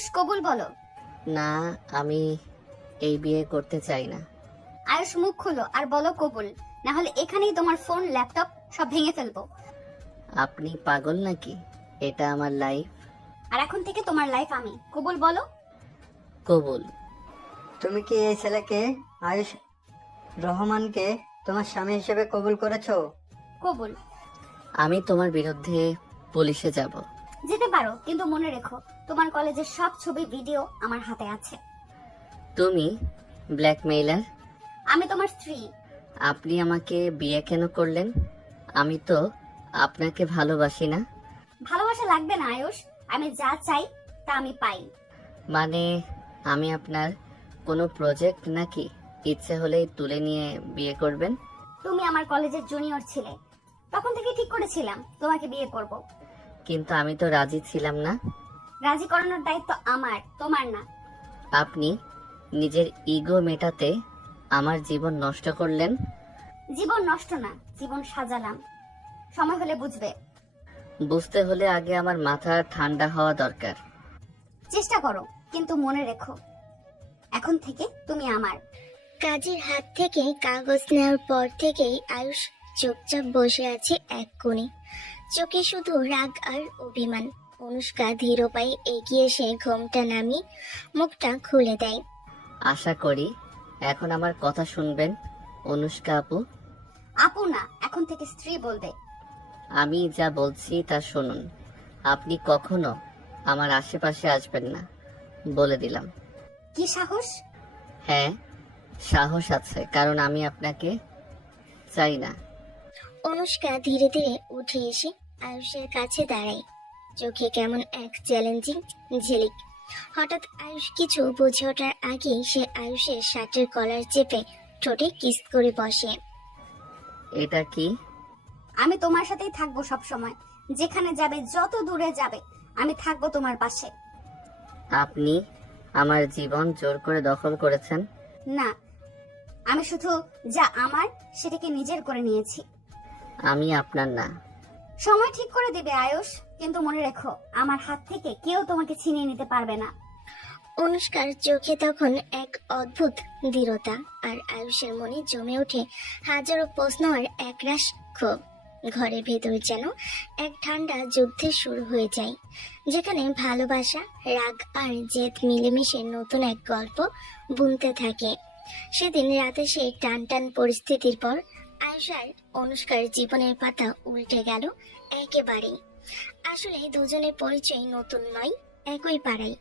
আয়ুষ কবুল বলো। না, আমি এই বিয়ে করতে চাই না। আয়ুষ মুখ খুলো আর বলো কবুল, না হলে এখানেই তোমার ফোন ল্যাপটপ সব ভেঙে ফেলবো। আপনি পাগল নাকি? এটা আমার লাইফ। আর এখন থেকে তোমার লাইফ আমি। কবুল বলো। কবুল। তুমি কি এই ছেলেকে আয়ুষ রহমানকে তোমার স্বামী হিসেবে কবুল করেছো? কবুল। আমি তোমার বিরুদ্ধে পুলিশে যাব। যেতে পারো, কিন্তু মনে রেখো তোমার কলেজের সব ছবি ভিডিও আমার হাতে আছে। তুমি ব্ল্যাকমেইলার। আমি তোমার স্ত্রী। আপনি আমাকে বিয়ে কেন করলেন? আমি তো আপনাকে ভালোবাসি না। ভালোবাসা লাগবে না আয়ুষ, আমি যা চাই তা আমি পাই। মানে আমি আপনার কোনো প্রজেক্ট নাকি? ইচ্ছে হলেই তুলে নিয়ে বিয়ে করবেন? তুমি আমার কলেজের জুনিয়র ছিলে, তখন থেকে ঠিক করেছিলাম তোমাকে বিয়ে করব। কিন্তু আমি তো রাজি ছিলাম না। রাজি করানোর দায়িত্ব আমার, তোমার না। আপনি নিজের ইগো মেটাতে আমার জীবন নষ্ট করলেন। জীবন নষ্ট না, জীবন সাজালাম। সময় হলে বুঝবে। বুঝতে হলে আগে আমার মাথা ঠান্ডা হওয়া দরকার। চেষ্টা করো, কিন্তু মনে রেখো এখন থেকে তুমি আমার। কাজের হাত থেকে কাগজ নেওয়ার পর থেকেই আয়ুষ চুপচাপ বসে আছে এক কোণে, চোখে শুধু রাগ আর অভিমান। অনুষ্কা ধীর পায়ে এগিয়ে এসে ঘোমটা নামিয়ে মুখটা খুলে দেয়। আশা করি এখন আমার কথা শুনবেন অনুষ্কা আপু। আপু না, এখন থেকে স্ত্রী বলবে। আমি যা বলছি তা শুনুন। আপনি কখনো আমার আশেপাশে আসবেন না, বলে দিলাম। কি সাহস? হ্যাঁ, সাহস আছে, কারণ আমি আপনাকে চাই না। অনুষ্কা ধীরে ধীরে উঠে এসে আয়ুষের কাছে দাঁড়ায়, চোখে কেমন এক চ্যালেঞ্জিং ঝিলিক। হঠাৎ আয়ুষ কিছু বুঝে ওঠার আগেই সে আয়ুষের শার্টের কলার চেপে ঠোঁটে কিস করে বসে। এটা কি? আমি তোমার সাথেই থাকবো সব সময়, যেখানে যাবে, যত দূরে যাবে, আমি থাকবো তোমার পাশে। আপনি আমার জীবন জোর করে দখল করেছেন। না, আমি শুধু যা আমার সেটাকে নিজের করে নিয়েছি। আমি আপনার না। সময় ঠিক করে দিবে আয়ুষ, কিন্তু মনে রেখো আমার হাত থেকে কেউ তোমাকে ছিনিয়ে নিতে পারবে না। অনুষ্কার চোখে তখন এক অদ্ভুত দৃঢ়তা, আর আয়ুষের মনে জমে ওঠে হাজারো প্রশ্ন আর একরাশ ক্ষোভ। ঘরের ভেতর যেন এক ঠান্ডা যুদ্ধের শুরু হয়ে যায়, যেখানে ভালোবাসা, রাগ আর জেদ মিলেমিশে নতুন এক গল্প বুনতে থাকে। সেদিন রাতে সেই টান টান পরিস্থিতির পর আয়ুষ আর অনুষ্কার জীবনের পাতা উল্টে গেল একেবারেই। আসলে দুজনের পরিচয় নতুন নয়, একই পাড়ায়,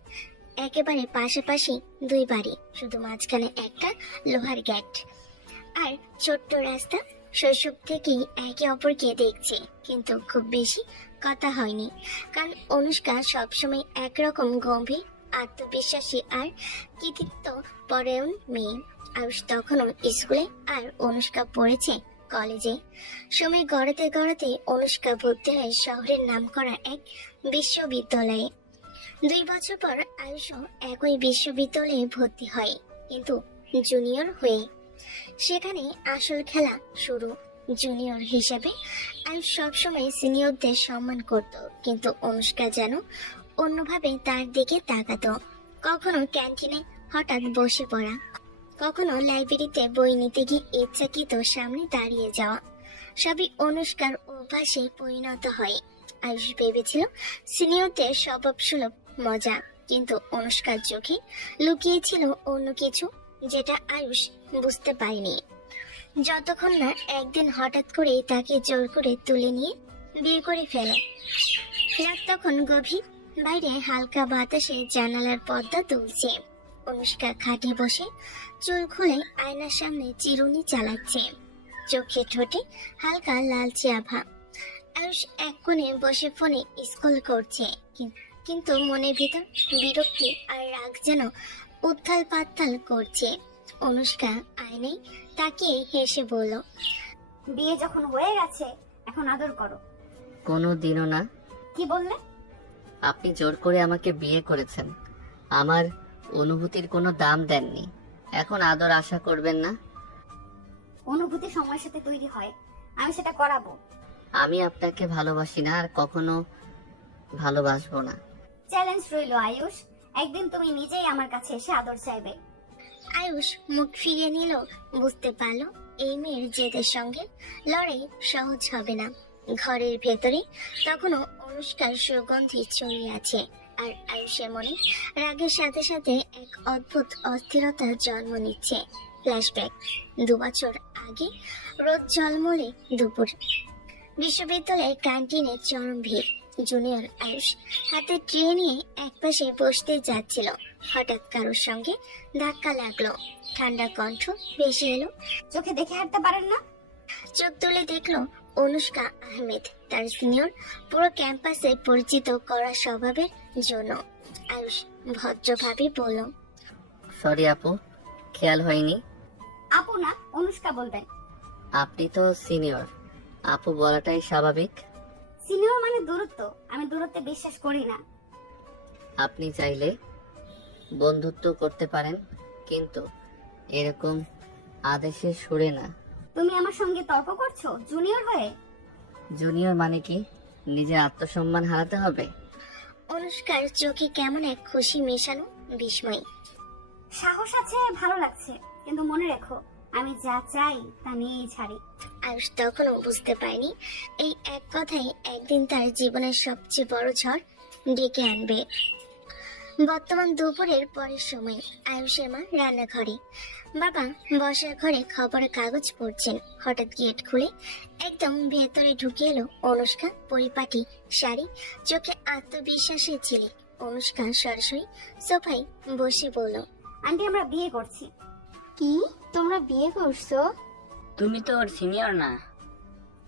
একেবারে পাশাপাশি দুই বাড়ি, শুধু মাঝখানে একটা লোহার গেট আর ছোট্ট রাস্তা। শৈশব থেকেই একে অপরকে দেখছে, কিন্তু খুব বেশি কথা হয়নি, কারণ অনুষ্কা সবসময় একরকম গম্ভীর, আত্মবিশ্বাসী আর কৃতিত্ব পরায়ণ মেয়ে। আয়ুষ তখনও স্কুলে আর অনুষ্কা পড়েছে কলেজে। সময় গড়াতে গড়াতে অনুষ্কা ভর্তি হয় শহরের নামকরা এক বিশ্ববিদ্যালয়ে। 2 বছর পর আয়ুষও একই বিশ্ববিদ্যালয়ে ভর্তি হয়, কিন্তু জুনিয়র হয়ে। সেখানে আসল খেলা শুরু। জুনিয়র হিসেবে আয়ুষ সবসময় সিনিয়রদের সম্মান করত, কিন্তু অনুষ্কা যেন অন্যভাবে তার দিকে তাকাতো। কখনো ক্যান্টিনে হঠাৎ বসে পড়া, কখনো লাইব্রেরিতে বই নিতে গিয়ে ইচ্ছাকৃত সামনে দাঁড়িয়ে যাওয়া, সবই অনুষ্কার অভ্যাসে পরিণত হয়। আয়ুষ ভেবেছিল সিনিয়রদের স্বভাবসুলভ মজা, কিন্তু অনুষ্কার চোখে লুকিয়েছিল অন্য কিছু, যেটা আয়ুষ বুঝতে পারেনি যতক্ষণ না একদিন হঠাৎ করে তাকে জোর করে তুলে নিয়ে বিয়ে করে ফেলে। রাত তখন গভীর, বাইরে হালকা বাতাসে জানালার পর্দা দুলছে। অনুষ্কা খাটে বসে চুল খুলে আয়নার সামনে চিরুনি চালাচ্ছে, চোখে ঠোঁটে হালকা লালচে আভা। আয়ুষ এক কোণে বসে ফোনে স্ক্রল করছে, কিন্তু মনের ভিতর বিরক্তি আর রাগ যেন উত্থাল পাত্তাল করছে। অনুষ্কা আয়নায় তাকিয়ে হেসে বলল, বিয়ে যখন হয়ে গেছে এখন আদর করো। কোনো দিনও না। কি বললে? আপনি জোর করে আমাকে বিয়ে করেছেন, আমার অনুভূতির কোনো দাম দেননি, এখন আদর আশা করবেন না। অনুভূতি সময়ের সাথে তৈরি হয়, আমি সেটা করাবো। আমি আপনাকে ভালোবাসি না, আর কখনো ভালোবাসবো না। চ্যালেঞ্জ রইলো আয়ুষ, একদিন তুমি নিজেই আমার কাছে এসে আদর চাইবে। আয়ুষ মুখ ফিরিয়ে নিল, বুঝতে পারলো এই মেয়ের জেদের সঙ্গে লড়াই সহজ হবে না। ঘরের ভেতরে তখনও অনুষ্কার সুগন্ধি ছড়িয়ে আছে, আর আয়ুষের মনে রাগের সাথে সাথে এক অদ্ভুত অস্থিরতা জন্ম নিচ্ছে। ফ্ল্যাশব্যাক 2 বছর আগে, রোদ ঝলমলে দুপুর, বিশ্ববিদ্যালয়ের ক্যান্টিনে চরম ভিড়। জুনিয়র আয়ুষ হাতে ট্রে নিয়ে একপাশে বসতে যাচ্ছিল, হঠাৎ কারোর সঙ্গে ধাক্কা লাগলো। ঠান্ডা কণ্ঠ ভেসে এলো। চোখে দেখে হাঁটতে পারেন না? চোখ তুলে দেখলো অনুষ্কা আহমেদ, তার সিনিয়র, পুরো ক্যাম্পাসে পরিচিত করা স্বভাবের জন্য। আয়ুষ ভদ্রভাবে বলল, সরি আপু, খেয়াল হয়নি। আপু না, অনুষ্কা বলবেন। আপনি তো সিনিয়র, আপু বলাটাই স্বাভাবিক। সিনিয়র মানে দূরত্ব, আমি দূরত্বে বিশ্বাস করি না। আপনি চাইলে বন্ধুত্ব করতে পারেন, কিন্তু এরকম আদেশের সুরে না। তুমি আমার সঙ্গে তর্ক করছো জুনিয়র হয়ে? জুনিয়র মানে কি নিজের আত্মসম্মান হারাতে হবে? অনুষ্কার চোখে কেমন এক খুশি মেশানো বিস্ময়। সাহস আছে, ভালো লাগছে, কিন্তু মনে রেখো আমি যা চাই তা নিয়েই ছাড়ি। আয়ুষ তখনও বুঝতে পারেনি এই এক কথাই একদিন তার জীবনের সবচেয়ে বড় ঝড় ডেকে আনবে। বর্তমান দুপুরের পরের সময় আয়ুষের মা রান্নাঘরে, বাবা বসার ঘরে খবরের কাগজ পড়ছেন। হঠাৎ গেট খুলে একদম ভেতরে ঢুকে এলো অনুষ্কা, পরিপাটি শাড়ি, চোখে আত্মবিশ্বাসে ছিলে। অনুষ্কা সরাসরি সোফায় বসে বলল, আন্টি আমরা বিয়ে করছি। কি তোমরা বিয়ে করছো? তুমি তো ওর সিনিয়র না?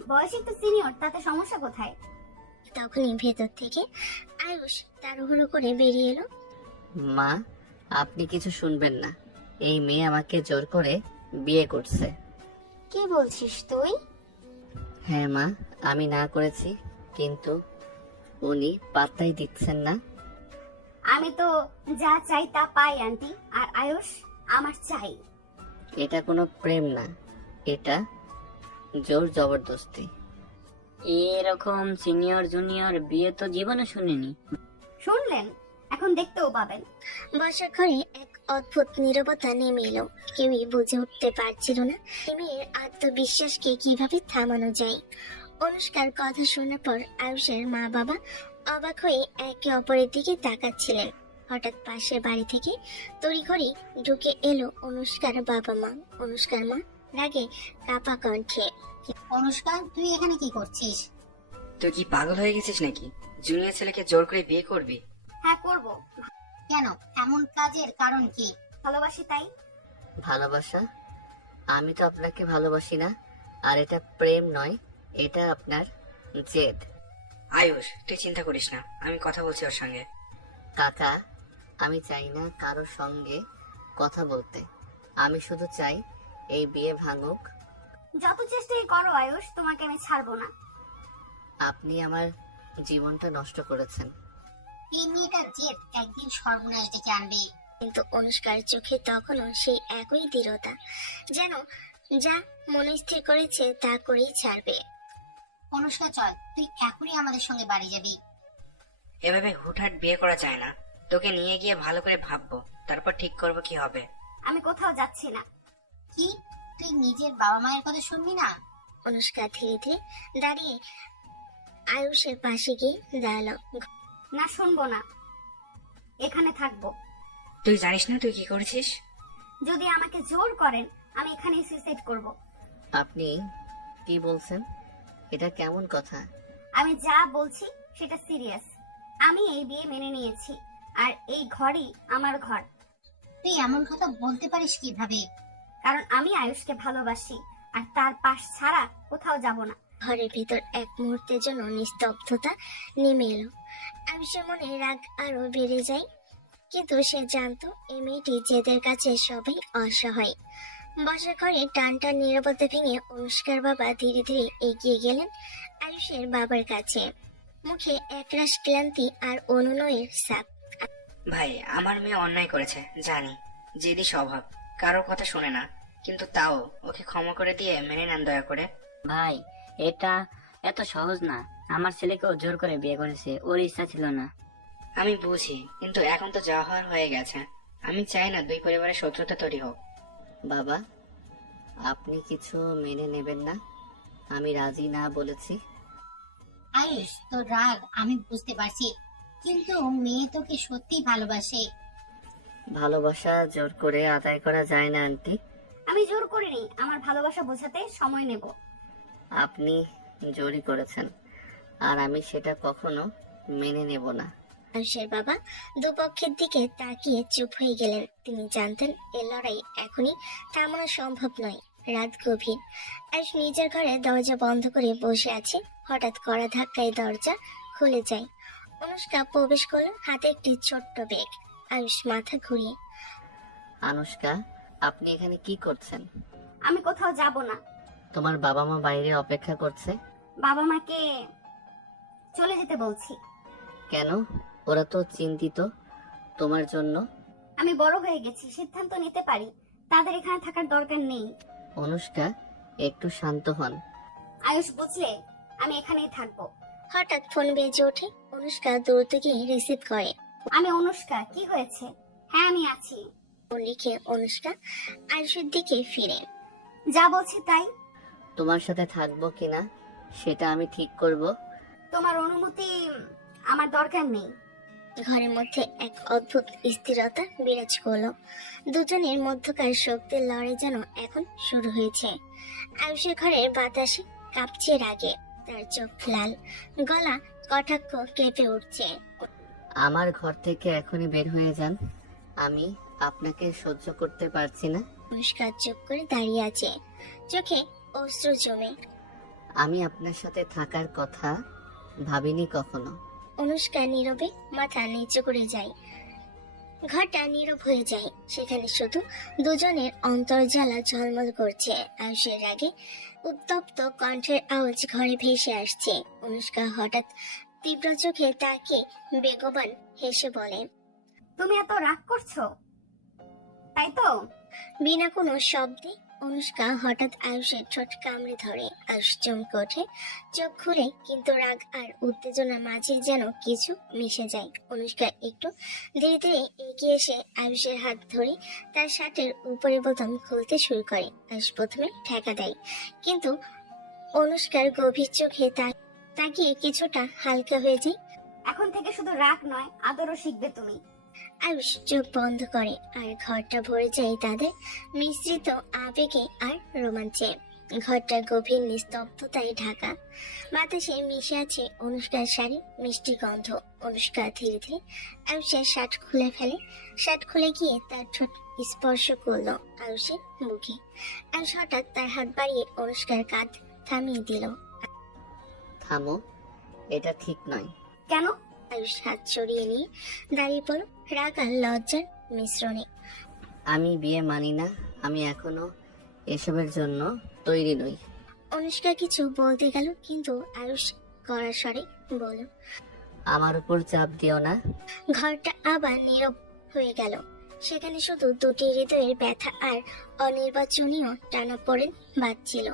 বয়স একটু সিনিয়র, তাতে সমস্যা কোথায়? তখনই ভেতর থেকে আয়ুষ তাড়াহুড়ো করে বেরিয়ে এলো। মা, আপনি কিছু শুনবেন না। এই মেয়ে আমাকে জোর করে বিয়ে করছে। কি বলছিস তুই? হ্যাঁ মা, আমি না করেছি, কিন্তু উনি পাত্তাই দিচ্ছেন না। আমি তো যা চাই তা পাই আন্টি, আর আয়ুষ আমার চাই। এটা কোনো প্রেম না, এটা জোর জবরদস্তি। এরকম সিনিয়র জুনিয়র বিয়ে তো জীবনে শুনিনি। শুনলেন, এখন দেখতেও পাবেন। বসার ঘরে এক অদ্ভুত নীরবতা নেমে এলো। কেউই বুঝে উঠতে পারছিল না এই মেয়ের আত্মবিশ্বাসকে কিভাবে থামানো যায়। অনুষ্কার কথা শোনার পর আয়ুষের মা বাবা অবাক হয়ে একে অপরের দিকে তাকাচ্ছিলেন। হঠাৎ পাশের বাড়ি থেকে তড়িঘড়ি ঢুকে এলো অনুষ্কার বাবা মা। অনুষ্কার মা রাগে কাপা কণ্ঠে, অনুষ্কা, তুই এখানে কি করছিস? তুই কি পাগল হয়ে গেছিস নাকি? জুনিয়র ছেলেকে জোর করে বিয়ে করবি? হ্যাঁ করব, কেন? এমন কাজের কারণ কি? ভালোবাসি তাই। ভালোবাসা? আমি তো আপনাকে ভালোবাসি না, আর এটা প্রেম নয়, এটা আপনার জেদ। আয়ুষ, তুই চিন্তা করিস না, আমি কথা বলছি ওর সঙ্গে। কাকা, আমি চাই না কারোর সঙ্গে কথা বলতে। আমি শুধু চাই এই বিয়ে ভাঙুক। যত চেষ্টাই করো আয়ুষ, তোমাকে আমি ছাড়বো না। আপনি আমার জীবনটা নষ্ট করেছেন। এই মেয়েটার জেদ একদিন সর্বনাশ ডেকে আনবে। কিন্তু অনুষ্কার চোখে তখনও সেই একই দৃঢ়তা, যেন যা মনে স্থির করেছে তা করেই ছাড়বে। অনুষ্কা চল, তুই এখনই আমাদের সঙ্গে বাড়ি যাবি। এভাবে হুটহাট বিয়ে করা যায় না। তোকে নিয়ে গিয়ে ভালো করে ভাববো, তারপর ঠিক করবো কি হবে। আমি কোথাও যাচ্ছি না। কি, তুই নিজের বাবা মায়ের কথা শুনবি না? অনুষ্কা ধীরে ধীরে দাঁড়িয়ে আয়ুষের পাশে গিয়ে দাঁড়ালো। না, শুনবো না, এখানে থাকবো। তুই জানিস না তুই কি করেছিস? যদি আমাকে জোর করেন আমি এখানেই সুইসাইড করব। আপনি কি বলছেন? এটা কেমন কথা? আমি যা বলছি সেটা সিরিয়াস। আমি এই বিয়ে মেনে নিয়েছি, আর এই ঘরই আমার ঘর। তুই এমন কথা বলতে পারিস কিভাবে? কারণ আমি আয়ুষকে ভালোবাসি, আর তার পাশ ছাড়া কোথাও যাব না। ঘরের ভিতর এক মুহূর্তের জন্য নিস্তব্ধতা নেমে এলো। আয়ুষের মনে রাগ আরো বেড়ে যায়, কিন্তু সে জানতো এই মেয়েটি জেদের কাছে সবাই অসহায়। বসার ঘরে টান টান নীরবতা ভেঙে অনুষ্কার বাবা ধীরে ধীরে এগিয়ে গেলেন আয়ুষের বাবার কাছে। মুখে একরাশ ক্লান্তি আর অনুনয়ের ছাপ। ভাই, আমার মেয়ে অন্যায় করেছে জানি, জেদি স্বভাব, কারোর কথা শোনে না, কিন্তু তাও ওকে ক্ষমা করে দিয়ে মেনে নেন দয়া করে। ভাই, এটা এত সহজ না। আমার ছেলেকেও জোর করে বিয়ে করেছে, ওর ইচ্ছা ছিল না। আমি বুঝি, কিন্তু এখন তো যা হওয়ার হয়ে গেছে। আমি চাই না দুই পরিবারের শত্রুতা তৈরি হোক। বাবা, আপনি কিছু মেনে নেবেন না? আমি রাজি না বলেছি। আয়ুষ, তোর রাগ আমি বুঝতে পারছি, কিন্তু মেয়ে তোকে সত্যি ভালোবাসে। ভালোবাসা জোর করে আদায় করা যায় না আন্টি। আমি জোর করিনি, আমার ভালোবাসা বোঝাতে সময় নেব। আপনি জোরই করেছেন, আর আমি সেটা কখনো মেনে নেব না। আয়ুষের বাবা দুপক্ষের দিকে তাকিয়ে চুপ হয়ে গেলেন। তিনি জানতেন এ লড়াই এখনই থামানো সম্ভব নয়। রাত গভীর। আয়ুষ নিজের ঘরে দরজা বন্ধ করে বসে আছে। হঠাৎ কড়া ধাক্কায় দরজা খুলে যায়। অনুষ্কা প্রবেশ করলো, হাতে একটি ছোট্ট ব্যাগ। আয়ুষ মাথা ঘুরিয়ে, আনুষ্কা, আপনি এখানে কি করছেন? আমি কোথাও যাব না। তোমার বাবা মা বাইরে অপেক্ষা করছে। বাবা মাকে চলে যেতে বলছি। কেন? ওরা তো চিন্তিত তোমার জন্য। আমি বড় হয়ে গেছি, সিদ্ধান্ত নিতে পারি, তাদের এখানে থাকার দরকার নেই। অনুষ্কা, একটু শান্ত হন। আয়ুষ, বুঝলে আমি এখানেই থাকবো। হঠাৎ ফোন বেজে ওঠে। অনুষ্কা দ্রুত গিয়ে রিসিভ করে। আমি অনুষ্কা, কি হয়েছে? হ্যাঁ, আমি আছি। ফোন রেখে অনুষ্কা আয়ুষের দিকে ফিরে, যা বলছি তাই। তোমার সাথে থাকবো কিনা সেটা আমি ঠিক করব। তোমার অনুমতি আমার দরকার নেই। ঘরের মধ্যে এক অদ্ভুত স্থিরতা বিরাজ করলো। দুজনের মধ্যকার শক্তির লড়াই যেন এখন শুরু হয়েছে। আয়ুষের ঘরের বাতাসে কাঁপছে রাগে, তার চোখ লাল, গলা কটাক্ষ কেঁপে উঠছে। আমার ঘর থেকে এখনই বের হয়ে যান, আমি আপনাকে সহ্য করতে পারছি না। অনুষ্কা চুপ করে দাঁড়িয়ে আছে, চোখে অশ্রু জমে। আমি আপনার সাথে থাকার কথা ভাবিনি কখনো। অনুষ্কা নীরবে মাথা নিচু করে যায়। ঘরটা নীরব হয়ে যায়। সেখানে শুধু দুজনের অন্তর্জালা ঝলমল করছে। আয়ুষের রাগে উত্তপ্ত কণ্ঠের আওয়াজ ঘরে ভেসে আসছে। অনুষ্কা হঠাৎ তীব্র চোখে তাকে বেগবান হেসে বলে, তুমি এত রাগ করছো, তাই তো? বিনা কোনো শব্দে অনুষ্কা হঠাৎ আয়ুষের ঠোঁট কামড়ে ধরে। আয়ুষ চমকে ওঠে, চোখ খুলে, কিন্তু রাগ আর উত্তেজনার মাঝে যেন কিছু মিশে যায়। অনুষ্কা একটু ধীরে ধীরে এগিয়ে এসে আয়ুষের হাত ধরে তার শার্টের উপরে বোতাম খুলতে শুরু করে। আয়ুষ প্রথমে ঠেকা দেয়, কিন্তু অনুষ্কার গভীর চোখে তাকিয়ে কিছুটা হালকা হয়ে যায়। এখন থেকে শুধু রাগ নয়, আদরও শিখবে তুমি। আয়ুষ চোখ বন্ধ করে, আর ঘরটা ভরে যায় তাদের মিশ্রিত আবেগে আর রোমাঞ্চে। ঘরটা গভীর নিস্তব্ধতায় ঢাকা। বাতাসে মিশে আছে অনুষ্কার শাড়ি মিষ্টি গন্ধ। অনুষ্কা ধীরে ধীরে আয়ুষের শার্ট খুলে ফেলে। শার্ট খুলে গিয়ে তার ঠোঁট স্পর্শ করলো আয়ুষের মুখে। আয়ুষ হঠাৎ তার হাত বাড়িয়ে অনুষ্কার কাঁধ থামিয়ে দিল। থামো, এটা ঠিক নয়। কেন? আয়ুষ হাত সরিয়ে নিয়ে দাঁড়িয়ে পড়ল, রাগ আর লজ্জার মিশ্রণে। আমি বিয়ে মানি না, আমি এখনো এসবের জন্য তৈরি নই। অনুষ্কা কিছু বলতে গেল, কিন্তু আয়ুষ কড়া স্বরে বলল, আমার উপর চাপ দিও না। ঘরটা আবার নীরব হয়ে গেল। সেখানে শুধু দুটি হৃদয়ের ব্যথা আর অনির্বাচনীয় টানাপোড়েন বাজছিল।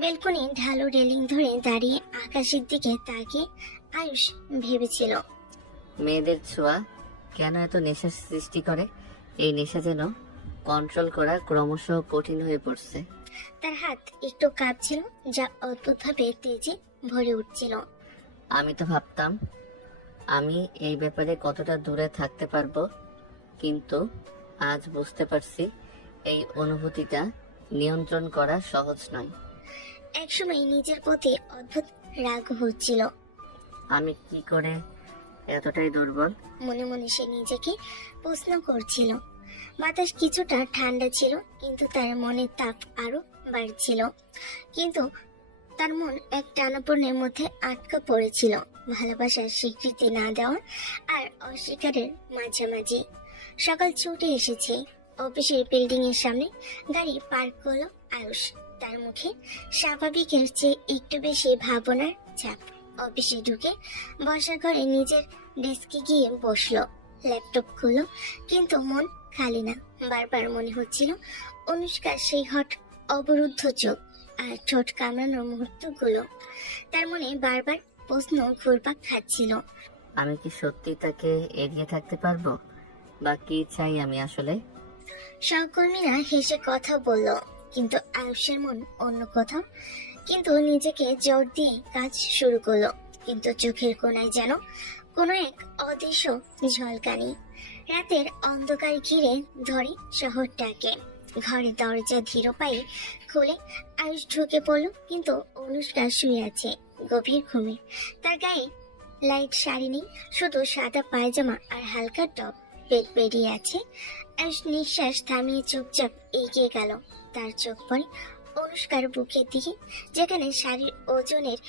বেলকনি ঢালু রেলিং ধরে দাঁড়িয়ে আকাশের দিকে তাকিয়ে আয়ুষ ভেবেছিল, মেয়েদের ছোঁয়া কেন এত নেশা সৃষ্টি করে? এই নেশা যেন কন্ট্রোল করা ক্রমশ কঠিন হয়ে পড়ছে। তার হাত একটু কাঁপছিল, যা অদ্ভুতভাবে তেজে ভরে উঠছিল। আমি তো ভাবতাম আমি এই ব্যাপারে কতটা দূরে থাকতে পারবো, কিন্তু আজ বুঝতে পারছি এই অনুভূতিটা নিয়ন্ত্রণ করা সহজ নয়। একসময় নিজের প্রতি অদ্ভুত রাগ হচ্ছিল। আমি কি করে এতটাই দুর্বল? মনে মনে সে নিজেকে প্রশ্ন করছিল। বাতাস কিছুটা ঠান্ডা ছিল, কিন্তু তার মনের তাপ আরো বাড়ছিল। কিন্তু তার মন এক টানাপোড়েনের মধ্যে আটকা পড়েছিল, ভালোবাসার স্বীকৃতি না দেওয়া আর অস্বীকারের মাঝামাঝি। সকাল ছুটে এসেছে। অফিসের বিল্ডিং এর সামনে গাড়ি পার্ক করলো আয়ুষ। তার মুখে স্বাভাবিকের চেয়ে একটু বেশি ভাবনার ছাপ। অফিসে ঢুকে বসার ঘরে নিজের ডেস্কে গিয়ে বসলো, ল্যাপটপ খুললো, কিন্তু মন খালি না। বারবার মনে হচ্ছিল অনুষ্কার সেই হট অবরুদ্ধ চোখ আর ঠোঁট কামড়ানোর মুহূর্তগুলো। তার মনে বারবার প্রশ্ন ঘুরপাক খাচ্ছিল, আমি কি সত্যি তাকে এড়িয়ে থাকতে পারবো, বা কি চাই আমি আসলে? সহকর্মীরা হেসে কথা বলল, কিন্তু আয়ুষের মন অন্য কোথাও। কিন্তু নিজেকে জোর দিয়ে কাজ শুরু করলো, কিন্তু চোখের কোণায় যেন কোনো এক অদৃশ্য ঝলকানি। রাতের অন্ধকার ঘিরে ধরে শহরটাকে। ঘরে দরজা ধীর পায়ে খুলে আয়ুষ ঢুকে পড়ল, কিন্তু অনুষ্কা শুয়ে আছে গভীর ঘুমে। তার গায়ে লাইট শাড়ি নেই, শুধু সাদা পায়জামা আর হালকা টপ। পেট বেরিয়ে আছে। আয়ুষ নিঃশ্বাস থামিয়ে চুপচাপ এগিয়ে গেল। তার চোখ পড়ে অনুষ্কার বুকের দিকে, যেখানে শাড়ির ওজনের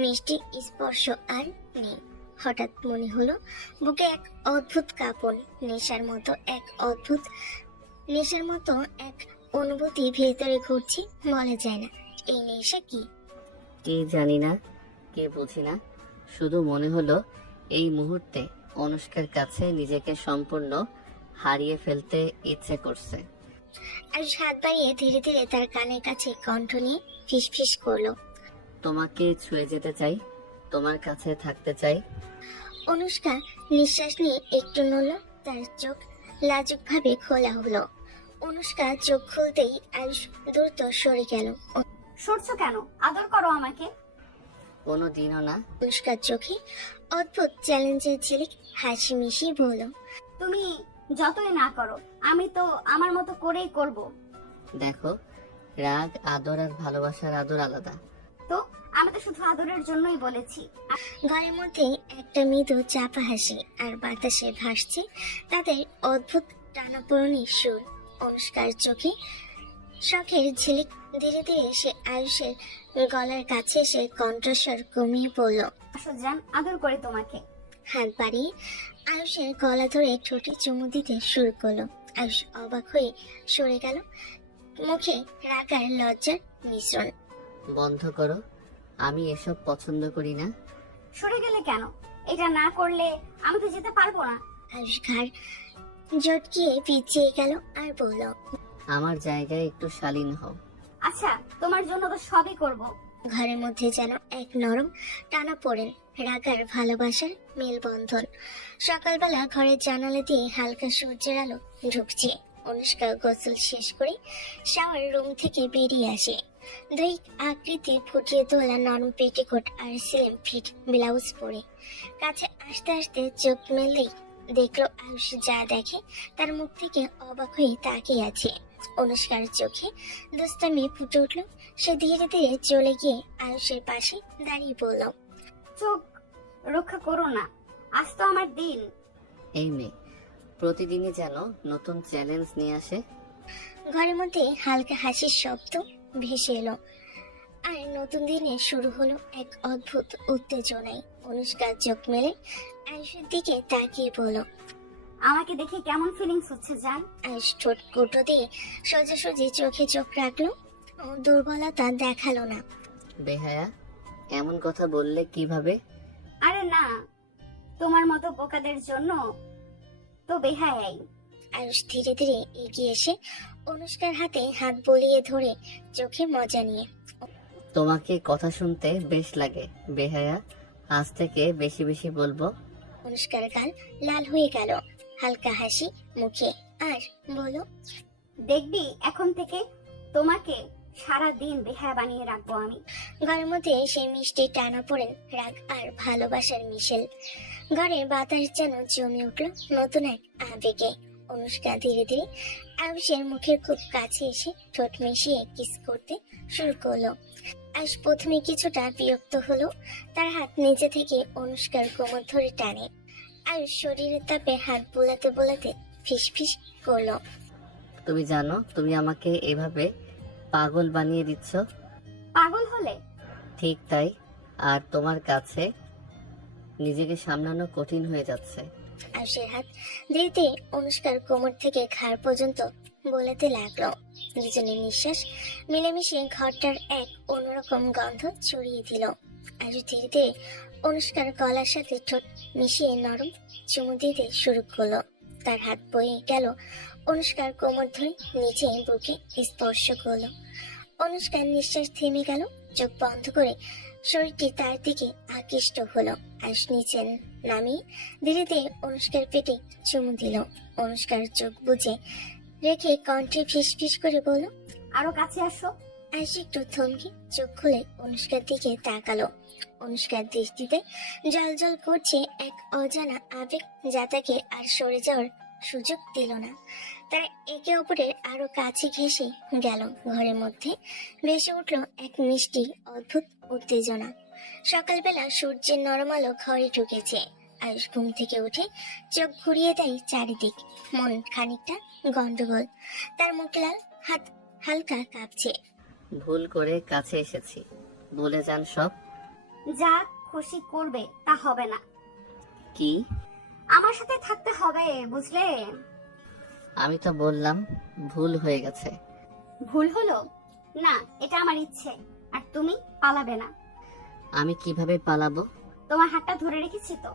মিষ্টি স্পর্শ আর নেই। হঠাৎ মনে হলো বুকে এক অদ্ভুত কাঁপন, নেশার মতো এক অনুভূতি ভেতরে ঘুরছে, বলা যায় না এই নেশা কি। কি জানি না, কে বুঝি না, শুধু মনে হলো এই মুহূর্তে অনুষ্কার কাছে নিজেকে সম্পূর্ণ হারিয়ে ফেলতে ইচ্ছে করছে। আয়ুষ হাত বাড়িয়ে ধীরে ধীরে তার কানের কাছে কণ্ঠ নিয়ে ফিসফিস করলো, তোমাকে ছুঁয়ে যেতে চাই, তোমার কাছে থাকতে চাই। অনুষ্কা নিঃশ্বাস নিয়ে একটু নড়ল, তার চোখ লাজুক ভাবে খোলা হলো। অনুষ্কা চোখ খুলতেই আয়ুষ দ্রুত সরে গেল। সরছো কেন? আদর করো আমাকে। কোনো দিনও না। অনুষ্কার চোখে অদ্ভুত চ্যালেঞ্জের ঝিলিক হাসি মিশিয়ে বলল, তুমি যতই না করো, আমি তো আমার মতো করেই করব। দেখো, রাগ, আদর আর ভালোবাসার আদর আলাদা। তো আমি তো শুধু আদরের জন্যই বলেছি। ঘরের মধ্যে একটা মৃদু চাপা হাসি আর বাতাসে ভাসছে তাদের অদ্ভুত টানাপোড়েনের সুর। অনুষ্কার চোখে শখের ঝিলিক। ধীরে ধীরে সে আয়ুষের গলার কাছে এসে কণ্ঠস্বর কমিয়ে বলল, আসো জান, আদর করে তোমাকে। হাত বাড়িয়ে আয়ুষের গলা ধরে ঠোঁটে চুমু দিতে শুরু করলো। আয়ুষ অবাক হয়ে সরে গেল, মুখে রাগ আর লজ্জার মিশ্রণ। বন্ধ করো, আমি এসব পছন্দ করি না। সরে গেলে কেন? এটা না করলে আমি তো যেতে পারবো না। আয়ুষ ঘাড় জটকিয়ে পিছিয়ে গেল আর বলল, আমার জায়গায় একটু শালীন হও। আচ্ছা, তোমার জন্য তো সবই করব। ঘরের মধ্যে যেন এক নরম টানা পড়েন, রাগ আর ভালোবাসার মেলবন্ধন। সকালবেলা ঘরের জানালা দিয়ে হালকা সূর্যের আলো ঢুকছে। অনুষ্কা গোসল শেষ করে শাওয়ার রুম থেকে বেরিয়ে আসে। দৈহিক আকৃতি ফুটিয়ে তোলা নরম পেটিকোট আর স্লিম ফিট ব্লাউজ পরে কাছে আসতে আসতে চোখ মেললেই দেখলো আয়ুষ যা দেখে তার মুখ থেকে অবাক হয়ে তাকিয়ে আছে। অনুষ্কার চোখে দুষ্টামি ফুটে উঠল। সে ধীরে ধীরে চলে গিয়ে আয়ুষের পাশে দাঁড়িয়ে বলল, চোখ রক্ষা করো না, আজ তো আমার দিন। এই মেয়ে প্রতিদিনই যেন নতুন চ্যালেঞ্জ নিয়ে আসে। ঘরের মধ্যে হালকা হাসির শব্দ ভেসে এলো, আর নতুন দিনে শুরু হলো এক অদ্ভুত উত্তেজনায়। অনুষ্কার চোখ মেলে আয়ুষের দিকে তাকিয়ে বলল, আমাকে দেখে কেমন ফিলিংস হচ্ছে জান? আয়ুষ ঠোঁট কুটো দিয়ে সোজাসুজি চোখে চোখ রাখলো, ও দুর্বলতা দেখালো না। বেহায়া, এমন কথা বললে কিভাবে? আরে না, তোমার মতো বোকাদের জন্য তো বেহায়াই। আয়ুষ ধীরে ধীরে এগিয়ে এসে অনুষ্কার হাতে হাত বলিয়ে ধরে চোখে মজা নিয়ে, তোমাকে কথা শুনতে বেশ লাগে বেহায়া, আজ থেকে বেশি বেশি বলবো। অনুষ্কার গাল লাল হয়ে গেল, হালকা হাসি মুখে আর বলো, দেখবি এখন থেকে তোমাকে সারা দিন বেহায়া বানিয়ে রাখবো আমি। ঘরের মধ্যে সেই মিষ্টি টানা পড়েন রাগ আর ভালোবাসার মিশেল। ঘরের বাতাস যেন জমে উঠল নতুন এক আবেগে। অনুষ্কা ধীরে ধীরে আয়ুষের মুখের খুব কাছে এসে ঠোঁট মিশিয়ে কিস করতে শুরু করলো। আয়ুষ প্রথমে কিছুটা বিরক্ত হলো, তার হাত নিচে থেকে অনুষ্কার কোমর ধরে টানে। আয়ুষ শরীরের তাপে হাত বোলাতে বোলাতে ফিস ফিস করলো, তুমি জানো তুমি আমাকে এভাবে পাগল বানিয়ে দিচ্ছ। পাগল হলে? ঠিক তাই, আর তোমার কাছে নিজেকে সামলানো কঠিন হয়ে যাচ্ছে। আয়ুষের হাত ধীরে অনুষ্কার কোমর থেকে ঘাড় পর্যন্ত বোলাতে লাগলো। দুজনের নিঃশ্বাস মিলেমিশে ঘরটার এক অন্যরকম গন্ধ ছড়িয়ে দিল। আয়ুষ ধীরে ধীরে অনুষ্কার গলার সাথে ঠোঁট মিশিয়ে নরম চুমু দিতে শুরু করলো। তার হাত বয়ে গেল অনুষ্কার কোমর ধরে নিচে বুকে স্পর্শ করলো। অনুষ্কার নিঃশ্বাস থেমে গেল, চোখ বন্ধ করে শরীরটি তার দিকে আকৃষ্ট হলো। আয়ুষ নিচে নামিয়ে ধীরে ধীরে অনুষ্কার পেটে চুমু দিল। অনুষ্কার চোখ বুজে রেখে কণ্ঠে ফিস ফিস করে বলল, আরো কাছে আসো। আয়ুষ একটু থমকে চোখ খুলে অনুষ্কার দিকে তাকালো। অনুষ্কার দৃষ্টিতে জল জল করছে এক অজানা আবেগ, যা তাকে আর সরে যাওয়ার সুযোগ দিল না। তারা একে অপরের আরো কাছে ঘেঁষে গেল। ঘরের মধ্যে ভেসে উঠল এক মিষ্টি অদ্ভুত উত্তেজনা। সকালবেলা সূর্যের নরম আলো ঘরে ঢুকেছে। আয়ুষ ঘুম থেকে উঠে চোখ ঘুরিয়ে দেয় চারিদিক। মন খানিকটা গন্ডগোল, তার মুখ লাল, হাত হালকা কাঁপছে। ভুল করে কাছে এসেছি, ভুলে যান সব। যা খুশি করবে তা হবে না। কি? আমার সাথে থাকতে হবে, বুঝলে? আমি তো বললাম ভুল হয়ে গেছে। ভুল হলো না, এটা আমার ইচ্ছে। আর তুমি পালাবে না। আমি কিভাবে পালাবো? তোমার হাতটা ধরে রেখেছি তো।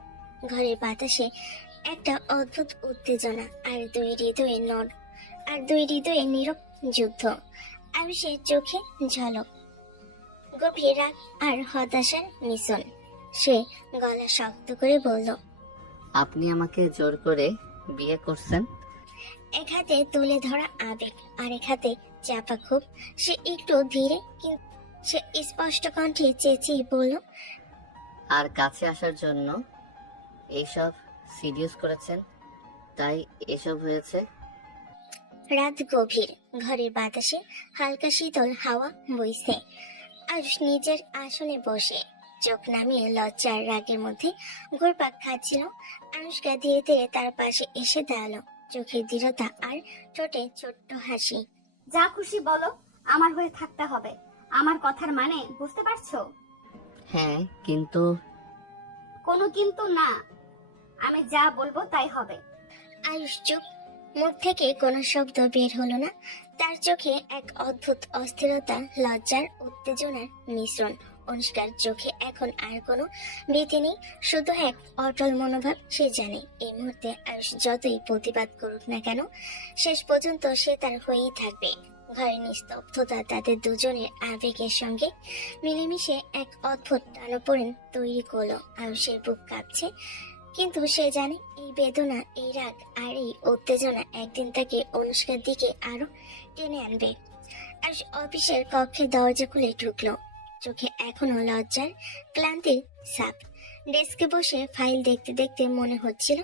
ঘরের বাতাসে একটা অদ্ভুত উত্তেজনা, আর দুই হৃদয়ে নীরব যুদ্ধ। আয়ুষের চোখে ঝলক, গভীর রাগ আর হতাশার মিশ্রণ। সে গলা শক্ত করে বলল, আপনি আমাকে জোর করে বিয়ে করছেন? এক হাতে তুলে ধরা আবেগ, আর এক হাতে চাপা ক্ষোভ। সে একটু ধীরে কিন্তু সে স্পষ্ট কণ্ঠে চেঁচিয়ে বলল, আর কাছে আসার জন্য এইসব সিরিয়াস করেছেন, তাই এসব হয়েছে। রাত গভীর, ঘরের বাতাসে হালকা শীতল হাওয়া বইছে। আয়ুষ নিজের আসনে বসে চোখ নামিয়ে লজ্জার রাগের মধ্যে ঘুরপাক খাচ্ছিল। আনুষ্কা ধীরে ধীরে তার পাশে এসে দাঁড়ালো, চোখে দৃঢ়তা আর ঠোঁটে ছোট্ট হাসি। যা খুশি বলো, আমার হয়ে থাকতে হবে। আমার কথার মানে বুঝতে পারছো? হ্যাঁ, কিন্তু কোনো কিন্তু না, আমি যা বলবো তাই হবে। আয়ুষ চুপ, মুখ থেকে কোনো শব্দ বের হলো না। তার চোখে এক অদ্ভুত অস্থিরতা, লজ্জার উত্তেজনার মিশ্রণ। অনুষ্কার চোখে এখন আর কোনো ভীতি নেই, শুধু এক অটল মনোভাব। সে জানে এই মুহূর্তে আয়ুষ যতই প্রতিবাদ করুক না কেন, শেষ পর্যন্ত সে তার হয়েই থাকবে। ঘরের নিস্তব্ধতা তাদের দুজনের আবেগের সঙ্গে মিলেমিশে এক অদ্ভুত টানাপোড়েন তৈরি করলো। আয়ুষের বুক কাঁপছে, কিন্তু সে জানে এই বেদনা, এই রাগ আর এই উত্তেজনা একদিন তাকে অনুষ্কার দিকে আরো টেনে আনবে। আয়ুষ অফিসের কক্ষে দরজা খুলে ঢুকলো, চোখে এখনো লজ্জার ক্লান্তির ছাপ। ডেস্কে বসে ফাইল দেখতে দেখতে মনে হচ্ছিল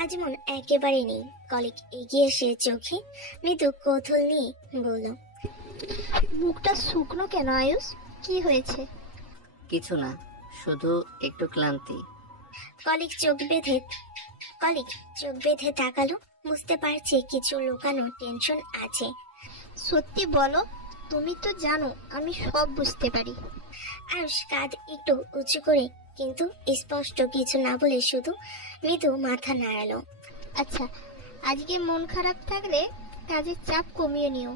আজ মন একেবারে নেই। কলিগ এগিয়ে এসে চোখে মৃদু কৌতূহল নিয়ে বলল, মুখটা শুকনো কেন আয়ুষ? কি হয়েছে? কিছু না, শুধু একটু ক্লান্তি। কলিগ চোখ বেঁধে তাকালো, বুঝতে পারছে কিছু লুকানো টেনশন আছে। সত্যি বলো, তুমি তো জানো আমি সব বুঝতে পারি। আয়ুষ কাঁধ একটু উঁচু করে কিন্তু স্পষ্ট কিছু না বলে শুধু মৃদু মাথা নাড়ালো। আচ্ছা, আজকে মন খারাপ থাকলে কাজের চাপ কমিয়ে নিও।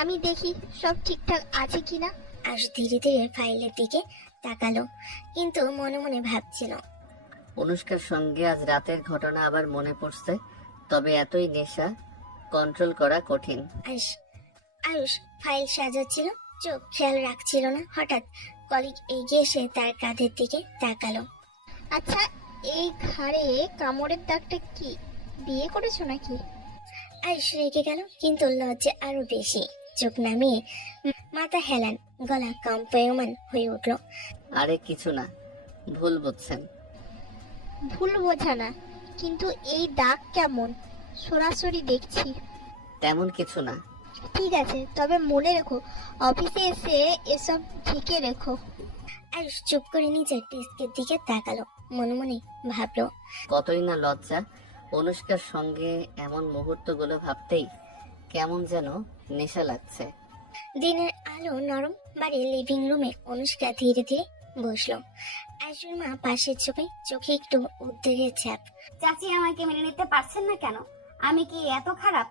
আমি দেখি সব ঠিকঠাক আছে কিনা। আয়ুষ ধীরে ধীরে ফাইলের দিকে তাকালো, কিন্তু মনে মনে ভাবছিল, অনুষ্কার সঙ্গে আজ রাতের ঘটনা আবার মনে পড়ছে, তবে এতই নেশা কন্ট্রোল করা কঠিন। আয়ুষ ফাইল সাজাচ্ছিল, চোখ খেয়াল রাখছিল না। হঠাৎ কলিগ এগিয়ে এসে তার কাঁধের দিকে তাকালো। আচ্ছা, এই ঘাড়ে কামড়ের দাগটা কি? বিয়ে করেছো নাকি? আয়ুষ রেগে গেল, কিন্তু লজ্জা আরো বেশি। চোখ নামিয়ে মাথা হেলান, গলা কম্পায়মান হয়ে উঠল। আরে কিছু না, ভুল বুঝছেন। ভুল বোঝা না, কিন্তু এই দাগ কেমন? সরাসরি দেখছি। তেমন কিছু না। ঠিক আছে, তবে মনে রেখো অফিসে এসে এসব ঢেকে রেখো। আয়ুষ চুপ করে নিজের ডেস্কের দিকে তাকালো, মনে মনে ভাবলো, কতই না লজ্জা। অনুষ্কার সঙ্গে এমন মুহূর্তগুলো ভাবতেই কেমন যেন নেশা লাগছে। দিনের আলো নরম বাড়ির লিভিং রুমে অনুষ্কা ধীরে ধীরে বসলো। আয়ুষের মা পাশের চোখে একটু উদ্বেগের ছাপ। চাচি আমাকে মেনে নিতে পারছেন না কেন? আমি কি এত খারাপ?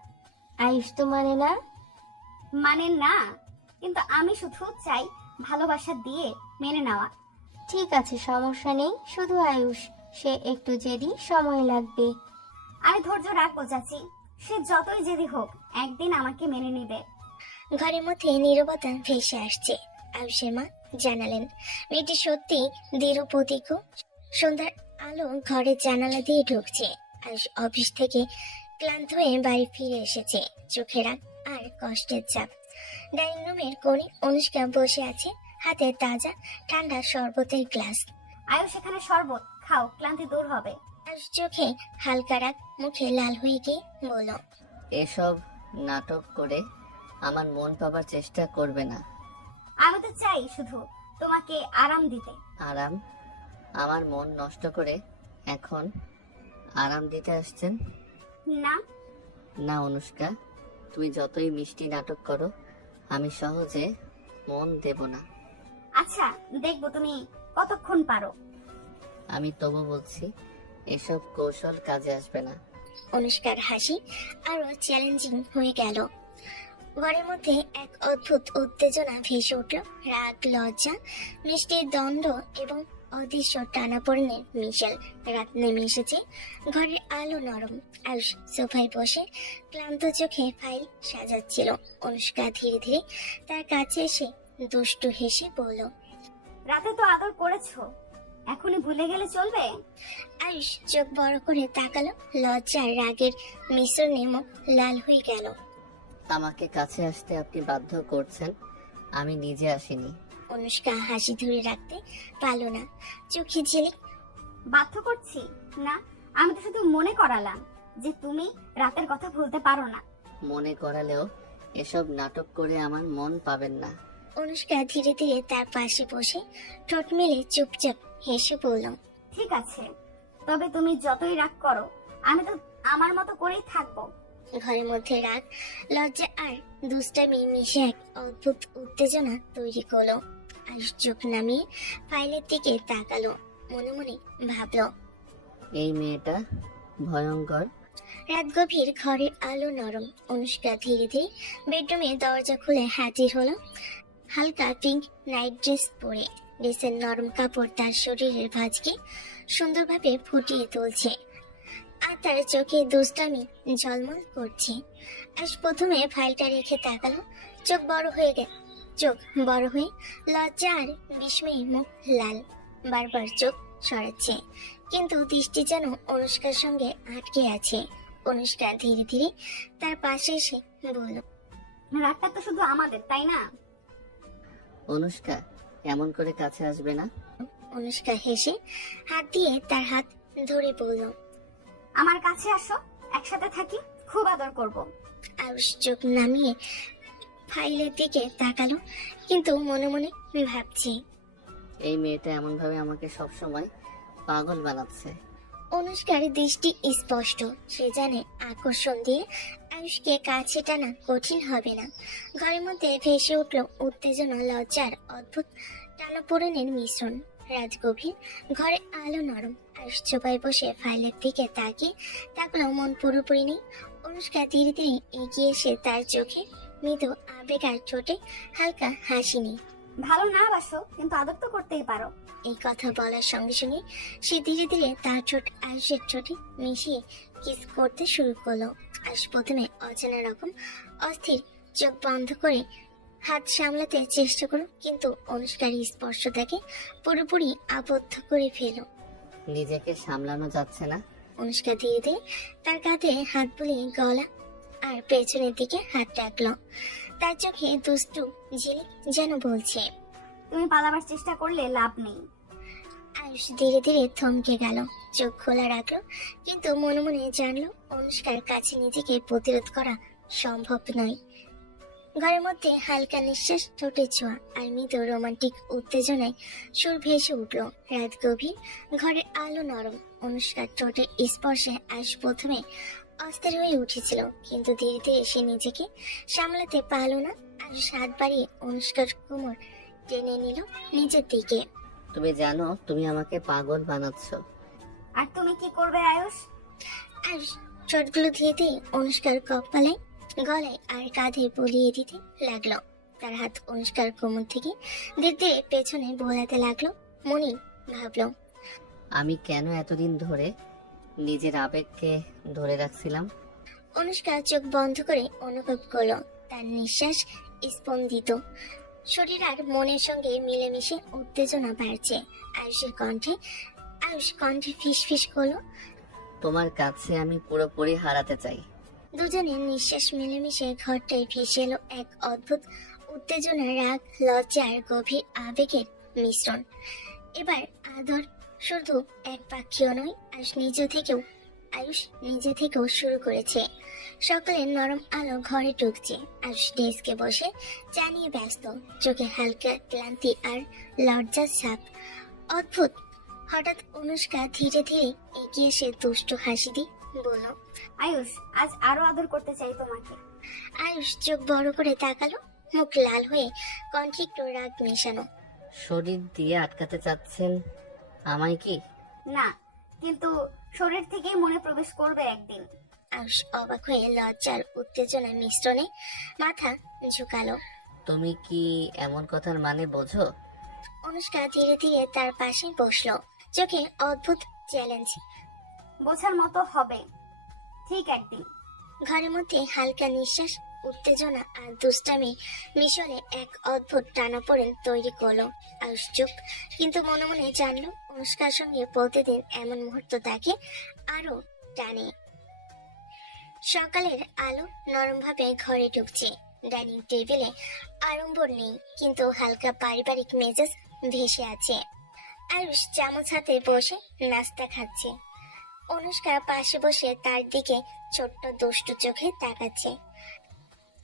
আয়ুষ তো মানে না। মানে না, কিন্তু আমি শুধু চাই ভালোবাসা দিয়ে মেনে নেওয়া। ঠিক আছে, সমস্যা নেই। শুধু আয়ুষ, সে একটু জেদি, সময় লাগবে। আমি ধৈর্য রাখবো চাচি, সে যতই জেদি হোক একদিন আমাকে মেনে নিবে। ঘরের মধ্যে নীরবতা ভেসে আসছে। আয়ুষের মা জানালেন। মেয়েটি সত্যি দৃঢ় প্রতিজ্ঞ। সন্ধ্যার আলো ঘরের জানালা দিয়ে ঢুকছে। আয়ুষ অফিস থেকে ক্লান্ত হয়ে বাড়ি ফিরে এসেছে। চোখে রাগ আর কষ্টের চাপ। ডাইনিং রুমের কোণে অনুষ্কা বসে আছে, হাতে তাজা ঠান্ডা শরবতের গ্লাস। আয়ুষ, এখানে শরবত খাও, ক্লান্তি দূর হবে। আয়ুষ চোখে হালকা রাগ, মুখে লাল হয়ে গিয়ে বলল, এসব নাটক করে আমার মন পাবার চেষ্টা করবে না। আমি তো চাই শুধু তোমাকে আরাম দিতে। আরাম? আমার মন নষ্ট করে এখন আরাম দিতে আসছেন? না, না অনুষ্কা, তুমি যতই মিষ্টি নাটক করো আমি সহজে মন দেব না। আচ্ছা দেখবো তুমি কতক্ষণ পারো। আমি তবু বলছি এসব কৌশল কাজে আসবে না। অনুষ্কার হাসি আরো চ্যালেঞ্জিং হয়ে গেল। ঘরের মধ্যে এক অদ্ভুত উত্তেজনা ভেসে উঠল। রাগ, লজ্জা, মিষ্টির দ্বন্দ্ব এবং অদৃশ্য টানাপোড়েনের মিশেল। রাত নেমে এসেছে, ঘরের আলো নরম। আয়ুষ সোফায় বসে ক্লান্ত চোখে ফাইল সাজাচ্ছিল। অনুষ্কা ধীরে ধীরে তার কাছে এসে দুষ্টু হেসে বলল, রাতে তো আদর করেছো, এখনই ভুলে গেলে চলবে? আয়ুষ চোখ বড় করে তাকালো। লজ্জা আর রাগের মিশ্রণে মুখ লাল হয়ে গেল। আমাকে কাছে আসতে আপনি বাধ্য করছেন, আমি নিজে আসিনি। অনুষ্কা হাসি ধরে রাখতে পারল না, চোখে ঝিলিক। বাধ্য করছি না, আমি তো শুধু মনে করালাম যে তুমি রাতের কথা ভুলতে পারো না। মনে করালেও এসব নাটক করে আমার মন পাবেন না। অনুষ্কা ধীরে ধীরে তার পাশে বসে ঠোঁট মেলে চুপচাপ হেসে বলল, ঠিক আছে, তবে তুমি যতই রাগ করো আমি তো আমার মতো করেই থাকবো। ঘরের মধ্যে রাগ, লজ্জা আর দুষ্টামি মিশে এক অদ্ভুত উত্তেজনা তৈরি করলো। আয়ুষ চোখ নামিয়ে ফাইলের দিকে তাকালো, মনে মনে ভাবলো, এই মেয়েটা ভয়ঙ্কর। রাত গভীর, ঘরের আলো নরম। অনুষ্কা ধীরে ধীরে বেডরুমে দরজা খুলে হাজির হলো। হালকা পিঙ্ক নাইট ড্রেস পরে, ড্রেসের নরম কাপড় তার শরীরের ভাঁজকে সুন্দরভাবে ফুটিয়ে তুলছে, আর তার চোখে দুষ্টামি ঝলমল করছে। আজ প্রথমে ফাইলটা রেখে তাকালো। চোখ বড় হয়ে লজ্জা আর বিস্ময়ে মুখ লাল। বারবার চোখ সরাচ্ছে, কিন্তু দৃষ্টি যেন অনুষ্কার সঙ্গে আটকে আছে। অনুষ্কা ধীরে ধীরে তার পাশে এসে বলল, রাতটা তো শুধু আমাদের, তাই না? অনুষ্কা, এমন করে কাছে আসবে না। অনুষ্কা হেসে হাত দিয়ে তার হাত ধরে বলল, আমার কাছে আসো, একসাথে থাকি, খুব আদর করব। আয়ুষ চোখ নামিয়ে ফাইলের দিকে তাকালো, কিন্তু মনে মনে ভাবছে, এই মেয়েটা এমন ভাবে আমাকে সবসময় পাগল বানাচ্ছে। অনুষ্কার দৃষ্টি স্পষ্ট, সে জানে আকর্ষণ দিয়ে আয়ুষকে কাছে টানা কঠিন হবে না। ঘরের মধ্যে ভেসে উঠল উত্তেজনা, লজ্জার অদ্ভুত টানাপোড়েনের মিশ্রণ। রাত গভীর, ঘরে আলো নরম। আয়ুষ চোপায় বসে ফাইলের দিকে তাকিয়ে তাকলো, মন পুরোপুরি নেই। অনুষ্কা ধীরে ধীরে এগিয়ে এসে তার চোখে মৃদু আবেগ আর ঠোঁটে হালকা হাসি নেই। ভালো না বাসো, কিন্তু আদর তো করতেই পারো। এই কথা বলার সঙ্গে সঙ্গে সে ধীরে ধীরে তার ঠোঁট আয়ুষের ঠোঁটে মিশিয়ে কিস করতে শুরু করলো। আয়ুষ প্রথমে অচেনা রকম অস্থির, চোখ বন্ধ করে হাত সামলাতে চেষ্টা করলো, কিন্তু অনুষ্কার স্পর্শ তাকে পুরোপুরি আবদ্ধ করে ফেল। নিজেকে সামলানো যাচ্ছে না। অনুষ্কা ধীরে ধীরে তার কাঁধে হাত বুলিয়ে গলা আর পেছনের দিকে হাত রাখলো। তার চোখে দুষ্টু ঝিলিক যেন বলছে, তুমি পালাবার চেষ্টা করলে লাভ নেই। আয়ুষ ধীরে ধীরে থমকে গেল, চোখ খোলা রাখলো, কিন্তু মনে মনে জানলো অনুষ্কার কাছে নিজেকে প্রতিরোধ করা সম্ভব নয়। ঘরের মধ্যে হালকা নিঃশ্বাস, ঠোঁটে ছোঁয়া আর মৃদু রোমান্টিক উত্তেজনায় সুর ভেসে উঠল। রাত গভীর, ঘরের আলো নরম। অনুষ্কার ঠোঁটের স্পর্শে আয়ুষ প্রথমে অস্থির হয়ে উঠেছিল, কিন্তু ধীরে ধীরে সে নিজেকে সামলাতে পারল না। আয়ুষ হাত বাড়িয়ে অনুষ্কার কোমর টেনে নিল নিজের দিকে। তুমি জানো তুমি আমাকে পাগল বানাচ্ছ। আর তুমি কি করবে আয়ুষ? আয়ুষ ঠোঁটগুলো ধীরে ধীরে অনুষ্কার কপালে, গলায় আর কাঁধে বলিয়ে দিতে লাগলো। তার হাত অনুষ্কার কোমর থেকে ধীরে ধীরে পেছনে বোলাতে লাগলো। মনে ভাবলো, আমি কেন এতদিন ধরে নিজের আবেগকে ধরে রাখছিলাম। অনুষ্কা চোখ বন্ধ করে অনুভব করলো তার নিঃশ্বাস স্পন্দিত, শরীর আর মনের সঙ্গে মিলেমিশে উত্তেজনা বাড়ছে। আয়ুষ কণ্ঠে ফিস ফিস করলো। তোমার কাছে আমি পুরোপুরি হারাতে চাই। দুজনের নিঃশ্বাস মিলেমিশে ঘরটায় ভেসে এলো এক অদ্ভুত উত্তেজনা, রাগ, লজ্জা আর গভীর আবেগের মিশ্রণ। এবার আদর শুধু এক পাক্ষিও নয়, আয়ুষ নিজে থেকেও শুরু করেছে। সকালের নরম আলো ঘরে ঢুকছে। আয়ুষ ডেস্কে বসে চা নিয়ে ব্যস্ত, চোখে হালকা ক্লান্তি আর লজ্জার ছাপ। অদ্ভুত, হঠাৎ অনুষ্কা ধীরে ধীরে এগিয়ে এসে দুষ্টু হাসি দিয়ে বলল, আয়ুষ, আজ আরো আদর করতে চাই তোমাকে। আয়ুষ চোখ বড় করে তাকালো, মুখ লাল হয়ে কণ্ঠে একটু রাগ মেশানো। শরীর দিয়ে আটকাতে চাচ্ছেন আমায় কি? না, কিন্তু শরীর থেকেই মনে প্রবেশ করবে একদিন। আয়ুষ অবাক হয়ে লজ্জার উত্তেজনার মিশ্রণে মাথা ঝুঁকালো। তুমি কি এমন কথার মানে বোঝো? অনুষ্কা ধীরে ধীরে তার পাশে বসলো, চোখে অদ্ভুত চ্যালেঞ্জ। বোঝার মতো হবে ঠিক একদিন। ঘরের মধ্যে হালকা নিঃশ্বাস, উত্তেজনা আর দুষ্টামি মিশলে এক অদ্ভুত টানাপোড়েন তৈরি করলো। আয়ুষ চুপ, কিন্তু মনে মনে জানলো অনুষ্কার সঙ্গে প্রতিদিন এমন মুহূর্ত তাকে আরো টানে। সকালের আলো নরমভাবে ঘরে ঢুকছে। ডাইনিং টেবিলে আড়ম্বর নেই, কিন্তু হালকা পারিবারিক মেজাজ ভেসে আছে। আয়ুষ চামচ হাতে বসে নাস্তা খাচ্ছে। অনুষ্কা পাশে বসে তার দিকে ছোট্ট দুষ্টু চোখে তাকাচ্ছে।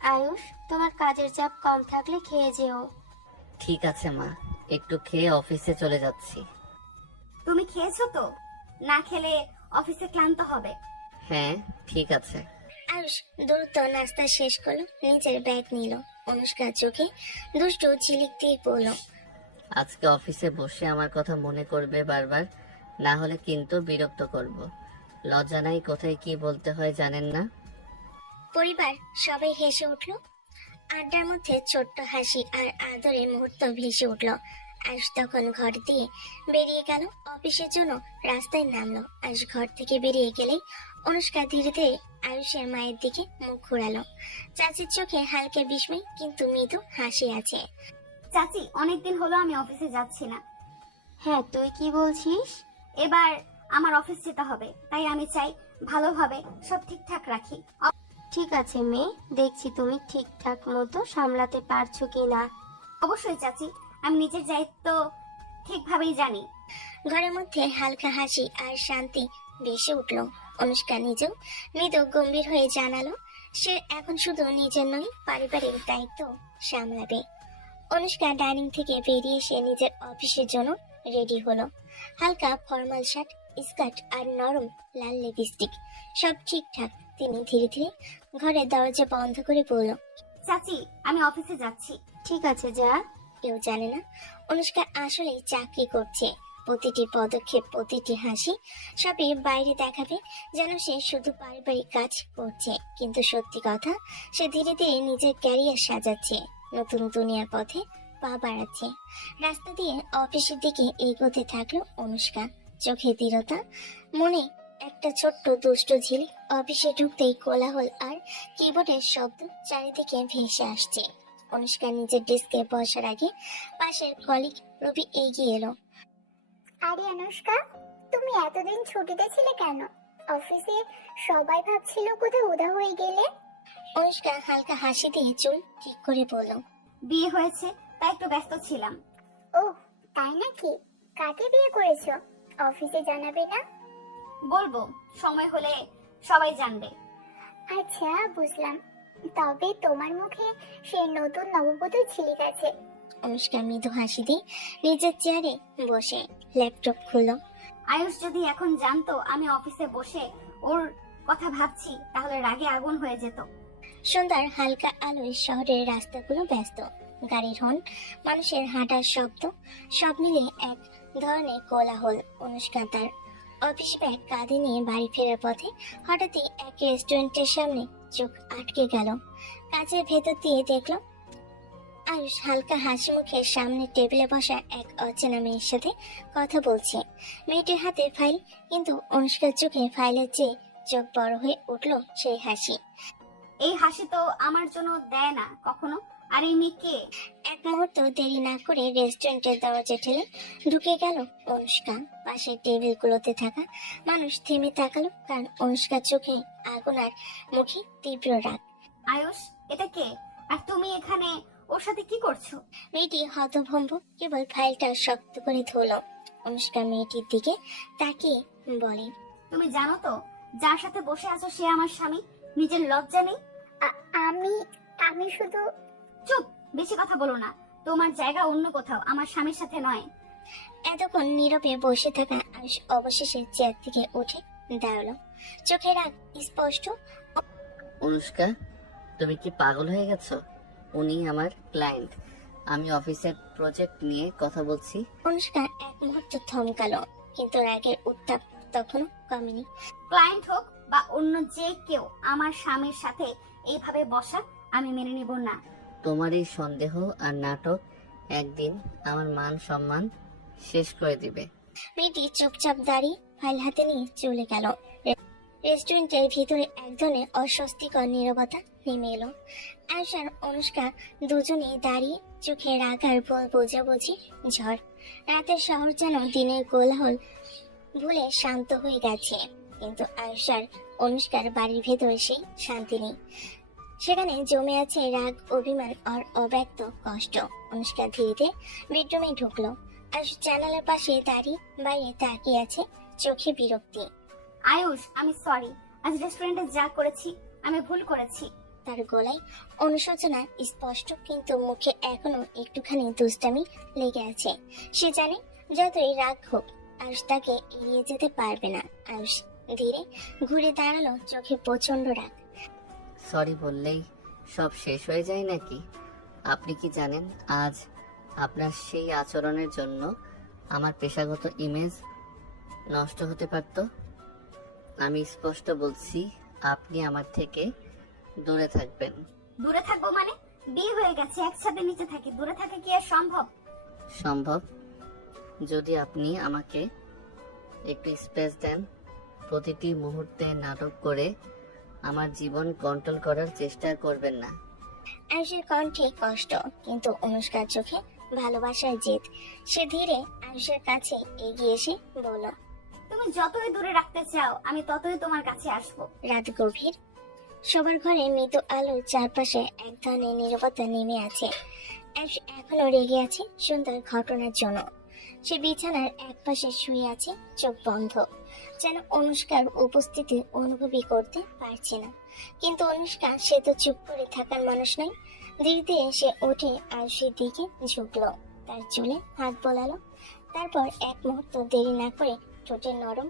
আয়ুষ, তোমার কাজের চাপ কম থাকলে খেয়ে যেও। ঠিক আছে মা, একটু খেয়ে অফিসে চলে যাচ্ছি। তুমি খেয়েছো তো? না খেলে অফিসে ক্লান্ত হবে। হ্যাঁ, ঠিক আছে। আয়ুষ দ্রুত নাস্তা শেষ করলো, নিজের ব্যাগ নিল। অনুষ্কার চোখে দুষ্টু ঝিলিক দিয়ে পড়ল। আজকে অফিসে বসে আমার কথা মনে করবে বারবার, না হলে কিন্তু বিরক্ত করব। লজ্জা নাই কোথায় কি বলতে হয় জানেন না? পরিবার সবাই হেসে উঠল। আড্ডার মধ্যে ছোট্ট হাসি আর আদরের মুহূর্ত ভেসে উঠল। আয়ুষ তখন ঘর দিয়ে বেরিয়ে গেল। অফিসের জন্য রাস্তায় নামলো। আয়ুষ ঘর থেকে বেরিয়ে গেলেই অনুষ্কা ধীরে ধীরে আয়ুষের মায়ের দিকে মুখ ঘুরালো। চাচির চোখে হালকা বিস্ময়, কিন্তু মৃদু হাসি আছে। চাচি, অনেকদিন হলো আমি অফিসে যাচ্ছি না। হ্যাঁ, তুই কি বলছিস? এবার আমার অফিস যেতে হবে, তাই আমি চাই ভালোভাবে সব ঠিকঠাক রাখি। ঠিক আছে মেয়ে, দেখছি তুমি ঠিকঠাক মতো সামলাতে পারছো কিনা। অবশ্যই চাচি, আমি নিজের দায়িত্ব ঠিকভাবেই জানি। ঘরের মধ্যে হালকা হাসি আর শান্তি ভেসে উঠল। অনুষ্কা নিজেও মৃদু গম্ভীর হয়ে জানালো সে এখন শুধু নিজের নয়, পারিবারিক দায়িত্ব সামলাবে। অনুষ্কা ডাইনিং থেকে বেরিয়ে এসে নিজের অফিসের জন্য রেডি হলো। হালকা ফর্মাল শার্ট, স্কার্ট আর নরম লাল লিপস্টিক, সব ঠিকঠাক। তিনি ধীরে ধীরে ঘরের দরজা বন্ধ করে বলল, চাচি, আমি অফিসে যাচ্ছি। ঠিক আছে, যা। কেউ জানে না অনুষ্কা আসলেই চাকরি করছে। প্রতিটি পদক্ষেপ, প্রতিটি হাসি সবই বাইরে দেখাবে যেন সে শুধু পারিবারিক কাজ করছে, কিন্তু সত্যি কথা সে ধীরে ধীরে নিজের ক্যারিয়ার সাজাচ্ছে, নতুন দুনিয়ার পথে পা বাড়াচ্ছে। রাস্তা দিয়ে অফিসের দিকে এগোতে থাকলো অনুষ্কা, চোখে দৃঢ়তা, মনে একটা ছোট্ট দুষ্ট ঝিলিক। অফিসে ঢুকতেই কোলাহল আর কিবোর্ডের শব্দ চারিদিকে ভেসে আসছে। অনুষ্কা নিজের ডেস্কে বসার আগে পাশের কলিগ রবি এগিয়ে এলো। আরে অনুষ্কা, তুমি এতদিন ছুটিতে ছিলে কেন? অফিসে সবাই ভাবছিল কোথায় উধাও হয়ে গেলে। অনুষ্কা হালকা হাসি দিয়ে চুল ঠিক করে বলল, বিয়ে হয়েছে, তাই একটু ব্যস্ত ছিলাম। ও তাই নাকি? কাকে বিয়ে করেছো? অফিসে জানাবে না? বলবো, সময় হলে সবাই জানবে। আচ্ছা, বুঝলাম। তবে তোমার মুখে সেই নতুন নববধূর ঝিলিক আছে। অনুষ্কা মৃদু হাসি দিয়ে নিজের চেয়ারে বসে ল্যাপটপ খুলল। আয়ুষ যদি এখন জানতো আমি অফিসে বসে ওর কথা ভাবছি, তাহলে রাগে আগুন হয়ে যেত। সন্ধ্যার হালকা আলোয় শহরের রাস্তাগুলো ব্যস্ত। গাড়ির হর্ন, মানুষের হাঁটার শব্দ, সব মিলে এক ধরনের কোলাহল। অনুষ্কা তার অফিস ব্যাগ কাঁধে নিয়ে বাড়ি ফেরার পথে হঠাৎই এক রেস্টুরেন্টের সামনে চোখ আটকে গেল। কাঁচের ভেতর দিয়ে দেখলো আয়ুষ হালকা হাসি মুখে সামনে টেবিলে বসা এক অচেনা মেয়ের সাথে কথা বলছে। মেয়েটির হাতে ফাইল, কিন্তু অনুষ্কার চোখে ফাইলের চেয়ে চোখ বড় হয়ে উঠল সেই হাসি। এই হাসি তো আমার জন্য দেয় না কখনো, আর এই মেয়ে কে? এক মুহূর্ত দেরি না করে রেস্টুরেন্টের দরজা ঠেলে ঢুকে গেল অনুষ্কা। পাশে টেবিলগুলোতে থাকা মানুষ থেমে তাকালো, কারণ অনুষ্কার চোখে আগুন আর মুখে তীব্র রাগ। আয়ুষ, এটা কে? আর তুমি এখানে ওর সাথে কি করছো? মেয়েটি হতভম্ব, কেবল ফাইলটা শক্ত করে ধরল। অনুষ্কা মেয়েটির দিকে তাকিয়ে বলে, তুমি জানো তো যার সাথে বসে আছো সে আমার স্বামী? নিজের লজ্জা নেই? আমি আমি শুধু চুপ, বেশি কথা বলো না। তোমার জায়গা অন্য কোথাও, আমার স্বামীর সাথে নয়। এতক্ষণ নীরবে বসে থাকা আয়ুষ অবশেষে চেয়ার থেকে উঠে দাঁড়ালো, চোখের রাগ স্পষ্ট। অনুষ্কা, তুমি কি পাগল হয়ে গেছো? উনি আমার ক্লায়েন্ট, আমি অফিসের প্রজেক্ট নিয়ে কথা বলছি। অনুষ্কা এক মুহূর্ত থমকালো, কিন্তু রাগের উত্তাপ তখনও কমেনি। ক্লায়েন্ট হোক বা অন্য যে কেউ, আমার স্বামীর সাথে এইভাবে বসা আমি মেনে নিব না। তোমার এই সন্দেহ আর নাটক একদিন আমার মান সম্মান শেষ করে দিবে। মেয়েটি চুপচাপ দাঁড়িয়ে ফাইল হাতে নিয়ে চলে গেল। রেস্টুরেন্টের ভিতরে এক ধরনের অস্বস্তিকর নীরবতা নেমে এলো। আয়ুষ আর অনুষ্কা দুজনেই দাঁড়িয়ে, চোখে রাগ আর বল বোঝাবুঝি ঝড়। রাতের শহর যেন দিনের কোলাহল ভুলে শান্ত হয়ে গেছে, কিন্তু আয়ুষ আর অনুষ্কার বাড়ির ভেতরে সেই শান্তি নেই। সেখানে জমে আছে রাগ, অভিমান আর অব্যক্ত কষ্ট। অনুষ্কা ধীরে ধীরে বেডরুমে ঢুকলো। আয়ুষ জানালার পাশে দাঁড়িয়ে বাইরে তাকিয়ে আছে, চোখে বিরক্তি। আয়ুষ, আমি সরি। আজ রেস্টুরেন্টে যা করেছি আমি ভুল করেছি। তার গলায় অনুশোচনা স্পষ্ট, কিন্তু মুখে এখনো একটুখানি দুষ্টামি লেগে আছে। সে জানে যতই রাগ হোক আয়ুষ তাকে এড়িয়ে যেতে পারবে না। আয়ুষ ধীরে ঘুরে দাঁড়ালো, চোখে প্রচন্ড রাগ। সরি বললেই সব শেষ হয়ে যায় নাকি? আপনি কি জানেন আজ আপনার সেই আচরণের জন্য আমার পেশাগত ইমেজ নষ্ট হতে পারত? আমি স্পষ্ট বলছি, আপনি আমার থেকে দূরে থাকবেন। দূরে থাকবো মানে? বিয়ে হয়ে গেছে, একসাথে নিচে থাকি, দূরে থাকা কি আর সম্ভব? সম্ভব, যদি আপনি আমাকে একটু স্পেস দেন। প্রতিটি মুহূর্তে নাটক করে আমার জীবন কন্ট্রোল করার চেষ্টা করবেন না। আয়ুষের কণ্ঠে কষ্ট, কিন্তু অনুষ্কার চোখে ভালোবাসার জেদ। সে ধীরে আয়ুষের কাছে এগিয়ে এসে বলল, তুমি যতই দূরে রাখতে চাও আমি ততই তোমার কাছে আসবো। রাত গভীর, সবার ঘরে মৃত আলোর চারপাশে এক ধরনের নীরবতা নেমে আছে। আয়ুষ এখনো রেগে আছে সুন্দর ঘটনার জন্য। সে বিছানার এক পাশে শুয়ে আছে, চোখ বন্ধ, যেন অনুষ্কার উপস্থিতি অনুভবই করতে পারছে না। কিন্তু অনুষ্কা, সে তো চুপ করে থাকার মানুষ নয়। ধীরে ধীরে সে উঠে আয়ুষের দিকে ঝুঁকলো, তার চুলে হাত বোলালো, তারপর এক মুহূর্ত দেরি না করে ঠোঁটে নরম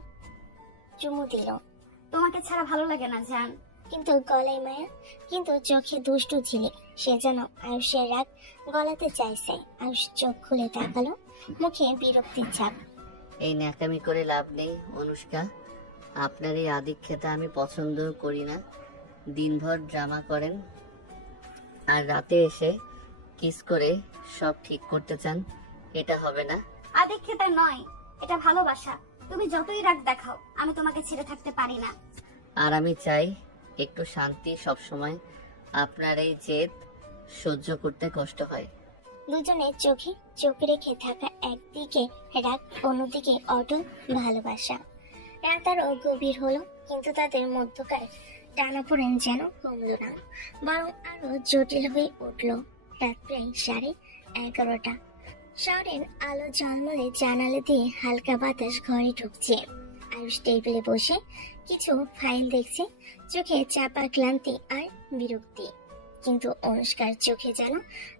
চুমু দিল। তোমাকে ছাড়া ভালো লাগে না জান। কিন্তু গলায় মায়া, কিন্তু চোখে দুষ্টু ঝিলিক। সে যেন আয়ুষের রাগ গলাতে চাইছে। আয়ুষ চোখ খুলে তাকালো, মুখে বিরক্তির ছাপ। এই ন্যাকামি করে লাভ নেই অনুষ্কা, আপনার এই আদিক্ষেতা আমি পছন্দ করি না। দিনভর ড্রামা করেন আর রাতে এসে কিস করে সব ঠিক করতে চান, এটা হবে না। আদিক্ষেতা নয়, এটা ভালোবাসা। তুমি যতই রাগ দেখাও আমি তোমাকে ছেড়ে থাকতে পারি না। আর আমি চাই একটু শান্তি। সবসময় আপনার এই জেদ সহ্য করতে কষ্ট হয়। দুজনের চোখে চোখ রেখে থাকা, একদিকে রাগ, অন্যদিকে অটল ভালোবাসা। রাত আরো গভীর হলো, কিন্তু তাদের মধ্যকার টানাপোড়েন যেন কমলো না, বরং আরো জটিল হয়ে উঠলো। রাত প্রায় 11:30। শহরের আলো ঝলমলে জানালা দিয়ে হালকা বাতাস ঘরে ঢুকছে। আয়ুষ টেবিলে বসে কিছু ফাইল দেখছে, চোখে চাপা ক্লান্তি আর বিরক্তি। কিন্তু অনুষ্কার চোখে যেন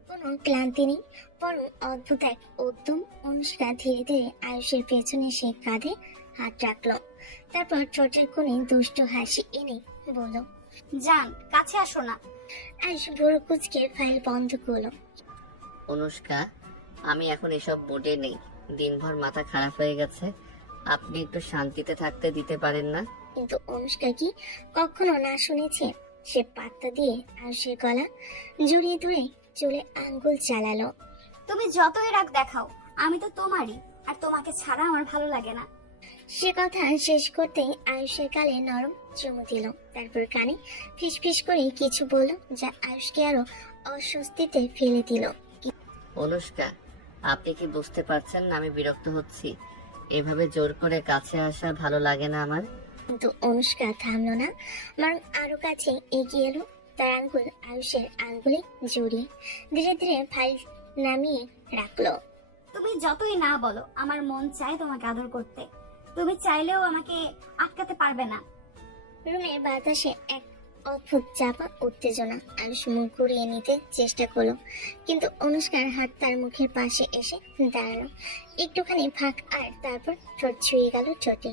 কোনো ক্লান্তি নেই, বরং অদ্ভুত এক উদ্যম। অনুষ্কা ধীরে ধীরে আয়ুষের পেছনে সে কাঁধে হাত রাখলো, তারপর ঠোঁটের কোণে দুষ্ট হাসি এনে বলল, জান, কাছে আসো না। আয়ুষ ভোর কুচকে ফাইল বন্ধ করলো। অনুষ্কা, আমি এখন এসব মুডে নেই। দিনভর মাথা খারাপ হয়ে গেছে, আপনি একটু শান্তিতে থাকতে দিতে পারেন না? কিন্তু অনুষ্কা কি কখনো না শুনেছে? সে পাত্তা দিয়ে আয়ুষের গলা জড়িয়ে ধরে চুলে আঙ্গুল চালালো। তুমি যতই রাগ দেখাও আমি তো তোমারই, আর তোমাকে ছাড়া আমার ভালো লাগে না। সে কথা শেষ করতেই আয়ুষের গালে নরম চুমু দিল। তারপর কানে ফিসফিস করে কিছু বলল, যা আয়ুষকে আরো অস্বস্তিতে ফেলে দিল। অনুষ্কা, আপনি কি বুঝতে পারছেন না আমি বিরক্ত হচ্ছি? এভাবে জোর করে কাছে আসা ভালো লাগে না আমার। কিন্তু অনুষ্কা থামলো না, বরং আরো কাছে এগিয়ে এলো। তার আঙ্গুল আয়ুষের আঙ্গুলে জড়িয়ে ধীরে ধীরে ফাইল নামিয়ে রাখলো। তুমি যতই না বলো, আমার মন চায় তোমাকে আদর করতে। তুমি চাইলেও আমাকে আটকাতে পারবে না। রুমের বাতাসে এক অদ্ভুত চাপা উত্তেজনা। আয়ুষ মুখ ঘুরিয়ে নিতে চেষ্টা করলো, কিন্তু অনুষ্কার হাত তার মুখের পাশে এসে দাঁড়ালো। একটুখানি ফাঁক, আর তারপর ঠোঁট ছুঁয়ে গেল ঠোঁটে।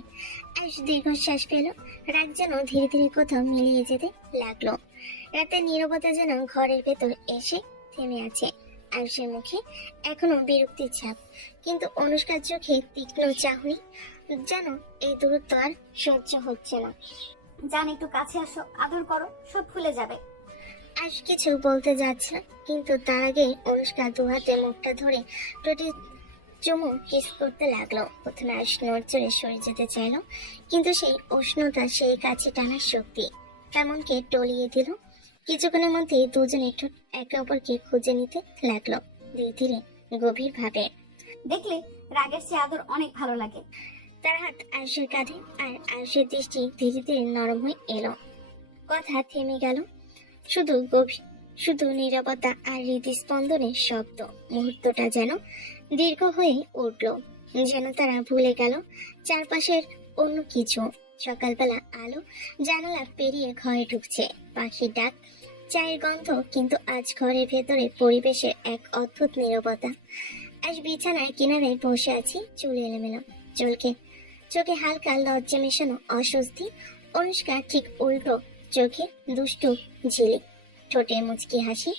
আয়ুষ দীর্ঘশ্বাস পেল। রাগ যেন ধীরে ধীরে কোথাও মিলিয়ে যেতে লাগলো। রাতের নীরবতা যেন ঘরের ভেতর এসে থেমে আছে। আয়ুষের মুখে এখনো বিরক্তির ছাপ, কিন্তু অনুষ্কার চোখে তীক্ষ্ণ চাহনি। যেন এই দূরত্ব আর সহ্য হচ্ছে না। জান, একটু কাছে আসো, আদর করো, সব ভুলে যাবে। আয়ুষ কিছু বলতে যাচ্ছে না, কিন্তু তার আগে অনুষ্কা দু হাতে মুখটা ধরে ঠোঁটে চুমু কিস করতে লাগলো। প্রথমে আয়ুষ নড়চড়ে সরে যেতে চাইলো, কিন্তু সেই উষ্ণতা, সেই কাছে টানার শক্তি তেমনকে টলিয়ে দিল। কিছুক্ষণের মধ্যে দুজনে ঠোঁট একে অপরকে খুঁজে নিতে লাগলো, ধীরে ধীরে গভীর ভাবে। দেখলে, রাগের চেয়ে আদর অনেক ভালো লাগে। তার হাত আয়ুষের কাঁধে, আর আয়ুষের দৃষ্টি ধীরে ধীরে নরম হয়ে এলো। কথা থেমে গেল, শুধু নীরবতা আর হৃদস্পন্দনের শব্দ। মুহূর্তটা যেন দীর্ঘ হয়ে উঠল, যেন তারা ভুলে গেল চারপাশের অন্য কিছু। সকালবেলা আলো জানালা পেরিয়ে ঘরে ঢুকছে, পাখির ডাক, চায়ের গন্ধ, কিন্তু আজ ঘরের ভেতরে পরিবেশের এক অদ্ভুত নীরবতা। আজ বিছানায় কিনারে বসে আছি, চুল এলোমেলো, চোখে হালকা লজ্জা মেশানো অস্বস্তি। অনুষ্কা ঠিক উল্টো, চোখে দুষ্টু ঝিলিক, ঠোঁটে মুচকি হাসি।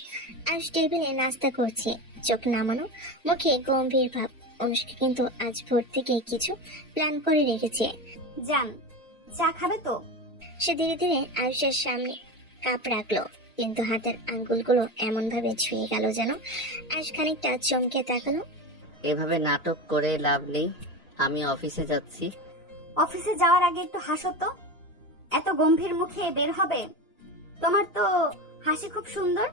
আয়ুষ টেবিলে নাস্তা করছে, চোখ নামানো, মুখে গম্ভীর ভাব। অনুষ্কা কিন্তু আজ ভোর থেকে কিছু প্ল্যান করে রেখেছে। জান, চা খাবে তো? সে ধীরে ধীরে আয়ুষের সামনে কাপ রাখলো, কিন্তু হাতের আঙ্গুলগুলো এমন ভাবে ছুঁয়ে গেল যেন আয়ুষ খানিকটা চমকে তাকালো। এভাবে নাটক করে লাভ নেই, আমি অফিসে যাচ্ছি। অফিসে যাওয়ার আগে একটু হাসো তো। এত গম্ভীর মুখে বের হবে? তোমার তো হাসি খুব সুন্দর।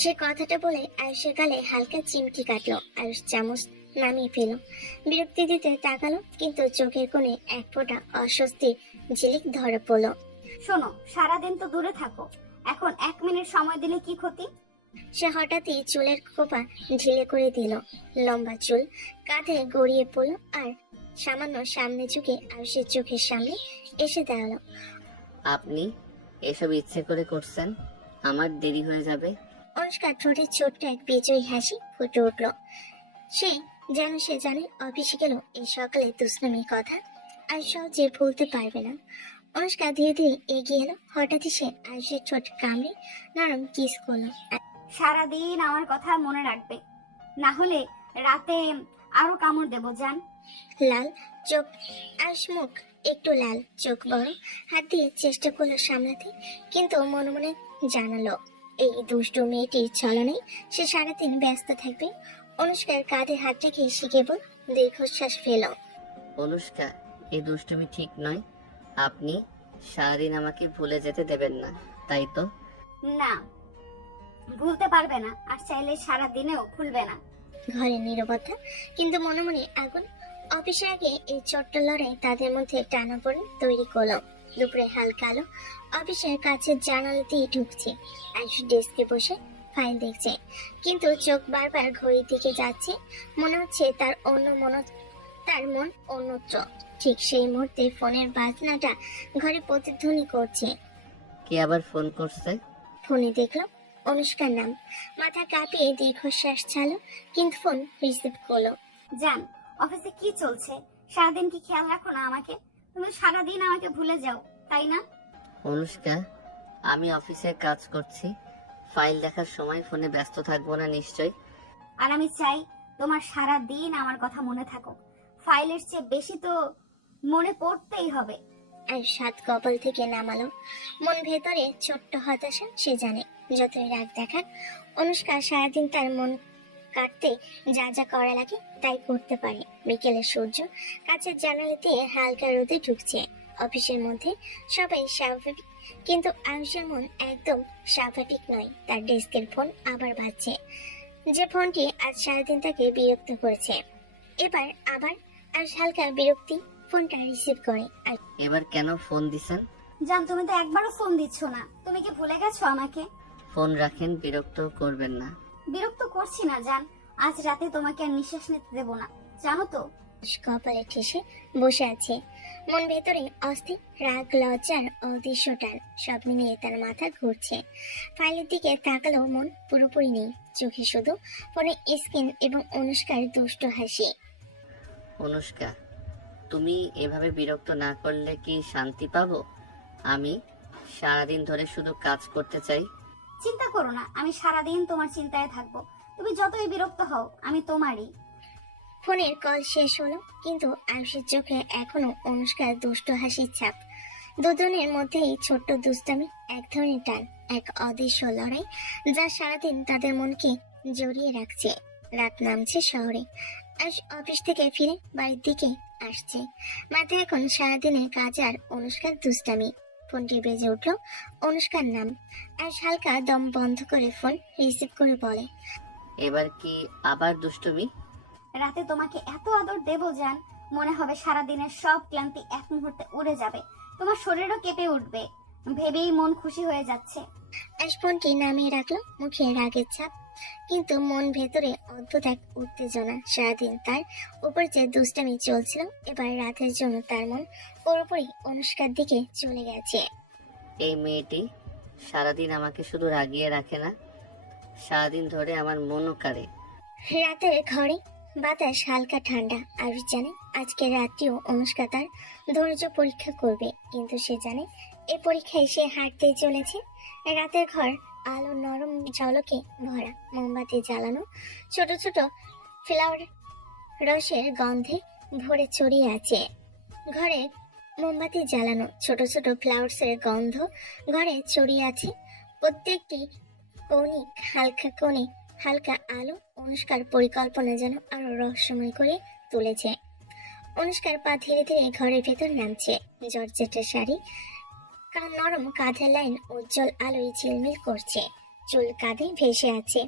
সে কথাটা বলে আয়ুষের গালে হালকা চিমটি কাটলো। আয়ুষ চামচ নামিয়ে ফেল, বিরক্তি দিতে তাকালো, কিন্তু চোখের কোণে এক ফোঁটা অস্বস্তি ঝিলিক ধরা পড়লো। শোনো, সারাদিন তো দূরে থাকো, এখন 1 মিনিট সময় দিলে কি ক্ষতি? সে হঠাৎই চুলের খোপা ঢিলে করে দিল। লম্বা চুল কাঁধে গড়িয়ে পড়ল, আর সামান্য সামনে ঝুঁকে আয়ুষের চোখের সামনে এসে দাঁড়ালো। আপনি এসব ইচ্ছে করে করছেন? আমার দেরি হয়ে যাবে। অনুষ্কার ঠোঁটে ছোট্ট এক বিজয়ী হাসি ফুটে উঠল। সে জানে অফিসে গেল এই সকালে দুষ্ণামির কথা আর সহজে ভুলতে পারবে না। অনুষ্কা ধীরে ধীরে এগিয়ে এলো, হঠাৎই সে আয়ুষের ঠোঁট কামড়ে নরম কিস করলো। সারাদিন আমার কথা মনে রাখবে, না হলে রাতে আরো কামড় দেবো। জান। লাল চোখ আয়ুষ, মুখ একটু লাল, চোখ বড়, হাত দিয়ে চেষ্টা করলো সামলাতে, কিন্তু মনে মনে জানালো এই দুষ্টু মেয়েটির ছলনায় সে সারাদিন ব্যস্ত থাকবে। অনুষ্কার কাঁধে হাত রেখে সে কেবল দীর্ঘশ্বাস ফেল। অনুষ্কা, এই দুষ্টুমি ঠিক নয়। আপনি সারাদিন আমাকে ভুলে যেতে দেবেন না, তাই তো? না, ভুলতে পারবে না, আর চাইলে সারা দিনেও ভুলবে না। ঘরে নীরবতা, কিন্তু মনে মনে আগুন। অফিসের আগে এই ছোট্ট লড়াই তাদের মধ্যে টানাপোড়েন তৈরি করলো। দুপুরে হালকা আলো অফিসের কাছের জানালা দিয়ে ঢুকছে। আয়ুষ ডেস্কে বসে ফাইল দেখছে, কিন্তু চোখ বারবার ঘড়ির দিকে যাচ্ছে। মনে হচ্ছে তার মন অন্যত্র। ঠিক সেই মুহূর্তে ফোনের বাজনাটা ঘরে প্রতিধ্বনি করছে। কে আবার ফোন করছে? ফোনে দেখলো অনুষ্কার নাম, মাথা কাঁপিয়ে দীর্ঘশ্বাস ছাড়লো, কিন্তু ফোন রিসিভ করলো। জান, অফিসে কি চলছে? সারাদিন কি খেয়াল রাখো না আমাকে? তুমি সারাদিন আমাকে ভুলে যাও, তাই না? অনুষ্কা, আমি অফিসে কাজ করছি, ফাইল দেখার সময় ফোনে ব্যস্ত থাকবো না নিশ্চয়। আর আমি চাই তোমার সারা দিন আমার কথা মনে থাকো। ফাইলের চেয়ে বেশি তো মনে পড়তেই হবে। আর সাত কপাল থেকে নামালো। মন ভেতরে ছোট্ট হতাশা। সে জানে যতই রাগ দেখাক, অনুষ্কা সারাদিন তার মন কাটতে যা যা করা লাগে তাই করতে পারে। বিকেলে সূর্য কাছের জানালা দিয়ে হালকা রোদে ঢুকছে। অফিসের মধ্যে সবাই কিন্তু আয়ুষের মন একদম স্বাভাবিক নয়। তার ডেস্কের ফোন আবার বাজছে, যে ফোনটি আজ সারাদিন তাকে বিরক্ত করেছে। এবার আবার আয়ুষ হালকা বিরক্তি ফোনটা রিসিভ করে। আর এবার কেন ফোন দিছেন? জান, তুমি তো একবারও ফোন দিচ্ছ না। তুমি কি ভুলে গেছো আমাকে? ফোন রাখেন, বিরক্ত করবেন না। বিরক্ত করছি না জান, আজ রাতে তোমাকে আর নিঃশ্বাস নিতে দেবো না, জানো তো। কপালে ঠেসে বসে আছে, মন ভেতরে অস্থির রাগ, লজ্জার অদৃশ্য টান সব মিলিয়ে তার মাথা ঘুরছে। ফাইলের দিকে তাকালেও মন পুরোপুরি নেই, চোখে শুধু ফোনে স্ক্রিন এবং অনুষ্কার দুষ্ট হাসি। অনুষ্কা, তুমি এভাবে বিরক্ত না করলে কি শান্তি পাবো? আমি সারাদিন ধরে শুধু কাজ করতে চাই। চিন্তা করো না, আমি সারাদিন তোমার চিন্তায় থাকবো। তুমি যতই বিরক্ত হও, আমি তোমারই। ফোনের কল শেষ হলো, কিন্তু আয়ুষের চোখে এখনো অনুষ্কার দুষ্ট হাসির ছাপ। দুজনের মধ্যেই ছোট্ট দুষ্টামি, এক ধরনের টান, এক অদৃশ্য লড়াই যা সারাদিন তাদের মনকে জড়িয়ে রাখছে। রাত নামছে শহরে, আয়ুষ অফিস থেকে ফিরে বাড়ির দিকে আসছে। মাথায় এখন সারাদিনের কাজ আর অনুষ্কার দুষ্টামি। ফোনটি বেজে উঠলো, অনুষ্কার নাম। আয়ুষ হালকা দম বন্ধ করে ফোন রিসিভ করে বলে, এবার কি আবার দুষ্টুমি? রাতে তোমাকে এত আদর দেবো জান, মনে হবে সারাদিনের সব ক্লান্তি এক মুহূর্তে উড়ে যাবে। তোমার শরীরও কেঁপে উঠবে, ভেবেই মন খুশি হয়ে যাচ্ছে। আয়ুষ ফোনটি নামিয়ে রাখলো, মুখে রাগের ছাপ, কিন্তু মন ভেতরে অদ্ভুত এক উত্তেজনা। সারাদিন তার উপর যে দুষ্টামি চলছিল, এবার রাতের জন্য তার মন পুরোপুরি অনুষ্কার দিকে চলে গেছে। এই মেয়েটি সারাদিন আমাকে শুধু রাগিয়ে রাখে না, সারাদিন ধরে আমার মনও কাড়ে। রাতের ঘরে বাতাস হালকা ঠান্ডা। আয়ুষ জানে আজকে রাত্রিও অনুষ্কা তার ধৈর্য পরীক্ষা করবে, কিন্তু সে জানে এই পরীক্ষায় সে হারতেই চলেছে। রাতের ঘর আলো নরম ঝলকে ভরা, মোমবাতি জ্বালানো, ছোট ছোট ফ্লাওয়ার রসের গন্ধে ভরে ছড়িয়ে আছে ঘরে। মোমবাতি জ্বালানো, ছোট ছোট ফ্লাওয়ার্সের গন্ধ ঘরে ছড়িয়ে আছে। প্রত্যেকটি কৌণিক হালকা কোণে হালকা আলো অনুষ্কার পরিকল্পনা যেন আরো রহস্যময় করে তুলেছে। অনুষ্কার পা ধীরে ধীরে ঘরের ভেতর নামছে। জর্জেটের শাড়ি, নরম কাঁধের লাইন উজ্জ্বল আলোয় ঝিলমিল করছে, চুল কাঁধে ভেসে আছে,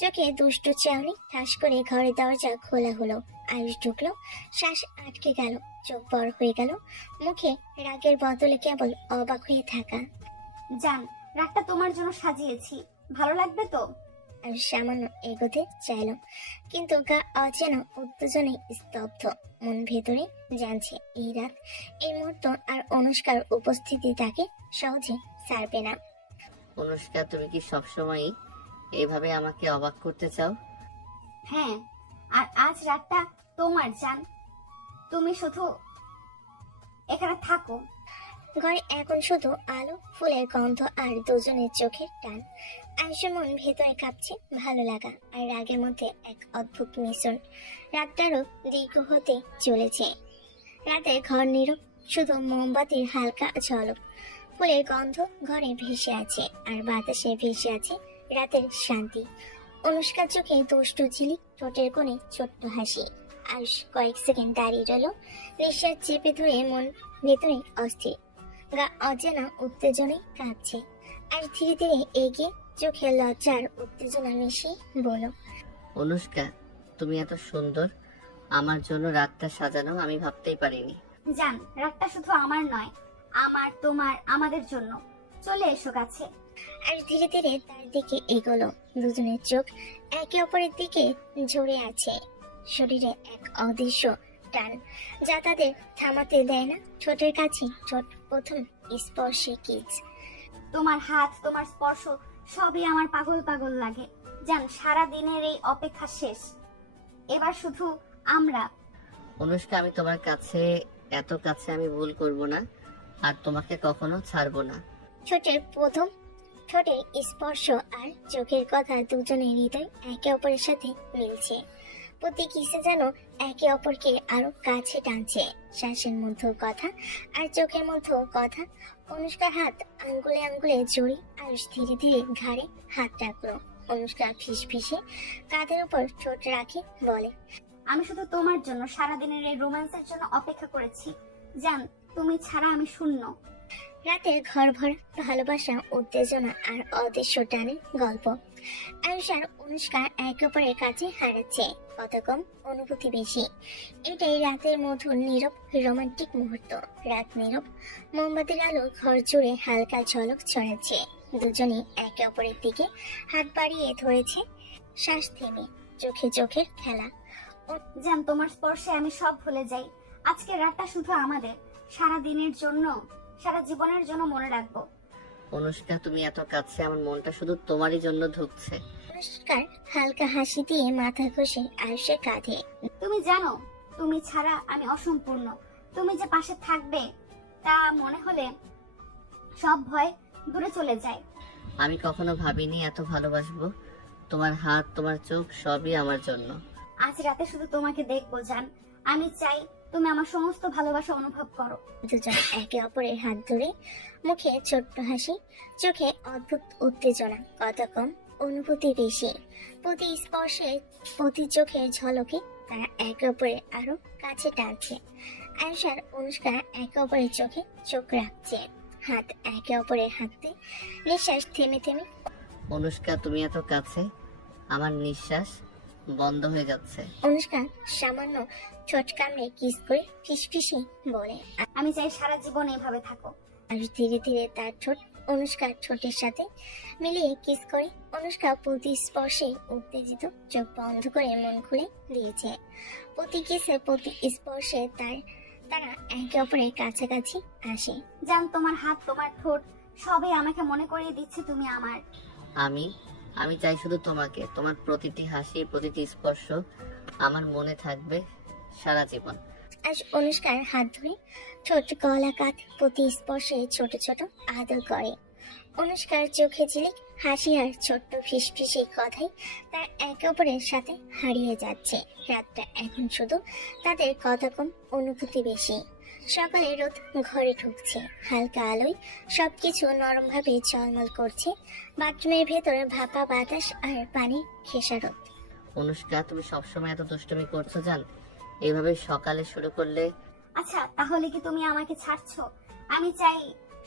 চোখে দুষ্টু চাউনি। ঠাস করে ঘরের দরজা খোলা হলো, আয়ুষ ঢুকলো। শ্বাস আটকে গেল, চোখ বড় হয়ে গেল, মুখে রাগের বদলে কেবল অবাক হয়ে থাকা। জান, রাতটা তোমার জন্য সাজিয়েছি, ভালো লাগবে তো? আর সামান্য এগোতে চাইল, কিন্তু গা অচেনা উত্তেজনে স্তব্ধ। মন ভেতরে জানছে এই রাত, এই মুহূর্ত আর অনুষ্কার উপস্থিতি তাকে সহজে ছাড়বে না। অনুষ্কা, তুমি কি সবসময়ই এইভাবে আমাকে অবাক করতে চাও? হ্যাঁ, আর আজ রাতটা তোমার জান, তুমি শুধু এখানে থাকো। ঘরে এখন শুধু আলো, ফুলের গন্ধ আর দুজনের চোখের টান। আয়ুষের মন ভেতরে কাঁপছে, ভালো লাগা আর রাগের মধ্যে এক অদ্ভুত মিশ্রণ। রাতটারও দীর্ঘ হতে চলেছে। রাতে ঘর নীরব, শুধু মোমবাতির হালকা ঝলক, ফুলের গন্ধ ঘরে ভেসে আছে, আর বাতাসে ভেসে আছে রাতের শান্তি। অনুষ্কার চোখে দুষ্টু ঝিলিক, ঠোঁটের কোণে ছোট্ট হাসি। আয়ুষ কয়েক সেকেন্ড দাঁড়িয়ে রইল, নিঃশ্বাস চেপে ধরে, মন ভেতরে অস্থির, গা অজানা উত্তেজনায় কাঁপছে। আর ধীরে ধীরে এগিয়ে চোখে লজ্জার উত্তেজনা মিশিয়ে বলল, অনুষ্কা, তুমি এত সুন্দর, আমার জন্য রাতটা সাজানো আমি ভাবতেই পারিনি। জান, রাতটা শুধু আমার নয়, আমার, তোমার, আমাদের জন্য। চলে এসো কাছে। আর ধীরে ধীরে তার দিকে এগোলো। দুজনের চোখ একে অপরের দিকে ঝরে আছে, শরীরে এক অদৃশ্য টান যা তাদের থামাতে দেয় না। ঠোঁটের কাছে ঠোঁট, প্রথম স্পর্শে কিস। তোমার হাত, তোমার স্পর্শ সবই আমার পাগল পাগল লাগে। জান, সারা দিনের এই অপেক্ষা শেষ, এবার শুধু আমরা। অনুষ্কা, আমি তোমার কাছে, এত কাছে আমি ভুল করব না, আর তোমাকে কখনো ছাড়বো না। ঠোঁটের প্রথম ঠোঁটের স্পর্শ আর চোখের কথা দুজনের হৃদয় একে অপরের সাথে মিলছে। প্রতি কিসে যেন একে অপরকে আরো কাছে টানছে। শ্বাসের মধ্যেও কথা আর চোখের মধ্যেও কথা। অনুষ্কার হাত আঙ্গুলে আঙ্গুলে জড়ি। আয়ুষ ধীরে ধীরে ঘাড়ে হাত রাখলো। অনুষ্কা ফিস ফিসে কাঁধের উপর ঠোঁট রাখে বলে, আমি শুধু তোমার জন্য সারাদিনের এই রোম্যান্সের জন্য অপেক্ষা করেছি। জান, তুমি ছাড়া আমি শূন্য। রাতের ঘর ভরা ভালোবাসা, উত্তেজনা আর অদৃশ্য টানের গল্প। আয়ুষ আর অনুষ্কা একে অপরের কাছে হারাচ্ছে, কত কম অনুভূতি বেশি। এটাই রাতের মধুর নীরব রোমান্টিক মুহূর্ত। রাত নীরব, মোমবাতির আলো ঘর জুড়ে হালকা ঝলক ছড়াচ্ছে। দুজনেই একে অপরের দিকে হাত বাড়িয়ে ধরেছে, শ্বাস থেমে, চোখে চোখের খেলা। জান, তোমার স্পর্শে আমি সব ভুলে যাই। আজকে রাতটা শুধু আমাদের, সারা দিনের জন্য, সারা জীবনের জন্য মনে রাখবো। অনুষ্কা, তুমি এত কাছে, আমার মনটা শুধু তোমারই জন্য ধুকছে। অনুষ্কার হালকা হাসি দিয়ে মাথা ঘষে আয়ুষের কাঁধে। তুমি জানো, তুমি ছাড়া আমি অসম্পূর্ণ। তুমি যে পাশে থাকবে তা মনে হলে সব ভয় দূরে চলে যায়। আমি কখনো ভাবিনি এত ভালোবাসবো। তোমার হাত, তোমার চোখ সবই আমার জন্য। আজ রাতে শুধু তোমাকে দেখবো জান। আমি চাই তুমি আমার সমস্ত ভালোবাসা অনুভব করো। দুজন একে অপরের হাত ধরে, মুখে ছোট্ট হাসি, চোখে অদ্ভুত উত্তেজনা, কত কম অনুভূতি বেশি। প্রতি স্পর্শে, প্রতি চোখের ঝলকে তারা একে অপরের আরো কাছে টানছে। আয়ুষ আর অনুষ্কা একে অপরের চোখে চোখ রাখছে, হাত একে অপরের হাতে, নিঃশ্বাস থেমে থেমে। অনুষ্কা, তুমি এত কাছে, আমার নিঃশ্বাস বন্ধ হয়ে যাচ্ছে। অনুষ্কা সামান্য ঠোঁট কামড়ে কিস করে ফিসফিসে বলে। আমি চাই সারা জীবন এইভাবে থাকো। আয়ুষ ধীরে ধীরে তার ঠোঁট অনুষ্কার ঠোঁটের সাথে মিলিয়ে কিস করে। অনুষ্কা প্রতি স্পর্শে উত্তেজিত, চোখ বন্ধ করে মন খুলে দিয়েছে। প্রতি কিসে, প্রতি স্পর্শে তারা একে অপরের কাছাকাছি আসে। জান, তোমার হাত, তোমার ঠোঁট সবই আমাকে মনে করিয়ে দিচ্ছে তুমি আমার। আমি চাই শুধু তোমাকে। তোমার প্রতিটি হাসি, প্রতিটি স্পর্শ আমার মনে থাকবে সারা জীবন। আজ অনুষ্কার হাত ধরে ঠোঁট, গলা, কাঁধ প্রতি স্পর্শে ছোট ছোট আদর করে। অনুষ্কার চোখে ঝিলিক হাসি আর ছোট্ট ফিসফিসে কথাই তার একে অপরের সাথে হারিয়ে যাচ্ছে। রাতটা এখন শুধু তাদের কথা কম, অনুভূতি বেশি। সকালে রোদ ঘরে ঢুকছে, হালকা আলোয় সবকিছু নরমভাবে ঝলমল করছে। বাথরুমের ভেতরে ভাপা বাতাস আর পানির খেসারত। অনুষ্কা, তুমি সবসময় এত দুষ্টুমি করছো জান। এইভাবে সকালে শুরু করলে। আচ্ছা, তাহলে কি তুমি আমাকে ছাড়ছো? আমি চাই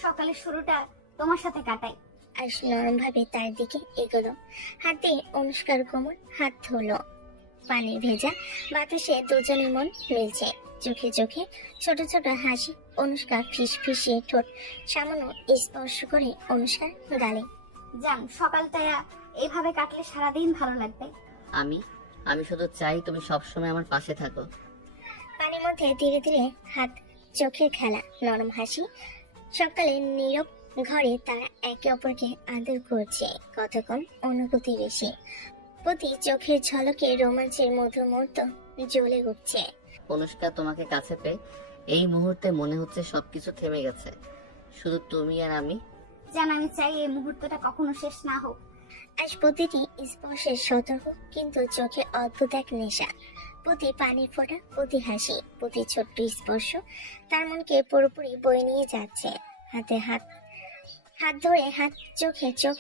সকালের শুরুটা তোমার সাথে কাটাই। আয়ুষ নরম ভাবে তার দিকে এগোলো, হাতে অনুষ্কার কোমর হাত ধরলো। পানির ভেজা বাতাসে দুজনের মন মিলছে, চোখে চোখে ছোট ছোট হাসি। অনুষ্কা ফিসফিসিয়ে ঠোঁট সামান্য স্পর্শ করে অনুষ্কার গালে। জান, সকালটা এইভাবে কাটলে সারাদিন ভালো লাগবে। আমি শুধু চাই তুমি সবসময় আমার পাশে থাকো। পানির মধ্যে ধীরে ধীরে হাত, চোখের খেলা, নরম হাসি। সকালে নীরব ঘরে তারা একে অপরকে আদর করছে, কত কম অনুভূতি বেশি। প্রতি চোখের ঝলকে রোমাঞ্চের মধুর মুহূর্ত জ্বলে উঠছে। অনুষ্কা, তোমাকে কাছে পেয়ে এই মুহূর্তে মনে হচ্ছে সবকিছু থেমে গেছে, শুধু তুমি আর আমি। জান, আমি চাই এই মুহূর্তটা কখনো শেষ না হোক। আজ প্রতিটি স্পর্শের সতর্ক, কিন্তু চোখে অদ্ভুত এক নেশা। প্রতি পানির ফোঁটা, প্রতি হাসি, প্রতি ছোট্ট স্পর্শ তার মনকে পুরোপুরি বয়ে নিয়ে যাচ্ছে। হাতে হাত ধরে হাত, চোখে চোখ,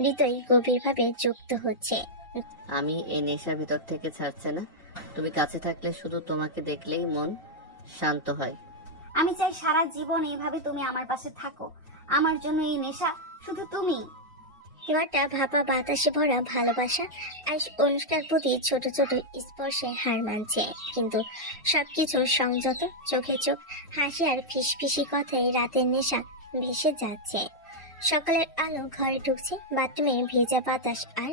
হৃদয় গভীরভাবে যুক্ত হচ্ছে। আমি এই নেশার ভিতর থেকে ছাড়ছে না। তুমি কাছে থাকলে শুধু তোমাকে দেখলেই মন শান্ত হয়। আমি চাই সারা জীবন এইভাবে তুমি আমার পাশে থাকো। আমার জন্য এই নেশা শুধু তুমি। এবারটা ভাপা বাতাসে ভরা ভালোবাসা। আজ অনুষ্কার প্রতি ছোট ছোট স্পর্শে হার মানছে, কিন্তু সবকিছু সংযত, চোখে চোখ, হাসি আর ফিসফিসি কথায় রাতের নেশা ভেসে যাচ্ছে। সকালের আলো ঘরে ঢুকছে, বাথরুমে ভেজা বাতাস আর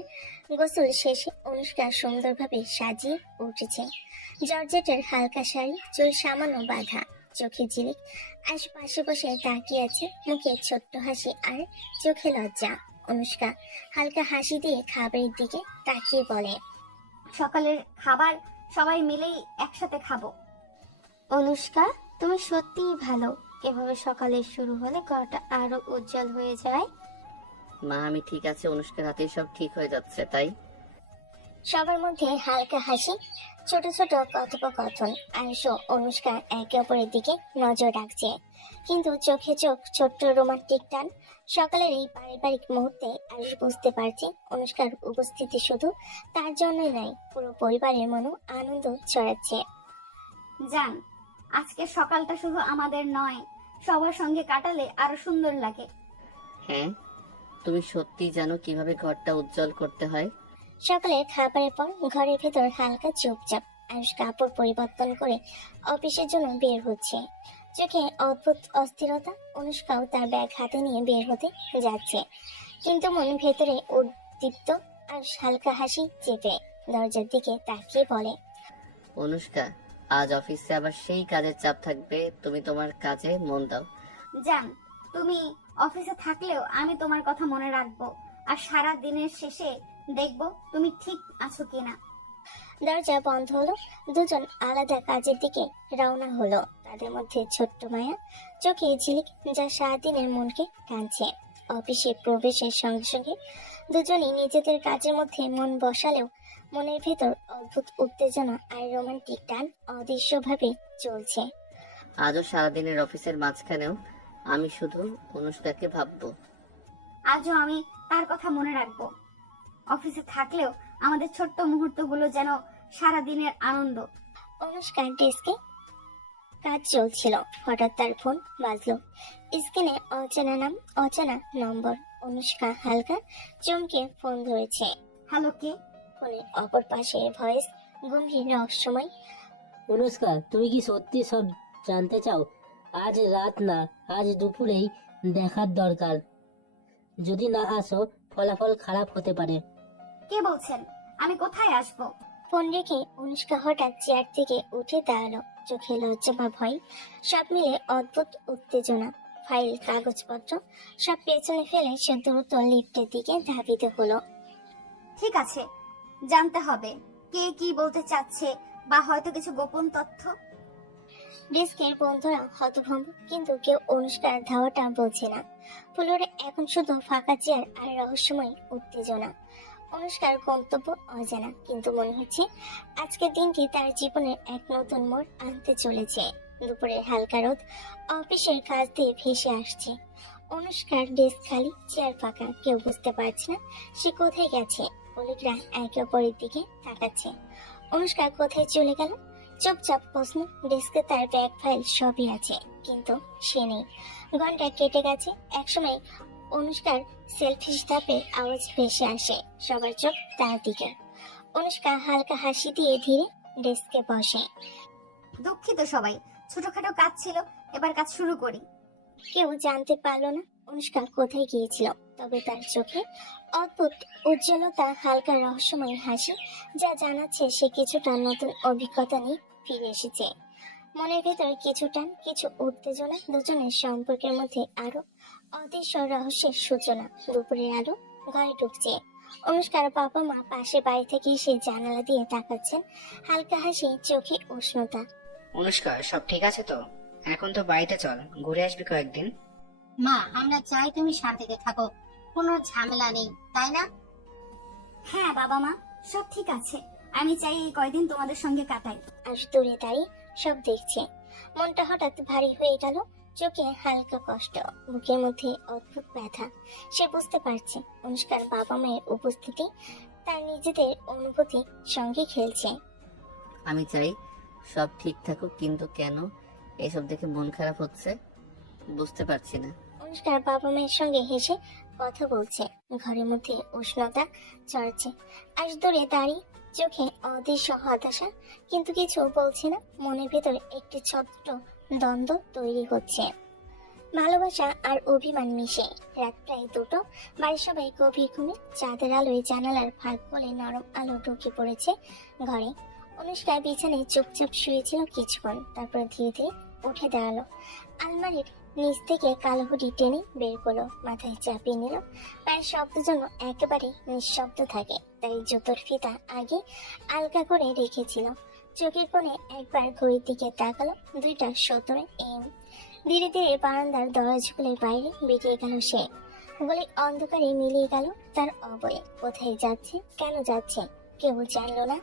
গোসল শেষে অনুষ্কা সুন্দরভাবে সাজিয়ে উঠেছে। জর্জেটের হালকা শাড়ি, চুল সামান্য বাঁধা, চোখে ঝিলিক। আশেপাশে বসে তাকিয়ে আছে, মুখে ছোট্ট হাসি আর চোখে লজ্জা। অনুষ্কা হালকা হাসি দিয়ে খাবারের দিকে তাকিয়ে বলে, সকালের খাবার সবাই মিলেই একসাথে খাবো। অনুষ্কা, তুমি সত্যিই ভালো। এভাবে সকালে শুরু হলে ঘরটা আরো উজ্জ্বল হয়ে যায়। মা, আমি ঠিক আছে। অনুষ্কার হাতেই সব ঠিক হয়ে যাচ্ছে, তাই সবার মধ্যে হালকা হাসি, ছোট ছোট কথোপকথন। আয়ুষ ও অনুষ্কা একে অপরের দিকে নজর রাখছে, কিন্তু চোখে চোখ, ছোট্ট রোমান্টিক টান। সকালের এই পারিবারিক মুহূর্তে আয়ুষ বুঝতে পারছে অনুষ্কার উপস্থিতি শুধু তার জন্যই নয়, পুরো পরিবারের মনও আনন্দ ছড়াচ্ছে। জান, আজকে সকালটা শুধু আমাদের নয়, সবার সঙ্গে কাটালে আরো সুন্দর লাগে। হ্যাঁ, তুমি সত্যি জানো কিভাবে ঘরটা উজ্জ্বল করতে হয়। সকালে খাবারের পর ঘরের ভেতর হালকা চুপচাপ আয়ুষ কাপড় পরিবর্তন করে অফিসের জন্য বের হচ্ছে। চোখে অদ্ভুত অস্থিরতা। অনুষ্কাও তার ব্যাগ হাতে নিয়ে বের হতে যাচ্ছে, কিন্তু মন ভেতরে উদ্দীপ্ত। আয়ুষ হালকা হাসি চেপে দরজার দিকে তাকিয়ে বলে, অনুষ্কা, আজ অফিসে আবার সেই কাজের চাপ থাকবে, তুমি তোমার কাজে মন দাও। জান, তুমি অফিসে থাকলেও আমি তোমার কথা মনে রাখবো, আর সারা দিনের শেষে দেখবো তুমি ঠিক আছো কিনা। দরজা বন্ধ হলো। দুজন আলাদা কাজের দিকে রওনা হলো। তাদের মধ্যে ছোট্ট মায়া, চোখে ঝিলিক, যা সারাদিনের মনকে টানছে। অফিসে প্রবেশের সঙ্গে সঙ্গে দুজনই নিজেদের কাজের মধ্যে মন বসালেও মনের ভেতর অদ্ভুত উত্তেজনা আর রোমান্টিক টান অদৃশ্যভাবে চলছে। আজও সারাদিনের অফিসের মাঝখানেও আমি শুধু অনুষ্কাকে ভাববো। আজও আমি তার কথা মনে রাখবো। অফিসে থাকলেও আমাদের ছোট্ট মুহূর্তগুলো যেন সারা দিনের আনন্দ। অনুষ্কার ডেস্কে কাজ চলছিল। হঠাৎ তার ফোন বাজলো। স্ক্রিনে অচেনা নাম, অচেনা নম্বর। অনুষ্কা হালকা চমকে ফোন ধরেছে। হ্যালো, কে? ফোনের অপর পাশে ভয়েস গম্ভীর রহস্যময়। অনুষ্কা, তুমি কি সত্যি সব জানতে চাও? আজ রাত না, আজ দুপুরেই দেখার দরকার। যদি না আসো, ফলাফল খারাপ হতে পারে। কে বলছেন? আমি কোথায় আসবো? ফোন রেখে অনুষ্কা হঠাৎ চেয়ার থেকে উঠে দাঁড়ালো। চোখে লজ্জা বা ভয় সব মিলে অদ্ভুত উত্তেজনা। ফাইল, কাগজপত্র সব পেছনে ফেলে সে দ্রুত লিফটের দিকে ধাবিত হলো। ঠিক আছে, জানতে হবে কে কি বলতে চাচ্ছে, বা হয়তো কিছু গোপন তথ্য। ডেস্কের বন্ধুরা হতভম্ব, কিন্তু কেউ অনুষ্কার ধাওয়াটা বোঝে না। ফ্লোরে এখন শুধু ফাঁকা চেয়ার আর রহস্যময় উত্তেজনা। অনুষ্কার গন্তব্য অজানা, কিন্তু মনে হচ্ছে আজকের দিনটি তার জীবনের এক নতুন মোড় আনতে চলেছে। দুপুরের হালকা রোদ অফিসের কাজ দিয়ে ভেসে আসছে। অনুষ্কার ডেস্ক খালি, চেয়ার ফাঁকা। কেউ বুঝতে পারছে না সে কোথায় গেছে। কলিগরা একে অপরের দিকে তাকাচ্ছে। অনুষ্কা কোথায় চলে গেল? চুপচাপ প্রশ্ন। ডেস্কে তার ব্যাগ, ফাইল সবই আছে, কিন্তু সে নেই। ঘন্টা কেটে গেছে। একসময় অনুষ্কার সেলফিশ ধাপে আওয়াজ ভেসে আসে। সবার চোখ তার দিকে। অনুষ্কা হালকা হাসি দিয়ে ধীরে ডেস্কে বসে। দুঃখিত সবাই, ছোটখাটো কাজ ছিল, এবার কাজ শুরু করি। কেউ জানতে পারলো না অনুষ্কা কোথায় গিয়েছিল, তবে তার চোখে অদ্ভুত উজ্জ্বলতা, হালকা রহস্যময় হাসি, যা জানাচ্ছে সে কিছুটা নতুন অভিজ্ঞতা নিয়ে ফিরে এসেছে। মনের ভেতর কিছু টান, কিছু উত্তেজনা। দুজনের সম্পর্কের মধ্যে আরো অদৃশ্য রহস্যের সূচনা। দুপুরের আলো ঘরে ঢুকছে। অনুষ্কার বাবা মা পাশে বাড়ি থেকে এসে জানালা দিয়ে তাকাচ্ছেন। হালকা হাসি, চোখে উষ্ণতা। অনুষ্কা, সব ঠিক আছে তো? এখন তো বাড়িতে চল, ঘুরে আসবি কয়েকদিন। মা, আমরা চাই তুমি শান্তিতে থাকো, কোনো ঝামেলা নেই, তাই না? হ্যাঁ বাবা মা, সব ঠিক আছে। আমি চাই এই কয়দিন তোমাদের সঙ্গে কাটাই। আর দূরে দাঁড়িয়ে সব দেখছে। মনটা হঠাৎ ভারী হয়ে গেল। চোখে হালকা কষ্ট, বুকের মধ্যে অদ্ভুত ব্যথা। সে বুঝতে পারছে অনুষ্কার বাবা মায়ের উপস্থিতি তার নিজেদের অনুভূতি সঙ্গে খেলছে। আমি চাই সব ঠিক থাকুক, কিন্তু কেন এসব দেখে মন খারাপ হচ্ছে বুঝতে পারছি না। অনুষ্কার বাবা মায়ের সঙ্গে হেসে কথা বলছে। ঘরের মধ্যে উষ্ণতা চড়ছে। আজ দূরে দাঁড়িয়ে চোখে অদৃশ্য হতাশা, কিন্তু কিছু বলছে না। মনের ভেতর একটি ছোট্ট দ্বন্দ্ব তৈরি হচ্ছে। ভালোবাসা আর অভিমান মিশে। রাত প্রায় 2টো। বাড়ির সবাই গভীর ঘুমে। চাঁদের আলোয় জানালার ফাঁক গলে নরম আলো ঢুকে পড়েছে ঘরে। অনুষ্কা বিছানায় চুপচাপ শুয়েছিল কিছুক্ষণ, তারপর ধীরে ধীরে উঠে দাঁড়ালো। আলমারির নিচ থেকে কালো হুডি টেনে বের করলো, মাথায় চাপিয়ে নিল। পায়ের শব্দ যেন একেবারে নিঃশব্দ থাকে, তাই জুতোর ফিতা আগে আলগা করে রেখেছিল। চোখের কোণে একবার ঘড়ির দিকে তাকালো। 2:17 AM। ধীরে ধীরে বারান্দার দরজা খুলে বাইরে বেরিয়ে গেল সে। বলে অন্ধকারে মিলিয়ে গেল তার অবয়ে। কোথায় যাচ্ছে, কেন যাচ্ছে, কেউ জানলো না।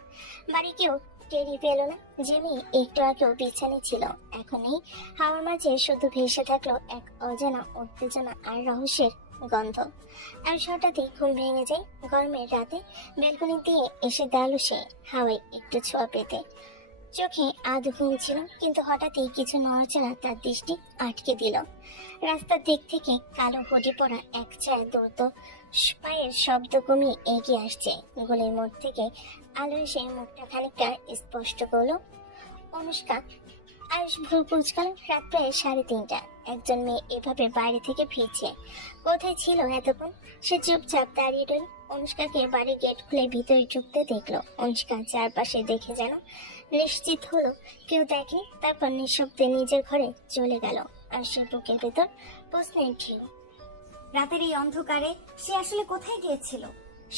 বাড়ি কেউ টেরি পেল না। যে মেয়ে একটু আগেও বিছানে ছিল, এখন এই হাওয়ার মাঝে শুধু ভেসে থাকলো এক অজানা উত্তেজনা আর রহস্যের গন্ধ। আর হঠাৎই ঘুম ভেঙে যায়। গরমের রাতে ব্যালকনি দিয়ে এসে দাঁড়ালো সে, হাওয়ায় একটু ছোঁয়া পেতে। চোখে আধ ঘুম ছিল, কিন্তু হঠাৎই কিছু নড়াচড়া তার দৃষ্টি আটকে দিল। রাস্তার দিক থেকে কালো হুডি পরা এক ছায়া দ্রুত পায়ের শব্দ কমিয়ে এগিয়ে আসছে। গলির মোড় থেকে আলো এসে মুখটা খানিকটা স্পষ্ট করলো। অনুষ্কা। আয়ুষ ভুল বুঝকাল। রাত প্রায় 3:30। একজন মেয়ে এভাবে বাইরে থেকে ফিরছে। কোথায় ছিল এতক্ষণ? সে চুপচাপ দাঁড়িয়ে রইল। অনুষ্কাকে বাড়ির গেট খুলে ভিতরে ঢুকতে দেখলো। অনুষ্কা চারপাশে দেখে যেন নিশ্চিত হলো কেউ দেখেনি, তারপর নিঃশব্দে নিজের ঘরে চলে গেল। আর সে বুকের ভেতর প্রশ্নের ঢেউ। রাতের এই অন্ধকারে সে আসলে কোথায় গিয়েছিল?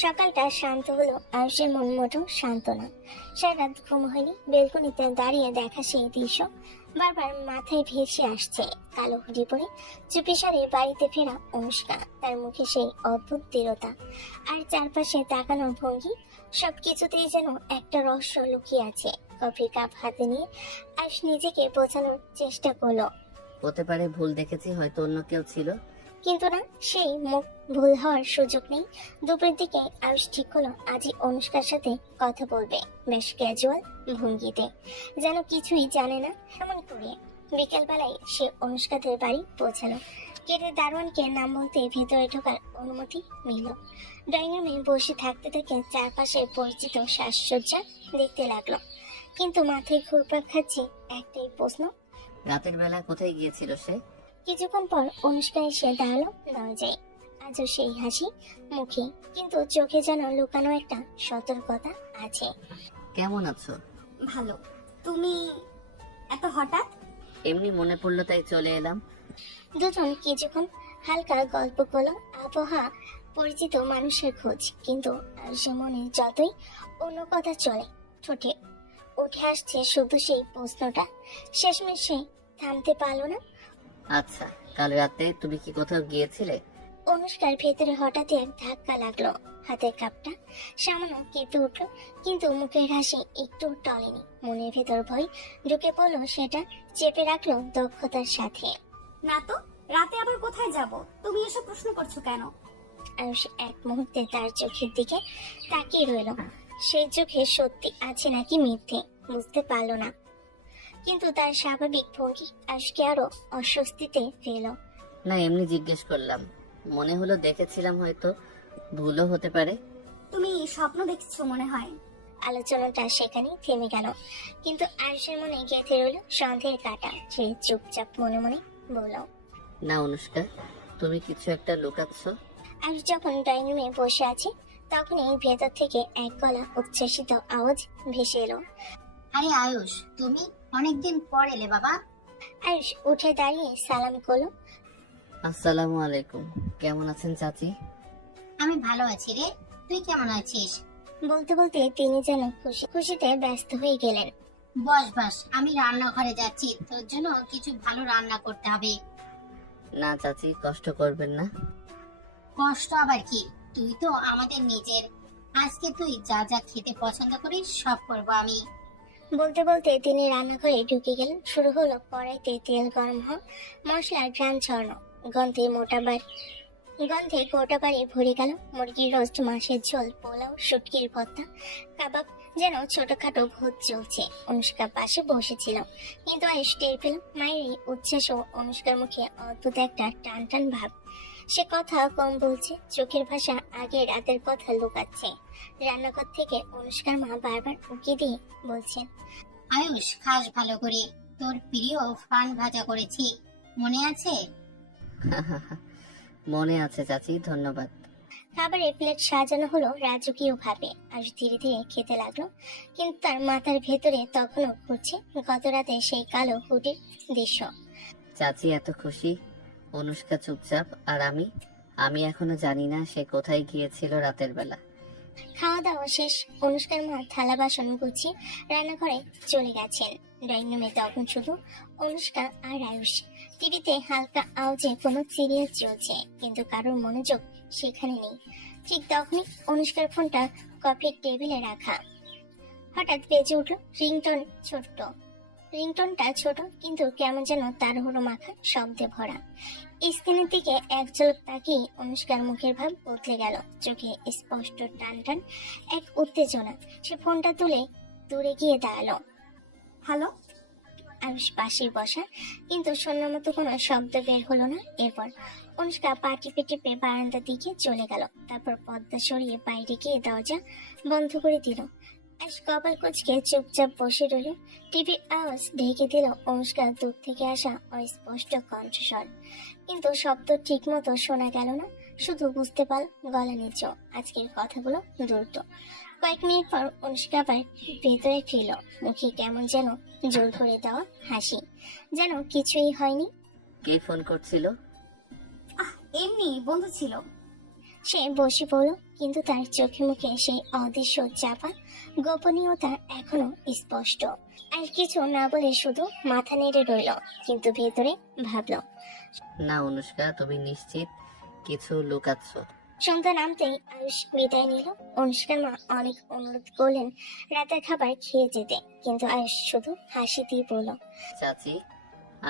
সকালটা শান্ত হলো, আয়ুষের মন মোটেও শান্ত না। সারা রাত ঘুম হয়নি। বেলকনিতে দাঁড়িয়ে দেখা সেই দৃশ্য বারবার মাথায় ভেসে আসছে। কালো হুডি পরে চুপিসারে বাড়িতে ফেরা অনুষ্কা, তার মুখে সেই অদ্ভুত দৃঢ়তা আর চারপাশে তাকানোর ভঙ্গি, সবকিছুতেই যেন একটা রহস্য লুকিয়ে আছে। কফি কাপ হাতে নিয়ে আয়ুষ নিজেকে বোঝানোর চেষ্টা করলো, হতে পারে ভুল দেখেছি, হয়তো অন্য কেউ ছিল। কিন্তু না, সেই মুখ ভুল হওয়ার সুযোগ নেই। দুপুরের দিকে আয়ুষ ঠিক হলো আজই অনুষ্কার সাথে কথা বলবে, বেশ ক্যাজুয়াল ভঙ্গিতে, যেন কিছুই জানে না এমন করে। বিকেলবেলায় সে অনুষ্কাদের বাড়ি পৌঁছালো। গেটের দারোয়ানকে নাম বলতে ভেতরে ঢোকার অনুমতি মিলল। ড্রয়িং রুমে বসে থাকতে থেকে চারপাশের পরিচিত সাজসজ্জা দেখতে লাগলো, কিন্তু মাথায় ঘুরপাক খাচ্ছে একটাই প্রশ্ন, রাতের বেলা কোথায় গিয়েছিল সে? কিছুক্ষণ পর অনুষ্কা এসে দাঁড়ালো দরজায়। আজও সেই হাসি মুখে, কিন্তু চোখে যেন লুকানো একটা সতর্কতা আছে। কেমন আছো? ভালো। তুমি এত হঠাৎ? এমনি মনে পড়লো তাই চলে এলাম। দুজন কিছুক্ষণ হালকা গল্প করলো। আবহাওয়া পরিচিত মানুষের খোঁজ, কিন্তু সে মনে যতই অন্য কথা চলে, ঠোঁটে উঠে আসছে শুধু সেই প্রশ্নটা। শেষমেশ সে থামতে পারলো না। আচ্ছা, কাল রাতে তুমি কি কোথাও গিয়েছিলে? অনুষ্কার ভেতরে হঠাৎ এক ধাক্কা লাগলো। হাতের কাপটা সামান্য কেঁপে উঠলো, কিন্তু মুখের হাসি একটু টলেনি। মনের ভেতর ভয় ঢুকে পড়লো, সেটা চেপে রাখলো দক্ষতার সাথে। না তো, রাতে আবার কোথায় যাব? তুমি এসব প্রশ্ন করছো কেন? আয়ুষ এক মুহূর্তে তার চোখের দিকে তাকিয়ে রইল। সেই চোখে সত্যি আছে নাকি মিথ্যে বুঝতে পারলো না, কিন্তু তার স্বাভাবিক ভঙ্গি আজকে আরো অস্বস্তিতে ফেল। না, এমনি জিজ্ঞেস করলাম, মনে হলো দেখেছিলাম, হয়তো ভুলও হতে পারে। তুমি স্বপ্ন দেখছো মনে হয়। আলোচনাটা সেখানেই থেমে গেল, কিন্তু আয়ুষের মনে গেঁথে রইল সন্দেহের কাঁটা। সে চুপচাপ মনে মনে বলল, না অনুষ্কা, তুমি কিছু একটা লুকাচ্ছ। আয়ুষ যখন ড্রয়িং রুমে বসে আছে, তখনই ভেতর থেকে এক গলা উচ্ছ্বাসিত আওয়াজ ভেসে এলো। আরে আয়ুষ, তুমি অনেকদিন পর এলে বাবা। আয়ুষ উঠে দাঁড়িয়ে সালাম করলো। আসসালামু আলাইকুম। কেমন আছেন চাচি? আমি ভালো আছি রে, তুই কেমন আছিস? বলতে বলতে তিনি যেন খুশিতে ব্যস্ত হয়ে গেলেন। বস বস, আমি রান্নাঘরে যাচ্ছি, তোর জন্য কিছু ভালো রান্না করতে হবে। না চাচি, কষ্ট করবেন না। কষ্ট আবার কি, তুই তো আমাদের নিজের। আজকে তুই যা যা খেতে পছন্দ করিস সব করবো আমি। বলতে বলতে তিনি রান্নাঘরে ঢুকে গেলেন। শুরু হলো কড়াইতে তেল গরম হওয়া, মশলার ঘ্রাণ ছড়ানো, গন্ধে গোটা বাড়ি ভরে গেল। মুরগির রোস্ট, মাছের ঝোল, পোলাও, শুটকির ভর্তা, কাবাব, যেন ছোটখাটো ভোজ চলছে। অনুষ্কা পাশে বসেছিল, কিন্তু আয়ুষ টের পেল মায়ের এই উচ্ছ্বাস ও অনুষ্কার মুখে অদ্ভুত একটা টান টান ভাব। সে কথা কম বলছে, চোখের ভাষা আগে রাতের কথা লুকাচ্ছে। রান্নাঘর থেকে অনুষ্কার মা বারবার উকি দিয়ে বলছেন, আয়ুষ খাস ভালো করে, তোর প্রিয় ফান ভাজা করেছি, মনে আছে? মনে আছে চাচি, ধন্যবাদ। খাবারের প্লেট সাজানো হলো রাজকীয় ভাবে। আয়ুষ ধীরে ধীরে খেতে লাগলো, কিন্তু তার মাথার ভেতরে তখনও ঘুরছে গত রাতে সেই কালো হুডির দৃশ্য। চাচি এত খুশি, অনুষ্কা চুপচাপ, আর আমি এখনো জানি না সে কোথায় গিয়েছিল রাতের বেলা। খাওয়া দাওয়া শেষ, অনুষ্কার মা থালা বাসন গুছিয়ে রান্নাঘরে চলে গেছেন। ড্রয়িং রুমে তখন শুধু অনুষ্কা আর আয়ুষ। টিভিতে হালকা আওয়াজে কোনো সিরিয়াল চলছে, কিন্তু কারোর মনোযোগ সেখানে নেই। ঠিক তখনই অনুষ্কার ফোনটা কফির টেবিলে রাখা। হঠাৎ বেজে উঠল রিংটোনটা ছোট, কিন্তু কেমন যেন তাড়াহুড়ো মাখা শব্দে ভরা। স্ক্রিনের দিকে এক ঝলক তাকিয়ে অনুষ্কার মুখের ভাব বদলে গেল। চোখে স্পষ্ট টান টান এক উত্তেজনা। সে ফোনটা তুলে দূরে গিয়ে দাঁড়ালো। হ্যালো। আয়ুষ পাশে বসা, কিন্তু শূন্য মতো কোনো শব্দ বের হলো না। এরপর অনুষ্কা পা টিপে টিপে বারান্দার দিকে চলে গেল, তারপর পর্দা সরিয়ে বাইরে গিয়ে দরজা বন্ধ করে দিল। আয়ুষ কপাল কুঁচকে চুপচাপ বসে রইল। টিভির আওয়াজ ঢেকে দিল অনুষ্কার দূর থেকে আসা অস্পষ্ট কণ্ঠস্বর, কিন্তু শব্দ ঠিক মতো শোনা গেল না, শুধু বুঝতে পারল গলা নিচু আজকের কথাগুলো দ্রুত। কয়েক মিনিট পর অনুষ্কা আবার ভেতরে ফিরল, মুখে কেমন যেন জোর করে দেওয়া হাসি, যেন কিছুই হয়নি। কে ফোন করছিল? এমনি বন্ধু ছিল। সে বসে পড়ল, কিন্তু তার চোখে মুখে সেই অদৃশ্য চাপা গোপনীয়তা এখনো স্পষ্ট। আর কিছু না বলে শুধু মাথা নেড়ে রইল, কিন্তু ভেতরে ভাবল। না অনুষ্কা, তুমি নিশ্চিত কিছু লুকাচ্ছ? সন্ধ্যা নামতেই আয়ুষ বিদায় নিল। অনুষ্কার মা অনেক অনুরোধ করলেন রাতের খাবার খেয়ে যেতে, কিন্তু আয়ুষ শুধু হাসি দিয়ে বলল, চাচি,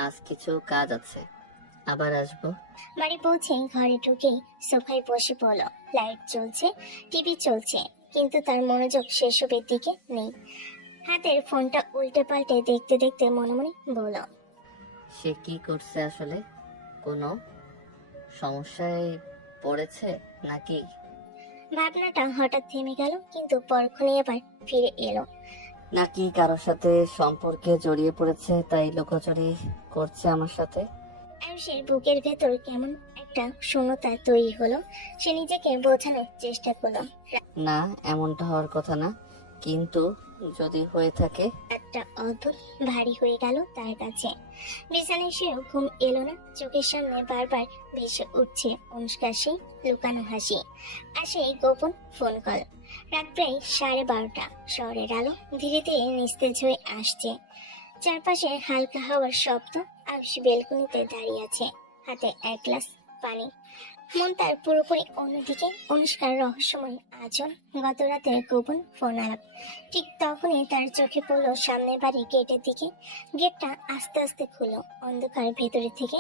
আজ কিছু কাজ আছে, আবার আসবো। বাড়ি পৌঁছে ঘরে ঢুকেই সোফায় বসে পড়ল। লাইট জ্বলছে, টিভি চলছে, কিন্তু তার মনোযোগ সেসবের দিকে নেই। হাতের ফোনটা উল্টে পাল্টে দেখতে দেখতে মনে মনে বলল, সে কি করছে আসলে? কোনো সমস্যায় পড়েছে নাকি? ভাবনাটা হঠাৎ থেমে গেল, কিন্তু পরক্ষণেই আবার ফিরে এলো। নাকি কারোর সাথে সম্পর্কে জড়িয়ে পড়েছে, তাই লুকোচুরি করছে আমার সাথে? আয়ুষের বুকের ভেতর কেমন একটা শূন্যতা তৈরি হলো। সে নিজেকে বোঝানোর চেষ্টা করলো, না, এমনটা হওয়ার কথা না, কিন্তু যদি হয়ে থাকে। একটা অদ্ভুত ভারী হয়ে গেল তার কাছে। বিছানায় সেও ঘুম এলো না, চোখের সামনে বারবার ভেসে উঠছে অনুষ্কার সেই লুকানো হাসি আর সেই গোপন ফোন কল। রাত প্রায় 12:30। শহরের আলো ধীরে ধীরে নিস্তেজ হয়ে আসছে, চারপাশে হালকা হাওয়ার শব্দ। আয়ুষ বেলকনিতে দাঁড়িয়ে আছে, হাতে এক গ্লাস পানি। মন তার পুরোপুরি অন্যদিকে। অনুষ্কার রহস্যময় আচরণ, গত রাতের গোপন ফোন আলাপ। ঠিক তখনই তার চোখে পড়লো সামনের বাড়ি গেটের দিকে। গেটটা আস্তে আস্তে খুলল, অন্ধকার ভেতরে থেকে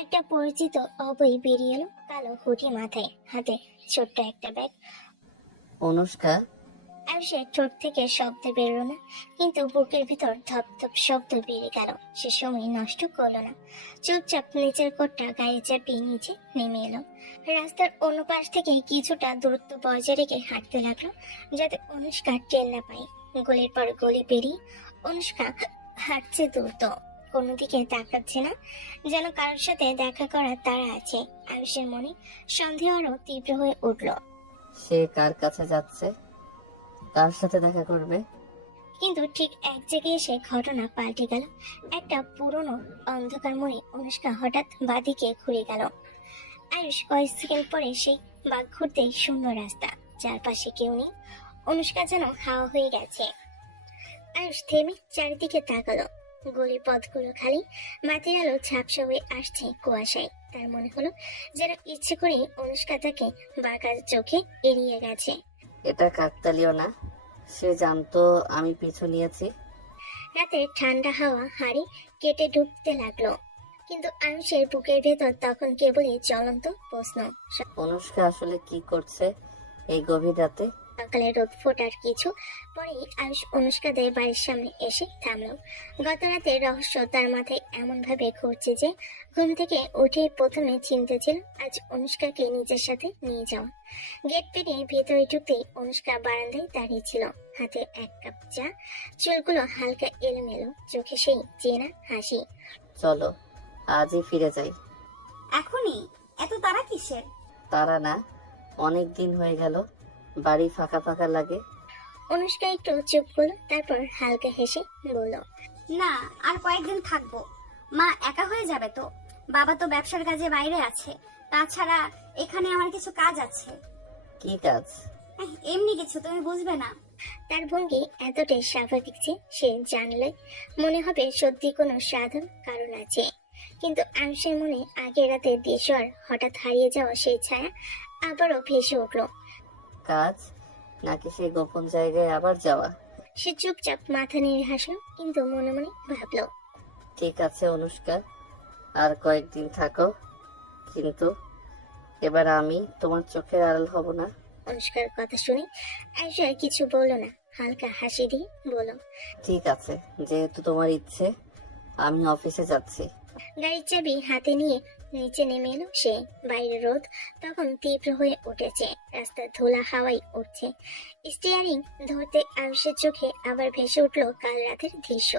একটা পরিচিত অবৈ বেরিয়ে এলো, কালো হুডি মাথায়, হাতে ছোট্ট একটা ব্যাগ। অনুষ্কা। আয়ুষের ঠোঁট থেকে শব্দ বেরোলো না, কিন্তু বুকের ভিতর ধপ ধপ শব্দ বেড়ে গেল। সে সময় নষ্ট করলো না, চুপচাপ নিচের কোটটা গায়ে চাপিয়ে নিচে নেমে এলো। রাস্তার অন্য পাশ থেকে কিছুটা দূরত্ব বজায় রেখে হাঁটতে লাগলো, যাতে অনুষ্কা টের না পায়। গলির পর গলি পেরিয়ে অনুষ্কা হাঁটছে দ্রুত, কোনো দিকে তাকাচ্ছে না, যেন কারোর সাথে দেখা করার তাড়া আছে। আয়ুষের মনে সন্দেহ আরো তীব্র হয়ে উঠল। সে কার কাছে যাচ্ছে? কার সাথে দেখা করবে? কিন্তু ঠিক এক জায়গায় এসে ঘটনা পাল্টে গেল। একটা পুরনো অন্ধকার মোড়ে অনুষ্কা হঠাৎ বাদিকে ঘুরে গেল। আয়ুষ কয়েক সেকেন্ড পরে সেই বাঘ ঘুরতেই শূন্য রাস্তা, চারপাশে কেউ নেই। অনুষ্কা যেন হাওয়া হয়ে গেছে। আয়ুষ থেমে চারিদিকে তাকালো, গলির পথগুলো খালি, মাটির আলো ঝাপসা হয়ে আসছে কুয়াশায়। তার মনে হলো যেন ইচ্ছে করে অনুষ্কা তাকে বাঁকার চোখে এড়িয়ে গেছে। এটা কাকতালীয় না, সে জানতো আমি পিছু নিয়েছি। রাতে ঠান্ডা হাওয়া হাড়ি কেটে ঢুকতে লাগলো, কিন্তু আয়ুষের বুকের ভেতর তখন কেবলই জ্বলন্ত প্রশ্ন। অনুষ্কা আসলে কি করছে এই গভীর রাতে? সকালে রোদ ফোটার কিছু পরেই আয়ুষ অনুষ্কাদের বাড়ির সামনে এসে থামলো। গত রাতের রহস্য তার মাথায় এমন ভাবে ঘুরছে যে ঘুম থেকে উঠে প্রথমে চিন্তা ছিল আজ অনুষ্কাকে নিজের সাথে নিয়ে যাওয়া। গেট পেরিয়ে ভেতরে ঢুকতেই অনুষ্কা বারান্দায় দাঁড়িয়ে ছিল, হাতে এক কাপ চা, চুলগুলো হালকা এলোমেলো, চোখে সেই চেনা হাসি। চলো আজই ফিরে যাই। এখনই? এত তাড়া কিসের? তারা না, অনেক দিন হয়ে গেল, বাড়ি ফাঁকা ফাঁকা লাগে। অনুষ্কা একটু চুপ করলো, তারপর হালকা হেসে বলল, না, আর কয়েকদিন থাকবো। মা একা হয়ে যাবে তো, বাবা তো ব্যবসার কাজে বাইরে আছে, তাছাড়া এখানে আমার কিছু কাজ আছে। কি কাজ? এমনি কিছু, তুমি বুঝবে না। তার ভঙ্গি এতটাই স্বাভাবিক যে সে জানলে মনে হবে সত্যি কোনো সাধারণ কারণ আছে। কিন্তু আয়ুষের মনে আগের রাতে দেশর হঠাৎ হারিয়ে যাওয়া সেই ছায়া আবারও ভেসে উঠল। কাজ নাকি সেই গোপন জায়গায় আবার যাওয়া? সে চুপচাপ মাথা নেড়ে হাসলো, কিন্তু মনে মনে ভাবলো, ঠিক আছে অনুষ্কা, আর কয়েকদিন থাকো, কিন্তু এবার আমি তোমার চোখের আড়াল হব না। অনুষ্কার কথা শুনে আয়ুষ আর কিছু বলল না, হালকা হাসি দিয়ে বলল, ঠিক আছে, যেহেতু তোমার ইচ্ছে, আমি অফিসে যাচ্ছি। গাড়ির চাবি হাতে নিয়ে নিচে নেমে এলো সে। বাইরে রোদ তখন তীব্র হয়ে উঠেছে, রাস্তার ধুলা হাওয়ায় উঠছে। স্টিয়ারিং ধরতে আয়ুষের চোখে আবার ভেসে উঠলো কাল রাতের দৃশ্য,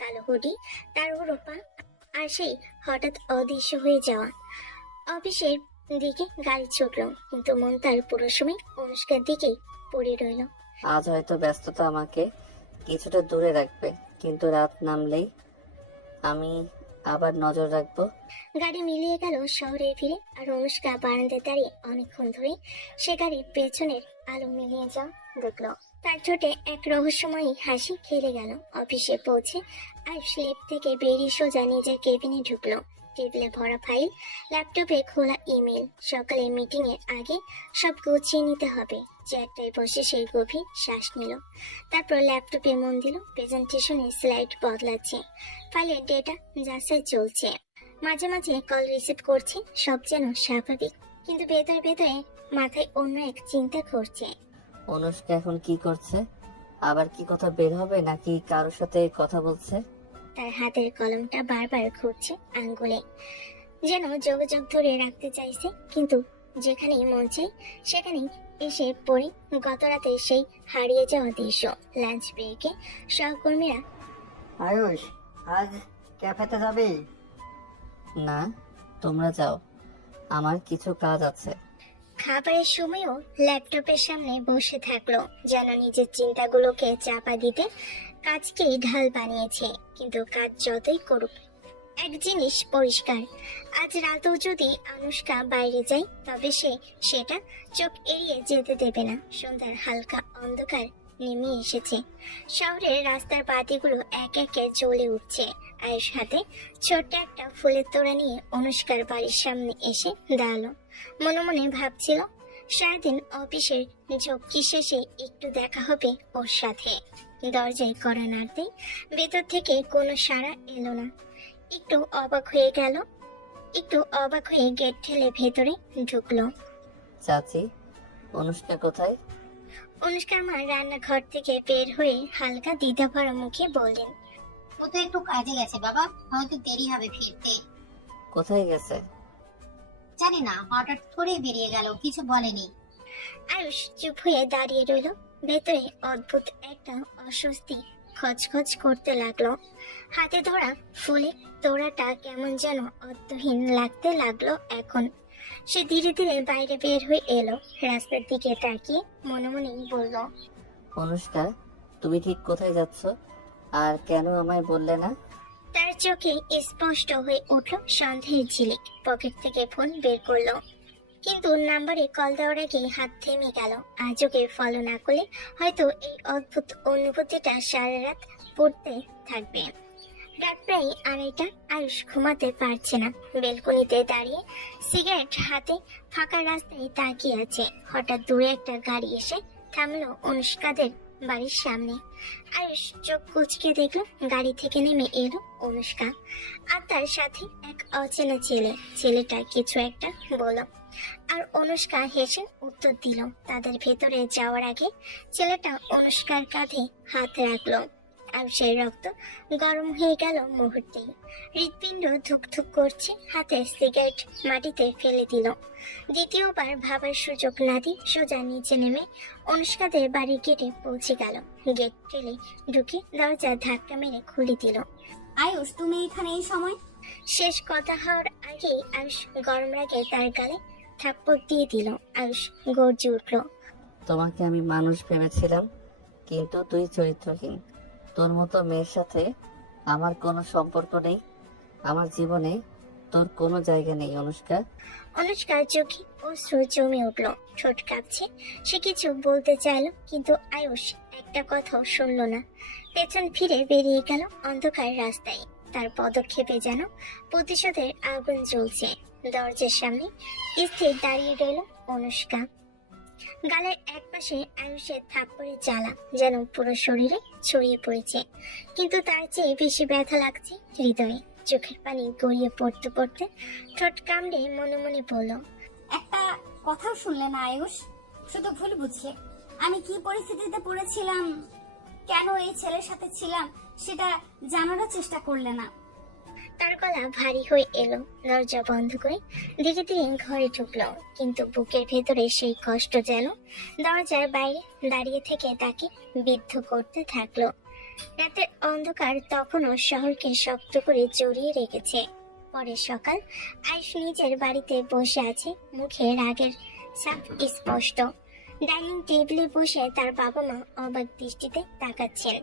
কালো হুডি, তার ওরপা, আর সেই হঠাৎ অদৃশ্য হয়ে যাওয়া। অফিসের দিকে গাড়ি ছুটলো, কিন্তু মন তার পুরো সময় অনুষ্কার দিকেই পড়ে রইল। আজ হয়তো ব্যস্ততা আমাকে কিছুটা দূরে রাখবে, কিন্তু রাত নামলেই আমি আবার নজর রাখবো। গাড়ি মিলিয়ে গেল শহরের ভিড়ে, আর অনুষ্কা বারান্দায় দাঁড়িয়ে অনেকক্ষণ ধরে সে গাড়ির পেছনের আলো মিলিয়ে যাওয়া দেখলো। তার ঠোঁটে এক রহস্যময়ী হাসি খেলে গেল। অফিসে পৌঁছে আয়ুষ লিফট থেকে বেরিয়ে সোজা নিজের কেবিনে ঢুকলো। টেবিলে ভরা ফাইল, ল্যাপটপে খোলা ইমেল। সকালে মিটিং এর আগে সব গুছিয়ে নিতে হবে। চেয়ারটায় বসে সেই গভীর শ্বাস নিল, তারপর ল্যাপটপে মন দিল। প্রেজেন্টেশনের স্লাইড বদলাচ্ছে, ফাইলের ডেটা যাচাই চলছে, মাঝে মাঝে কল রিসিভ করছে। সব যেন স্বাভাবিক, কিন্তু ভেতরে ভেতরে মাথায় অন্য এক চিন্তা ঘুরছে। অনুষ্কা এখন কি করছে? আবার কি কথা বের হবে, নাকি কারোর সাথে কথা বলছে? তার হাতের কলমটা বারবার ঘুরছে আঙ্গুলে, যেন যোগাযোগ ধরে রাখতে চাইছে, কিন্তু যেখানেই মন চাই সেখানেই এসে পড়ে গত রাতে সেই হারিয়ে যাওয়া দৃশ্য। লাঞ্চ ব্রেকে সহকর্মীরা, আয়ুষ, আজ ক্যাফেতে যাবি? না, তোমরা যাও, আমার কিছু কাজ আছে। খাবারের সময়ও ল্যাপটপের সামনে বসে থাকলো, যেন নিজের চিন্তাগুলোকে চাপা দিতে কাজকেই ঢাল বানিয়েছে। কিন্তু কাজ যতই করুক, এক জিনিস পরিষ্কার, আজ রাতেও যদি অনুষ্কা বাইরে যায় তবে সে সেটা চোখ এড়িয়ে যেতে দেবে না। সন্ধ্যার হালকা অন্ধকার নেমে এসেছে, শহরের রাস্তার বাতিগুলো এক একে জ্বলে উঠছে। আয়ুষ হাতে ছোট্ট একটা ফুলের তোড়া নিয়ে অনুষ্কার বাড়ির সামনে এসে দাঁড়ালো। মনে মনে ভাবছিল, সারাদিন অফিসের ঝক্কি শেষে একটু দেখা হবে ওর সাথে। দরজায় কড়া নাড়তেই ভেতর থেকে কোনো সাড়া এলো না। একটু অবাক হয়ে গেট ঠেলে ভেতরে ঢুকলো। চাচি, অনুষ্কা কোথায়? অনুষ্কার মা রান্নাঘর থেকে বের হয়ে হালকা দ্বিধাভরা মুখে বললেন, ও তো একটু কাজে গেছে বাবা, হয়তো দেরি হবে ফিরতে। কোথায় গেছে? জানি না, হঠাৎ করে বেরিয়ে গেল, কিছু বলেনি। আয়ুষ চুপ হয়ে দাঁড়িয়ে রইল। ভেতরে অদ্ভুত একটা অস্বস্তি খচখচ করতে লাগলো। হাতে ধরা ফুলের তোড়াটা কেমন যেন অর্থহীন লাগতে লাগলো এখন। সে ধীরে ধীরে বাইরে বের হয়ে এলো, রাস্তার দিকে তাকিয়ে মনে মনেই বলল, অনুষ্কা, তুমি ঠিক কোথায় যাচ্ছ, আর কেন আমায় বললে না? তার চোখে স্পষ্ট হয়ে উঠল সন্দেহের ঝিলিক। পকেট থেকে ফোন বের করলো, কিন্তু নাম্বারে কল দেওয়ার আগে হাত থেমে গেল। আজ ওকে ফলো না করলে হয়তো এই অদ্ভুত অনুভূতিটা সারা রাত পড়তে থাকবে। রাত প্রায় 2:30। আয়ুষ ঘুমাতে পারছে না, বেলকনিতে দাঁড়িয়ে সিগারেট হাতে ফাঁকা রাস্তায় তাকিয়ে আছে। হঠাৎ দূরে একটা গাড়ি এসে থামলো অনুষ্কাদের বাড়ির সামনে। আয়ুষ চোখ কুচকে দেখলো, গাড়ি থেকে নেমে এলো অনুষ্কা, আর তার সাথে এক অচেনা ছেলে। ছেলেটা কিছু একটা বলল, আর অনুষ্কা হেসে উত্তর দিল। তাদের ভেতরে যাওয়ার আগে ছেলেটা অনুষ্কার কাঁধে হাত রাখলো। আয়ুষের রক্ত গরম হয়ে গেল মুহূর্তেই, হৃৎপিণ্ড ধুকধুক করছে। হাতে সিগারেট মাটিতে ফেলে দিল। দ্বিতীয়বার ভাবার সুযোগ না দিয়ে সোজা নিচে নেমে অনুষ্কাদের বাড়ির গেটে পৌঁছে গেল। গেট ঠেলে ঢুকে দরজা ধাক্কা মেরে খুলে দিল। আয়ুষ, তুমি এখানে এই সময়? শেষ কথা হওয়ার আগেই আয়ুষ গরম রাগে তার গালে থাপ্পড় দিয়ে দিল। আয়ুষ গর্জে উঠল, তোমাকে আমি মানুষ ভেবেছিলাম, কিন্তু তুই চরিত্রহীন। তোর মতো মেয়ের সাথে আমার কোনো সম্পর্ক নেই, আমার জীবনে তোর কোনো জায়গা নেই অনুষ্কা। অনুষ্কার চোখে অশ্রু জমে উঠল, ঠোঁট কাঁপছে। সে কিছু বলতে চাইল, কিন্তু আয়ুষ একটা কথাও শুনল না। পেছন ফিরে বেরিয়ে গেল অন্ধকার রাস্তায়। তার পদক্ষেপে যেন প্রতিশোধের আগুন জ্বলছে। দরজার সামনে স্থির দাঁড়িয়ে রইল অনুষ্কা। গালের একপাশে আয়ুষের থাপ্পড়ের জ্বালা যেন পুরো শরীরে ছড়িয়ে পড়েছে, কিন্তু তার চেয়ে বেশি ব্যথা লাগছে হৃদয়ে। চোখের পানি গড়িয়ে পড়তে পড়তে ঠোঁট কামড়ে মনে মনে বলল, একটা কথাও শুনলে না আয়ুষ, শুধু ভুল বুঝলে। আমি কি পরিস্থিতিতে পড়েছিলাম কেন এই ছেলের সাথে ছিলাম সেটা জানারও চেষ্টা করলে না। তার গলা ভারী হয়ে এলো। দরজা বন্ধ করে ধীরে ধীরে ঘরে ঢুকলো, কিন্তু বুকের ভেতরে সেই কষ্ট যেন দরজার বাইরে দাঁড়িয়ে থেকে তাকে বিদ্ধ করতে থাকলো। রাতের অন্ধকার তখনও শহরকে শক্ত করে জড়িয়ে রেখেছে। পরের সকাল আয়ুষ নিজের বাড়িতে বসে আছে, মুখে রাগের ছাপ স্পষ্ট। ডাইনিং টেবিলে বসে তার বাবা মা অবাক দৃষ্টিতে তাকাচ্ছেন।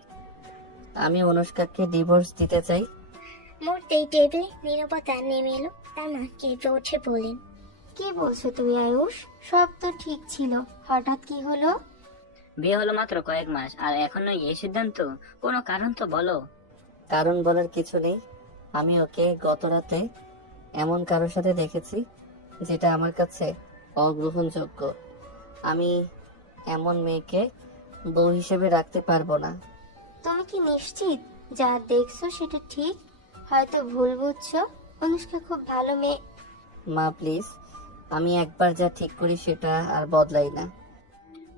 আমি অনুষ্কাকে ডিভোর্স দিতে চাই। মুহূর্তেই টেবিলে নীরবতা নেমে এলো। তার মা কেঁপে উঠে বলেন, কি বলছো তুমি আয়ুষ? সব তো ঠিক ছিল, হঠাৎ কি হলো? বিয়ে হলো মাত্র কয়েক মাস আর এখনো এই সিদ্ধান্ত? কোনো কারণ তো বলো। কারণ বলার কিছু নেই। আমি ওকে গত রাতে এমন কারোর সাথে দেখেছি যেটা আমার কাছে অগ্রহণযোগ্য। আমি এমন মেয়েকে বউ হিসেবে রাখতে পারবো না। তুমি কি নিশ্চিত যা দেখছো সেটা ঠিক? হয়তো ভুল বুঝছো। অনুষ্কা খুব ভালো মেয়ে। মা প্লিজ, আমি একবার যা ঠিক করি সেটা আর বদলাই না।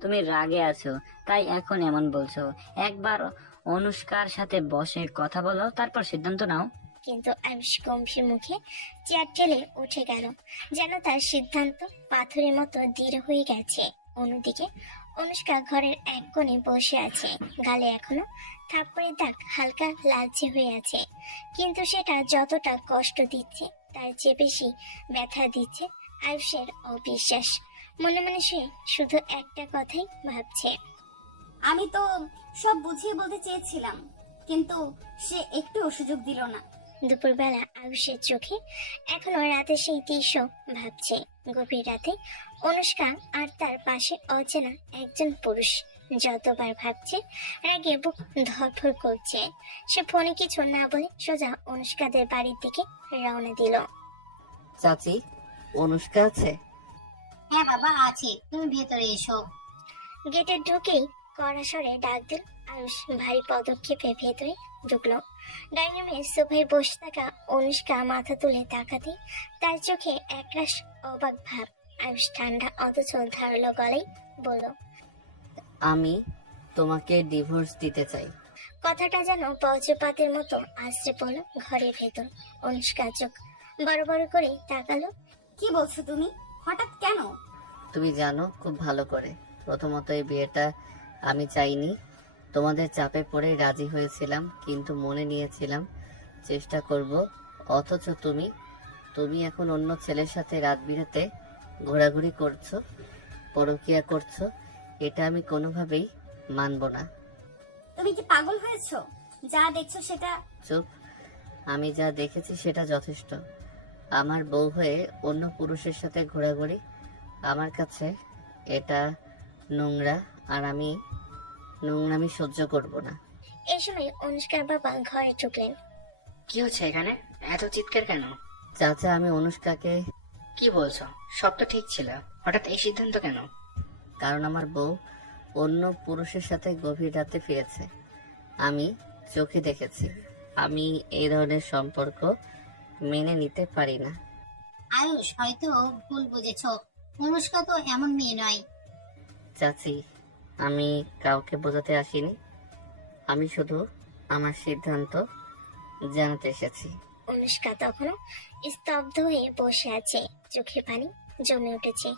তুমি রাগে আছো তাই এখন এমন বলছো। একবার অনুষ্কার সাথে বসে কথা বলো, তারপর সিদ্ধান্ত নাও। কিন্তু আয়ুষ গম্ভীর মুখে চেয়ার ঠেলে উঠে গেল, যেন তার সিদ্ধান্ত পাথরের মতো দৃঢ় হয়ে গেছে। অন্যদিকে অনুষ্কা ঘরের এক কোণে বসে আছে, গালে এখনো থাপ্পড়ের দাগ হালকা লালচে হয়ে আছে, কিন্তু সেটা যতটা কষ্ট দিচ্ছে তার চেয়ে বেশি ব্যথা দিচ্ছে আয়ুষের অবিশ্বাস। মনে মনে সে শুধু একটা কথাই ভাবছে, আমি তো সব বুঝিয়ে বলতে চেয়েছিলাম, কিন্তু সে একটু সুযোগ দিল না। দুপুরবেলা আয়ুষের চোখে এখনো রাতে সেই দৃশ্য ভাবছে। গভীর রাতে অনুষ্কা আর তার পাশে অচেনা একজন পুরুষ। যতবার ভাবছে রাগে বুক ধরফর করছে। সে ফোনে কিছু না বলে সোজা অনুষ্কাদের বাড়ির দিকে রওনা দিল। চাচি, অনুষ্কা আছে? হ্যাঁ বাবা আছে, তুমি ভেতরে এসো। গেটে ঢুকেই কড়া স্বরে ডাক দিল আয়ুষ। ভারী পদক্ষেপে ভেতরে ঢুকলো। ডাইনিং রুমে সোফায় বসে থাকা অনুষ্কা মাথা তুলে তাকাতে তার চোখে একরাশ অবাক ভাব। আয়ুষ ঠান্ডা অথচ ধারালো গলায় বলল, আমি তোমাকে ডিভোর্স দিতে চাই। কথাটা যেন বজ্রপাতের মতো আশ্রে পড়ল ঘরের ভেতর। অনুষ্কা চোখ বড় বড় করে তাকালো। কি বলছো তুমি? হঠাৎ কেন? তুমি জানো খুব ভালো করে, প্রথমত এই বিয়েটা আমি চাইনি, তোমাদের চাপে পড়ে রাজি হয়েছিলাম, কিন্তু মনে নিয়েছিলাম চেষ্টা করব। অথচ তুমি এখন অন্য ছেলের সাথে রাত বিরেতে ঘোরাঘুরি করছো, পরকীয়া করছো। এটা আমি কোনোভাবেই মানব না। তুমি কি পাগল হয়েছো? যা দেখছো সেটা। চুপ, আমি যা দেখেছি সেটা যথেষ্ট। আমার বউ হয়ে অন্য পুরুষের সাথে ঘোরাঘুরি আমার কাছে এটা নোংরা, আর আমি নোংরামি সহ্য করব না। এই সময় অনুষ্কার বাবা ঘরে ঢুকলেন। কি হচ্ছে এখানে? এত চিৎকার কেন? চাচা, আমি অনুষ্কাকে। কি বলছো? সব তো ঠিক ছিল, হঠাৎ এই সিদ্ধান্ত কেন? কারণ আমার বউ অন্য পুরুষের সাথে গভীর রাতে ফিরেছে, আমি চোখে দেখেছি। আমি এই ধরনের সম্পর্ক মেনে নিতে পারি না। আয়ুষ হয়তো ভুল বুঝেছো, অনুষ্কা তো এমন মেয়ে নয়। চাচি, আমি কাউকে বোঝাতে আসিনি, আমি শুধু আমার সিদ্ধান্ত জানাতে এসেছি। অনুষ্কা তখনও স্তব্ধ হয়ে বসে আছে, চোখে পানি জমে উঠেছে।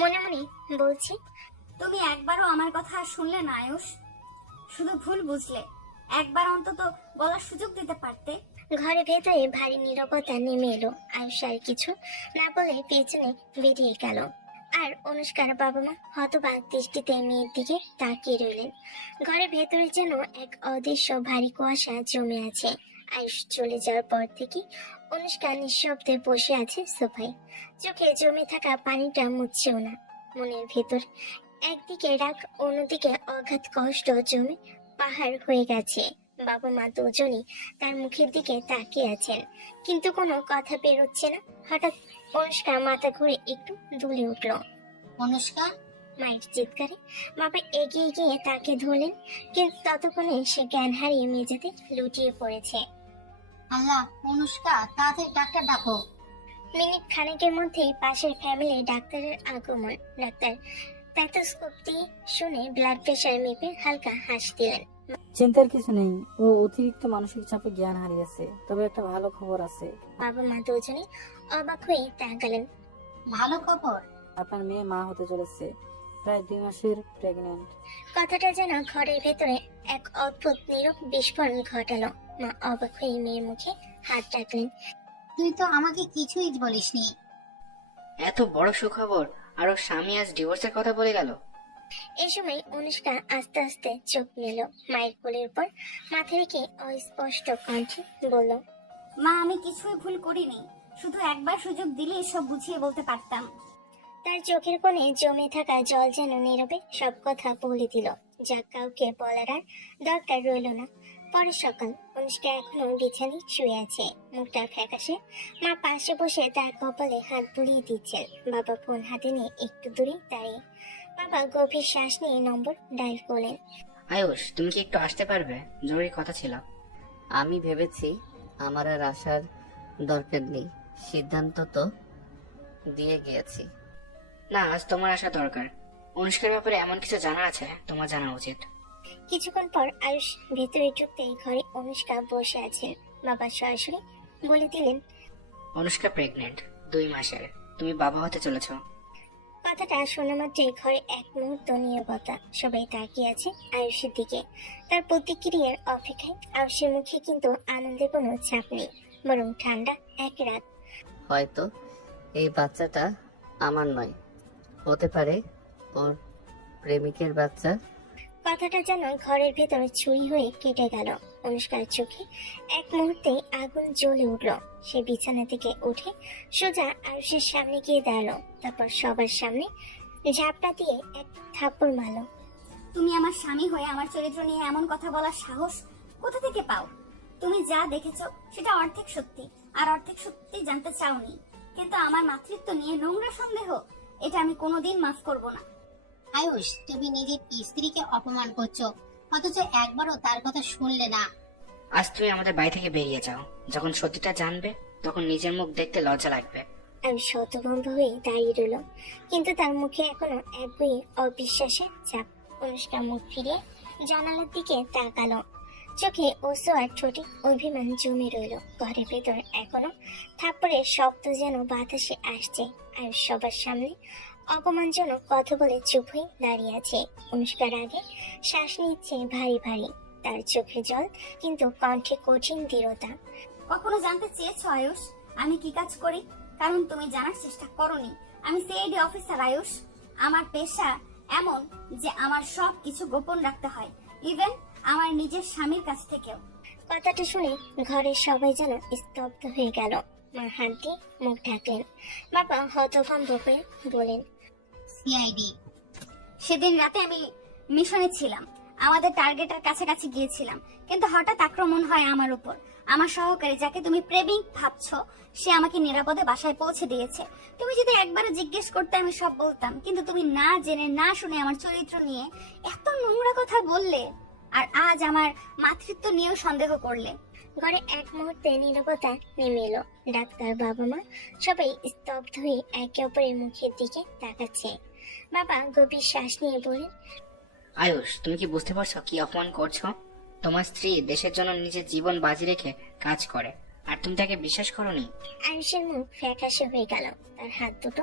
মনে মনে বলছে, তুমি একবারও আমার কথা শুনলে না আয়ুষ, শুধু ভুল বুঝলে। একবার অন্তত বলার সুযোগ দিতে পারতে। ঘরে ভেতরে ভারী নীরবতা নেমে এলো। আয়ুষ আর কিছু না বলে পেছনে বেরিয়ে গেল। আর অনুষ্কার বাবা মা হতবাক দৃষ্টিতে মেয়ের দিকে তাকিয়ে রইলেন। ঘরের ভেতরে যেন এক অদৃশ্য ভারী কুয়াশা জমে আছে। আয়ুষ চলে যাওয়ার পর থেকে অনুষ্কা নিঃশব্দে বসে আছে সোফায়। চোখে জমে থাকা পানিটা মুছছেও না। মনের ভেতর একদিকে রাগ, অন্যদিকে অগাধ কষ্ট জমে পাহাড় হয়ে গেছে। বাবা মা দুজনই তার মুখের দিকে তাকিয়ে আছেন, কিন্তু কোনো কথা বেরোচ্ছে না। হঠাৎ অনুষ্কা মাথা ঘুরে একটু দুলে উঠল। অনুষ্কা! মায়ের চিৎকারে বাবা এগিয়ে গিয়ে তাকে ধরলেন, কিন্তু ততক্ষণে সে জ্ঞান হারিয়ে মেঝেতে লুটিয়ে পড়েছে। আল্লাহ, অনুষ্কা তাড়াতাড়ি ডাক্তার ডাকো। মিনিট খানেকের মধ্যেই পাশের ফ্যামিলি ডাক্তারের আগমন। ডাক্তার স্টেথোস্কোপ দিয়ে শুনে ব্লাড প্রেশার মেপে হালকা হাসি দিলেন। চিন্তার কিছু নেই, ও অতিরিক্ত মানসিক চাপে জ্ঞান হারিয়েছে। তবে একটা ভালো খবর আছে, বাবা মা দুজনে অবাক হয়ে তাকালেন। ভালো খবর? আপনার মেয়ে মা হতে চলেছে, প্রায় 2 মাসের প্রেগনেন্ট। কথাটা যেন ঘরের ভেতরে এক অদ্ভুত নীরব বিস্ফোরণ ঘটালো। মা অবাক হয়ে মেয়ের মুখে হাত রাখলেন। তুই তো আমাকে কিছুই বলিসনি। এত বড় সুখবর, আর ওর স্বামী আজ ডিভোর্সের কথা বলে গেল। এই সময় অনুষ্কা আস্তে আস্তে চোখ নিল, মায়ের কোলের উপর মাথা রেখে অস্পষ্ট কণ্ঠে বলল, মা আমি কিছুই ভুল করিনি, শুধু একবার সুযোগ দিলে সব বুঝিয়ে বলতে পারতাম। তার চোখের কোণে জমে থাকা জল যেন নীরবে সব কথা বলে দিল, যা কাউকে বলার আর দরকার রইল না। পরের সকাল, অনুষ্কা এখনো বিছানায় শুয়ে আছে, মুখটা ফ্যাকাশে। মা পাশে বসে তার কপালে হাত বুলিয়ে দিচ্ছেন। বাবা ফোন হাতে নিয়ে একটু দূরে দাঁড়িয়ে। বাবা গভীর শ্বাস নিয়ে নম্বর ডায়াল করলেন। আয়ুষ, তুমি কি একটু আসতে পারবে? জরুরি কথা ছিল। আমি ভেবেছি আমার আর আসার দরকার নেই, সিদ্ধান্ত তো দিয়ে গিয়েছি। না, আজ তোমার আসা দরকার। অনুষ্কার ব্যাপারে এমন কিছু জানা আছে, তোমার জানা উচিত। কিছুক্ষণ পর আয়ুষ ভেতরে ঢুকতেই ঘরে অনুষ্কা বসে আছেন। বাবা সরাসরি বলে দিলেন, অনুষ্কা প্রেগনেন্ট, 2 মাসের। তুমি বাবা হতে চলেছ। কথাটা শোনা মাত্রই ঘরে এক মুহূর্ত নীরবতা। সবাই তাকিয়ে আছে আয়ুষের দিকে, তার প্রতিক্রিয়ার অপেক্ষায়। আয়ুষের মুখে কিন্তু আনন্দের কোনো ছাপ নেই, বরং ঠান্ডা এক রাত। হয়তো এই বাচ্চাটা আমার নয়, হতে পারে ওর প্রেমিকের বাচ্চা। কথাটা যেন ঘরের ভেতরে ছুরি হয়ে কেটে গেল। অনুষ্কার চোখে এক মুহূর্তে আগুন জ্বলে উঠল। সে বিছানা থেকে উঠে সোজা আয়ুষের সামনে গিয়ে দাঁড়ালো, তারপর সবার সামনে ঝাপটা দিয়ে এক থাপ্পড় মারল। তুমি আমার স্বামী হয়ে আমার চরিত্র নিয়ে এমন কথা বলার সাহস কোথা থেকে পাও? তুমি যা দেখেছো সেটা অর্ধেক সত্যি, আর অর্ধেক সত্যি জানতে চাওনি। কিন্তু আমার মাতৃত্ব নিয়ে নোংরা সন্দেহ, এটা আমি কোনোদিন মাফ করব না। আয়ুষ, তুমি নিজের স্ত্রীকে অপমান করছো, অথচ একবারও তার কথা শুনলে না। আজ তুমি আমাদের বাড়ি থেকে বেরিয়ে যাও। যখন সত্যিটা জানবে, তখন নিজের মুখ দেখতে লজ্জা লাগবে। আমি শতভম্ব হয়ে দাঁড়িয়ে রইল, কিন্তু তার মুখে এখনো একই অবিশ্বাসের ছাপ। অনুষ্কা মুখ ফিরিয়ে জানালার দিকে তাকালো, চোখে অশ্রু আর ঠোঁটে অভিমান জমে রইল। ঘরের ভেতর এখনো থাপ্পড়ের শব্দ যেন বাতাসে আসছে। আর সবার সামনে অপমানজনক কথা বলে চুপ হয়ে দাঁড়িয়ে আছে। অনুষ্কার আগে শ্বাস নিচ্ছে ভারী ভারী, তার চোখে জল, কিন্তু কণ্ঠে কঠিন দৃঢ়তা। কখনো জানতে চেয়েছো আয়ুষ আমি কি কাজ করি? কারণ তুমি জানার চেষ্টা করোনি। আমি সিআইডি অফিসার আয়ুষ। আমার পেশা এমন যে আমার সব কিছু গোপন রাখতে হয়, ইভেন আমার নিজের স্বামীর কাছ থেকেও। কথাটা শুনে ঘরের সবাই যেন স্তব্ধ হয়ে গেল। মা হাত দিয়ে মুখ ঢাকলেন। বাবা হতভম্ব হয়ে বলেন, সিআইডি? সেদিন রাতে আমি মিশনে ছিলাম, আমাদের টার্গেটের কাছাকাছি গিয়েছিলাম, কিন্তু হঠাৎ আক্রমণ হয় আমার উপর। আমার সহকারী, যাকে তুমি প্রেমিক ভাবছো, সে আমাকে নিরাপদে বাসায় পৌঁছে দিয়েছে। তুমি যদি একবার জিজ্ঞেস করতে আমি সব বলতাম, কিন্তু তুমি না জেনে না শুনে আমার চরিত্র নিয়ে এত নোংরা কথা বললে, আর আজ আমার মাতৃত্ব নিয়েও সন্দেহ করলে। ঘরে এক মুহূর্তে নীরবতা নেমে এলো। ডাক্তার, বাবা মা সবাই স্তব্ধ হয়ে একে অপরের মুখের দিকে তাকাচ্ছে। বাবা গভীর শ্বাস নিয়ে বলেন, আয়ুষ, তুমি কি বুঝতে পারছো কি অপমান করছো? তোমার স্ত্রী দেশের জন্য নিজের জীবন বাজি রেখে কাজ করে, আর তুমি তাকে বিশ্বাস করোনি। আয়ুষের মুখ ফ্যাকাশে হয়ে গেল, তার হাত দুটো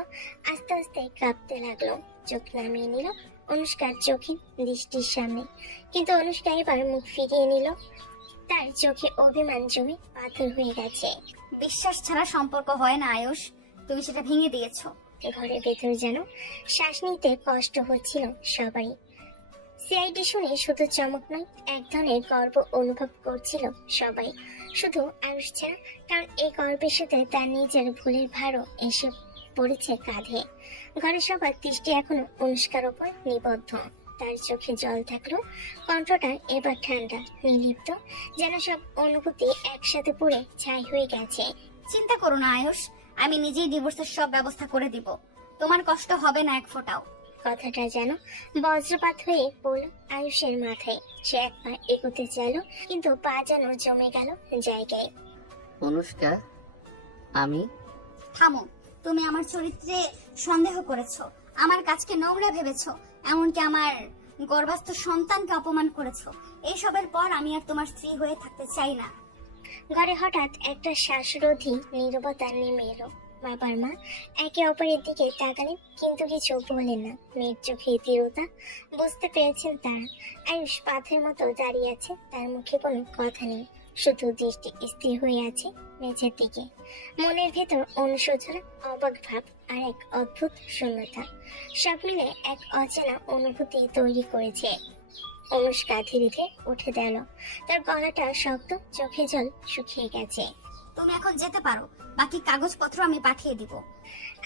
আস্তে আস্তে কাঁপতে লাগলো। চোখ নামিয়ে নিল অনুষ্কার চোখে দৃষ্টির সামনে, কিন্তু অনুষ্কা এবার মুখ ফিরিয়ে নিল। তার চোখে অভিমান জমে পাথর হয়ে গেছে। বিশ্বাস ছাড়া সম্পর্ক হয় না আয়ুষ, তুমি সেটা ভেঙে দিয়েছো। ঘরের ভেতর যেন শ্বাস নিতে কষ্ট হচ্ছিল সবারই। সিআইডি শুনে শুধু চমক নয়, এক ধরনের গর্ব অনুভব করছিল সবাই, শুধু আয়ুষ ছাড়া। কারণ এই গর্বের সাথে তার নিজের ভুলের ভারও এসে পড়েছে কাঁধে। ঘরের সবার দৃষ্টি এখনো অনুষ্কার উপর নিবদ্ধ। তার চোখে জল থাকলো, কণ্ঠটা এবার ঠান্ডা, নির্লিপ্ত, যেন সব অনুভূতি একসাথে পড়ে ছাই হয়ে গেছে। চিন্তা করো না আয়ুষ, আমি নিজেই ডিভোর্সের সব ব্যবস্থা করে দিব। তোমার কষ্ট হবে না এক ফোঁটাও। কথাটা যেন বজ্রপাত হয়ে পড়ল আয়ুষের মাথায়। সে এক পা এগোতে চাইল, কিন্তু পা যেন জমে গেল জায়গায়। অনুষ্কা, আমি থামো, তুমি আমার চরিত্রে সন্দেহ করেছো, আমার কাজকে নোংরা ভেবেছো, এমনকি আমার গর্ভস্থ সন্তানকে অপমান করেছো। এইসবের পর আমি আর তোমার স্ত্রী হয়ে থাকতে চাই না। ঘরে হঠাৎ একটা শ্বাসরোধী নীরবতা নেমে এলো। বাবার মা একে অপরের দিকে তাকালেন, কিন্তু কিছু বললেন না। মেয়ের চোখে দৃঢ়তা বুঝতে পেরেছেন তারা। আয়ুষ পাথরের মতো দাঁড়িয়ে আছে, তার মুখে কোনো কথা নেই, শুধু দৃষ্টি স্থির হয়ে আছে মেঝের দিকে। মনের ভেতর অনুশোচনা, অবাক ভাব আর এক অদ্ভুত শূন্যতা, সব মিলে এক অচেনা অনুভূতি তৈরি করেছে। অনুষ্কা ধীরে ধীরে উঠে গেল, তার গলাটা শক্ত, চোখে জল শুকিয়ে গেছে। তুমি এখন যেতে পারো, বাকি কাগজপত্র আমি পাঠিয়ে দিব।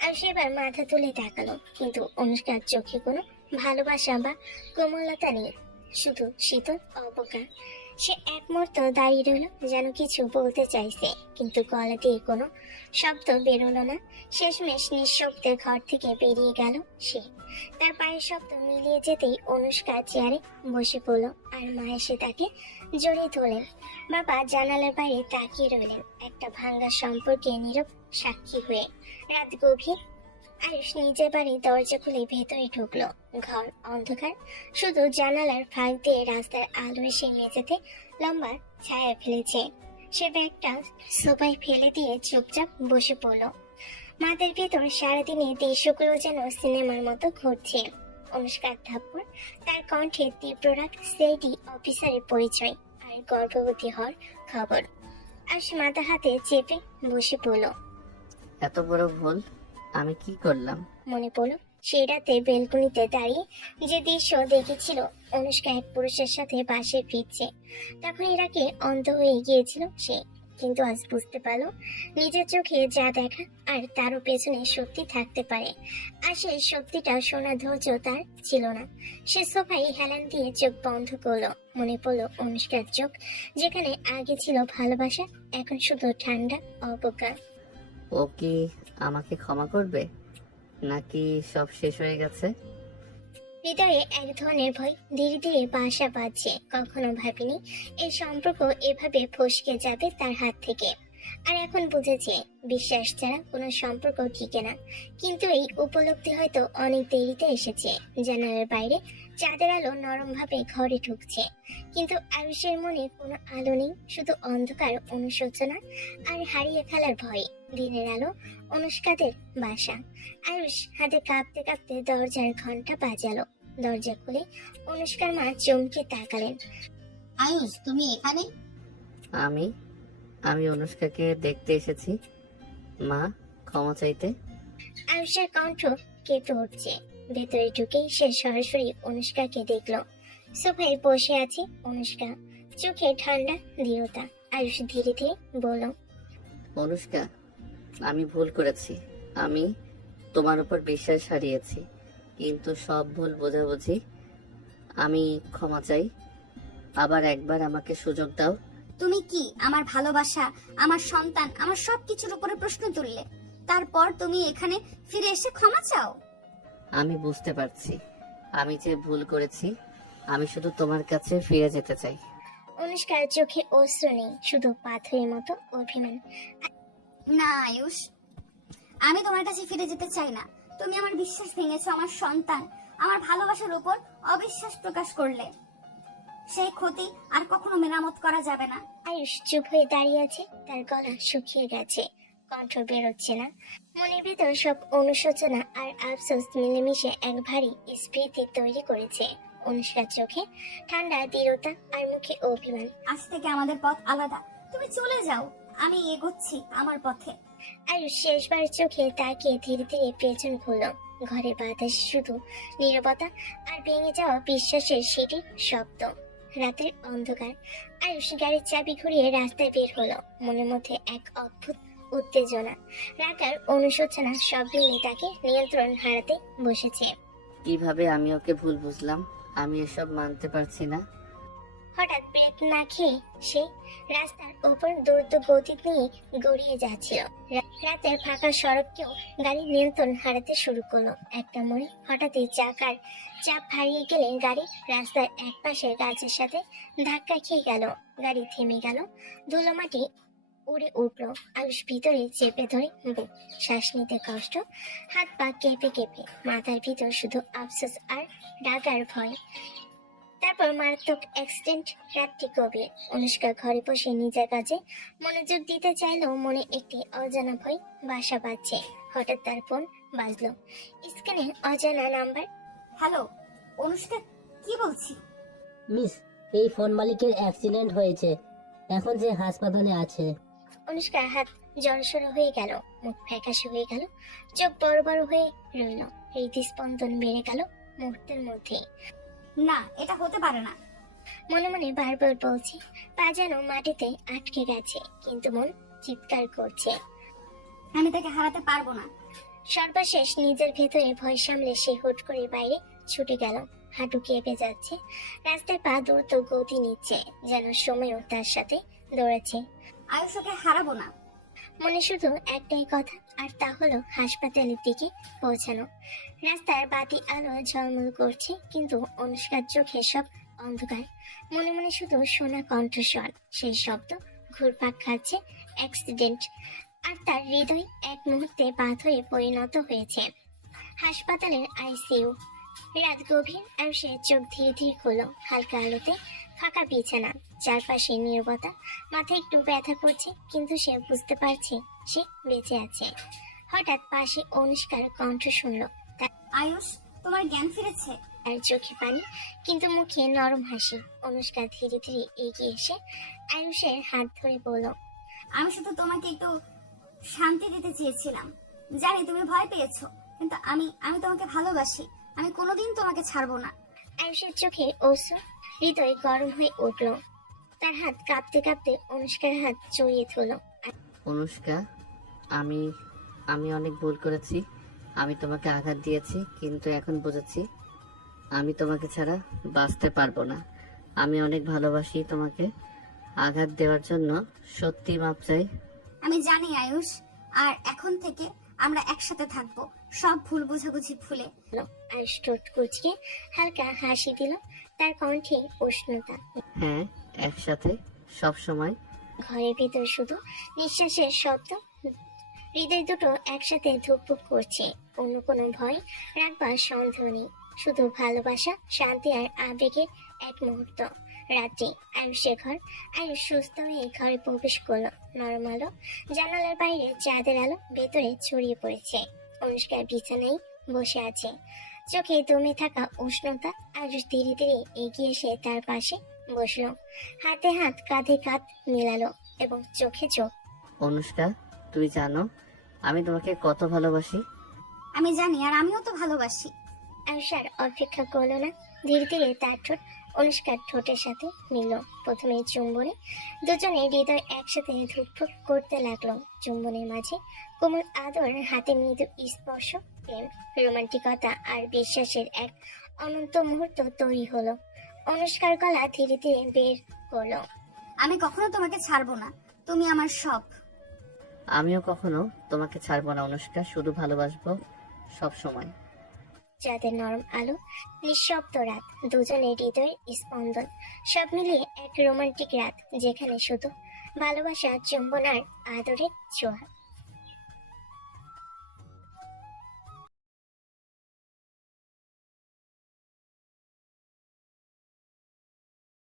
আর সেবার মাথা তুলে তাকালো, কিন্তু অনুষ্কার চোখে কোনো ভালোবাসা বা কোমলতা নেই, শুধু শীতল অবজ্ঞা। সে এক মুহূর্ত দাঁড়িয়ে রইল, যেন কিছু বলতে চাইছে, কিন্তু গলা দিয়ে কোনো শব্দ বেরোলো না। শেষমেশ নিঃশব্দে ঘর থেকে বেরিয়ে গেল সে। তার পায়ের শব্দ মিলিয়ে যেতেই অনুষ্কা চেয়ারে বসে পড়ল, আর মা এসে তাকে জড়িয়ে ধরলেন। বাবা জানালার বাইরে তাকিয়ে রইলেন, একটা ভাঙ্গা সম্পর্কে নীরব সাক্ষী হয়ে। রাত গভীর। আয়ুষ নিজের বাড়ির দরজা খুলে ভেতরে ঢুকলো। ঘর অন্ধকার, শুধু জানালার ফাঁক দিয়ে রাস্তার আলো এসে মেঝেতে লম্বা ছায়া ফেলেছে। সে ব্যাগটা সোফায় ফেলে দিয়ে চুপচাপ বসে পড়লো। মাথার ভেতর সারাদিনে দৃশ্যগুলো যেন সিনেমার মতো ঘুরছে। অনুষ্কার থাপ্পড়, তার কণ্ঠে তীব্র রাগ, সিআইডি অফিসারের পরিচয় আর গর্ভবতী হওয়ার খবর। আর সে মাথা হাতে চেপে বসে পড়লো। এত বড় ভুল আমি কি করলাম? মনে পড়লো সেই রাতে বেলকনিতে দাঁড়িয়ে যে দৃশ্য দেখেছিল অনুষ্কা এক পুরুষের সাথে বাসে ফিরছে। তখন এরাকে অন্ধ হয়ে গিয়েছিল সে, কিন্তু আজ বুঝতে পারলো নিজের চোখে যা দেখা আর তারও পেছনে সত্যি থাকতে পারে। আর সেই সত্যিটা শোনা ধৈর্য তার ছিল না। সে সোফায় হেলান দিয়ে চোখ বন্ধ করলো। মনে পড়লো অনুষ্কার চোখ, যেখানে আগে ছিল ভালোবাসা, এখন শুধু ঠান্ডা অবজ্ঞা। ও কি আমাকে ক্ষমা করবে, নাকি সব শেষ হয়ে গেছে? হৃদয়ে এক ধরনের ভয় ধীরে ধীরে বাসা বাঁধছে। কখনো ভাবিনি এই সম্পর্ক এভাবে ফসকে যাবে তার হাত থেকে। আর এখন বুঝেছে বিশ্বাস ছাড়া কোনো সম্পর্ক টিকে না। কিন্তু এই উপলব্ধি হয়তো অনেক দেরিতে এসেছে। জানালার বাইরে চাঁদের আলো নরম ভাবে ঘরে ঢুকছে, কিন্তু আয়ুষের মনে কোনো আলো নেই, শুধু অন্ধকার, অনুশোচনা আর হারিয়ে ফেলার ভয়। দিনের আলো, অনুষ্কাদের বাসা। আয়ুষ হাতে কাঁপতে কাঁপতে দরজার ঘন্টা বাজালো। দরজা খুলে অনুষ্কার মা চমকে তাকালেন। আয়ুষ, তুমি এখানে? আমি আমি অনুষ্কাকে দেখতে এসেছি মা, ক্ষমা চাইতে। আয়ুষের কণ্ঠ কেঁপে উঠছে। ভেতরে ঢুকেই সে সরাসরি অনুষ্কাকে দেখলো। সোফায় বসে আছে অনুষ্কা, চোখে ঠান্ডা দৃঢ়তা। আয়ুষ ধীরে ধীরে বলল, অনুষ্কা, আমি ভুল করেছি। আমি তোমার উপর বিশ্বাস হারিয়েছি, কিন্তু সব ভুল বোঝাবুঝি। আমি ক্ষমা চাই। আবার একবার আমাকে সুযোগ দাও। তুমি কি আমার ভালোবাসা, আমার সন্তান, আমার সবকিছুর উপরে প্রশ্ন তুললে, তারপর তুমি এখানে ফিরে এসে ক্ষমা চাও? আমি বুঝতে পারছি আমি যে ভুল করেছি। আমি শুধু তোমার কাছে ফিরে যেতে চাই। অনুষ্কার চোখে অশ্রু নেই, শুধু পাথরের মতো অভিমান। না আয়ুষ, আমি তোমার কাছে ফিরে যেতে চাই না। তুমি আমার বিশ্বাস ভেঙেছো, আমার সন্তান, আমার ভালোবাসার উপর অবিশ্বাস প্রকাশ করলে। সেই ক্ষতি আর কখনো মেরামত করা যাবে না। আয়ুষ চুপ হয়ে দাঁড়িয়ে আছে, তার গলা শুকিয়ে গেছে, কণ্ঠ বেরোচ্ছে না। মনের ভিতর সব অনুশোচনা আর আফসোস মিলেমিশে এক ভারী স্মৃতি তৈরি করেছে। অনুষ্কার চোখে ঠান্ডা দৃঢ়তা আর মুখে অভিমান। আজ থেকে আমাদের পথ আলাদা, তুমি চলে যাও, আমি এগোচ্ছি আমার পথে। আয়ুষ শেষবার চোখে তাকিয়ে ধীরে ধীরে পেছন ঘুরল। ঘরে বাতাস শুধু নীরবতা আর ভেঙে যাওয়া বিশ্বাসের সিঁড়ির শব্দ। রাতের অন্ধকার। আয়ুষ গাড়ির চাবি ঘুরিয়ে রাস্তায় বের হলো। মনের মধ্যে এক অদ্ভুত উত্তেজনা, রাগ আর অনুশোচনা সব মিলে তাকে নিয়ন্ত্রণ হারাতে বসেছে। কিভাবে আমি ওকে ভুল বুঝলাম? আমি এসব মানতে পারছি না। হঠাৎ ব্রেক না খেয়ে সে রাস্তার ওপর দ্রুত গতি নিয়ে গড়িয়ে যাচ্ছিল। রাতের ফাঁকা সড়ককেও গাড়ির নিয়ন্ত্রণ হারাতে শুরু করলো। একটা মোড়ে হঠাৎই চাকার চাপ হারিয়ে গেলে গাড়ি রাস্তার এক পাশে গাছের সাথে ধাক্কা খেয়ে গেল। গাড়ি থেমে গেল। ধুলোমাটি উড়ে উঠলো। আয়ুষ ভিতরে চেপে ধরে বুক, শ্বাস নিতে কষ্ট, হাত পা কেঁপে কেঁপে, মাথার ভিতর শুধু আফসোস আর ডাকার ভয়। তারপর মারাত্মক অ্যাক্সিডেন্ট। রাত্রি গভীর। অনুষ্কা ঘরে বসে নিজের কাজে মনোযোগ দিতে চাইলেও মনে একটি অজানা ভয় বাসা বাঁধছে। হঠাৎ তার ফোন বাজলো। স্ক্রিনে অজানা নাম্বার। হ্যালো অনুষ্কা, কি বলছি? মিস, এই ফোন মালিকের অ্যাক্সিডেন্ট হয়েছে, এখন যে হাসপাতালে আছে। অনুষ্কার হাত জড়সড় হয়ে গেল, মুখ ফ্যাকাশে হয়ে গেল, চোখ বড় বড় হয়ে রইল। হৃদস্পন্দন বেড়ে গেল মুহূর্তের মধ্যে। না, এটা হতে পারে না। মনে মনে বারবার বলছে, পা যেন মাটিতে আটকে গেছে, কিন্তু মন চিৎকার করছে, আমি তাকে হারাতে পারবো না। সর্বশেষ নিজের ভেতরে ভয় সামলে সে হুট করে বাইরে ছুটে গেল। হাঁটু কেঁপে যাচ্ছে, রাস্তায় পা দ্রুত গতি নিচ্ছে, যেন সময়ও তার সাথে দৌড়াচ্ছে। আয়ুষকে হারাবো না। মনে শুধু একটাই কথা, আর তা হলো হাসপাতালের দিকে পৌঁছানো। রাস্তার বাতি আলো ঝলমল করছে, কিন্তু অনুষ্কার চোখে সব অন্ধকার। মনে মনে শুধু শোনা কণ্ঠস্বর, সেই শব্দ ঘুরপাক খাচ্ছে। অ্যাক্সিডেন্ট। আর তার হৃদয় এক মুহূর্তে পাথরে পরিণত হয়েছে। হাসপাতালের আইসিইউ। রাত গভীর। আর সে চোখ ধীরে ধীরে খুলল। হালকা আলোতে ফাঁকা বিছানা, চারপাশে নীরবতা। মাথায় একটু ব্যথা করছে, কিন্তু সে বুঝতে পারছে সে বেঁচে আছে। হঠাৎ পাশে অনুষ্কার কণ্ঠ শুনল। আয়ুষ, তোমার জ্ঞান ফিরেছে? তার চোখে পানি, কিন্তু মুখে নরম হাসি। অনুষ্কা ধীরে ধীরে এগিয়ে এসে আয়ুষের হাত ধরে বলল, আমি শুধু তোমাকে একটু শান্তি দিতে চেয়েছিলাম। জানি তুমি ভয় পেয়েছো, কিন্তু আমি আমি তোমাকে ভালোবাসি। আমি কোনোদিন তোমাকে ছাড়বো না। আয়ুষের চোখে অশ্রু, হৃদয় গরম হয়ে উঠল। তার হাত কাঁপতে কাঁপতে অনুষ্কার হাত জড়িয়ে ধরল। অনুষ্কা, আমি আমি অনেক ভুল করেছি। আমি তোমাকে আঘাত দিয়েছি, কিন্তু এখন বুঝেছি আমি তোমাকে ছাড়া বাঁচতে পারবো না। আমি অনেক ভালোবাসি তোমাকে। আঘাত দেওয়ার জন্য সত্যি মাপ চাই। আমি জানি আয়ুষ, আর এখন থেকে আমরা একসাথে থাকবো, সব ভুল বোঝাবুঝি ভুলে। আয়ুষ ঠোঁট কুঁচকে হালকা হাসি দিল, তার কণ্ঠে উষ্ণতা। হ্যাঁ, একসাথে সব সময়। ঘরের ভিতর শুধু নিঃশ্বাসের শব্দ। হৃদয় দুটো একসাথে ধুকপুক করছে। অন্য কোনো ভয়, রাগ বা সন্দেহ নেই, শুধু ভালোবাসা, শান্তি আর আবেগের এক মুহূর্ত। রাত্রি। আয়ুষের ঘর। আয়ুষ সুস্থ হয়ে ঘরে প্রবেশ করলো। নরম আলো, জানালার বাইরে চাঁদের আলো ভেতরে ছড়িয়ে পড়েছে। অনুষ্কা বিছানায় বসে আছে, চোখে দমে থাকা উষ্ণতা। আয়ুষ ধীরে ধীরে এগিয়ে এসে তার পাশে বসলো, হাতে হাত, কাঁধে কাঁধ মিলালো এবং চোখে চোখ। অনুষ্কা, তুই জানো আমি তোমাকে কত ভালোবাসি। আমি জানি, আর আমিও তো ভালোবাসি। আয়ুষ আর অপেক্ষা করলো না, ধীরে ধীরে তার ঠোঁট অনুষ্কার ঠোঁটের সাথে মিলল। প্রথমে চুম্বনে, দুজনে হৃদয় একসাথে ধুকফুক করতে লাগলো। চুম্বনের মাঝে কোমল আদর, হাতে মৃদু স্পর্শ, প্রেম, রোমান্টিকতা আর বিশ্বাসের এক অনন্ত মুহূর্ত তৈরি হলো। অনুষ্কার গলা ধীরে ধীরে বের করলো, আমি কখনো তোমাকে ছাড়বো না, তুমি আমার সব। আমিও কখনো তোমাকে ছাড়বো না অনুষ্কা, শুধু ভালোবাসবো সব সময়। চাঁদের নরম আলো, নিঃশব্দ রাত, দুজনের হৃদয়ের স্পন্দন, সব মিলিয়ে এক রোমান্টিক রাত, যেখানে শুধু ভালোবাসা, চুম্বন আর আদরের ছোঁয়া।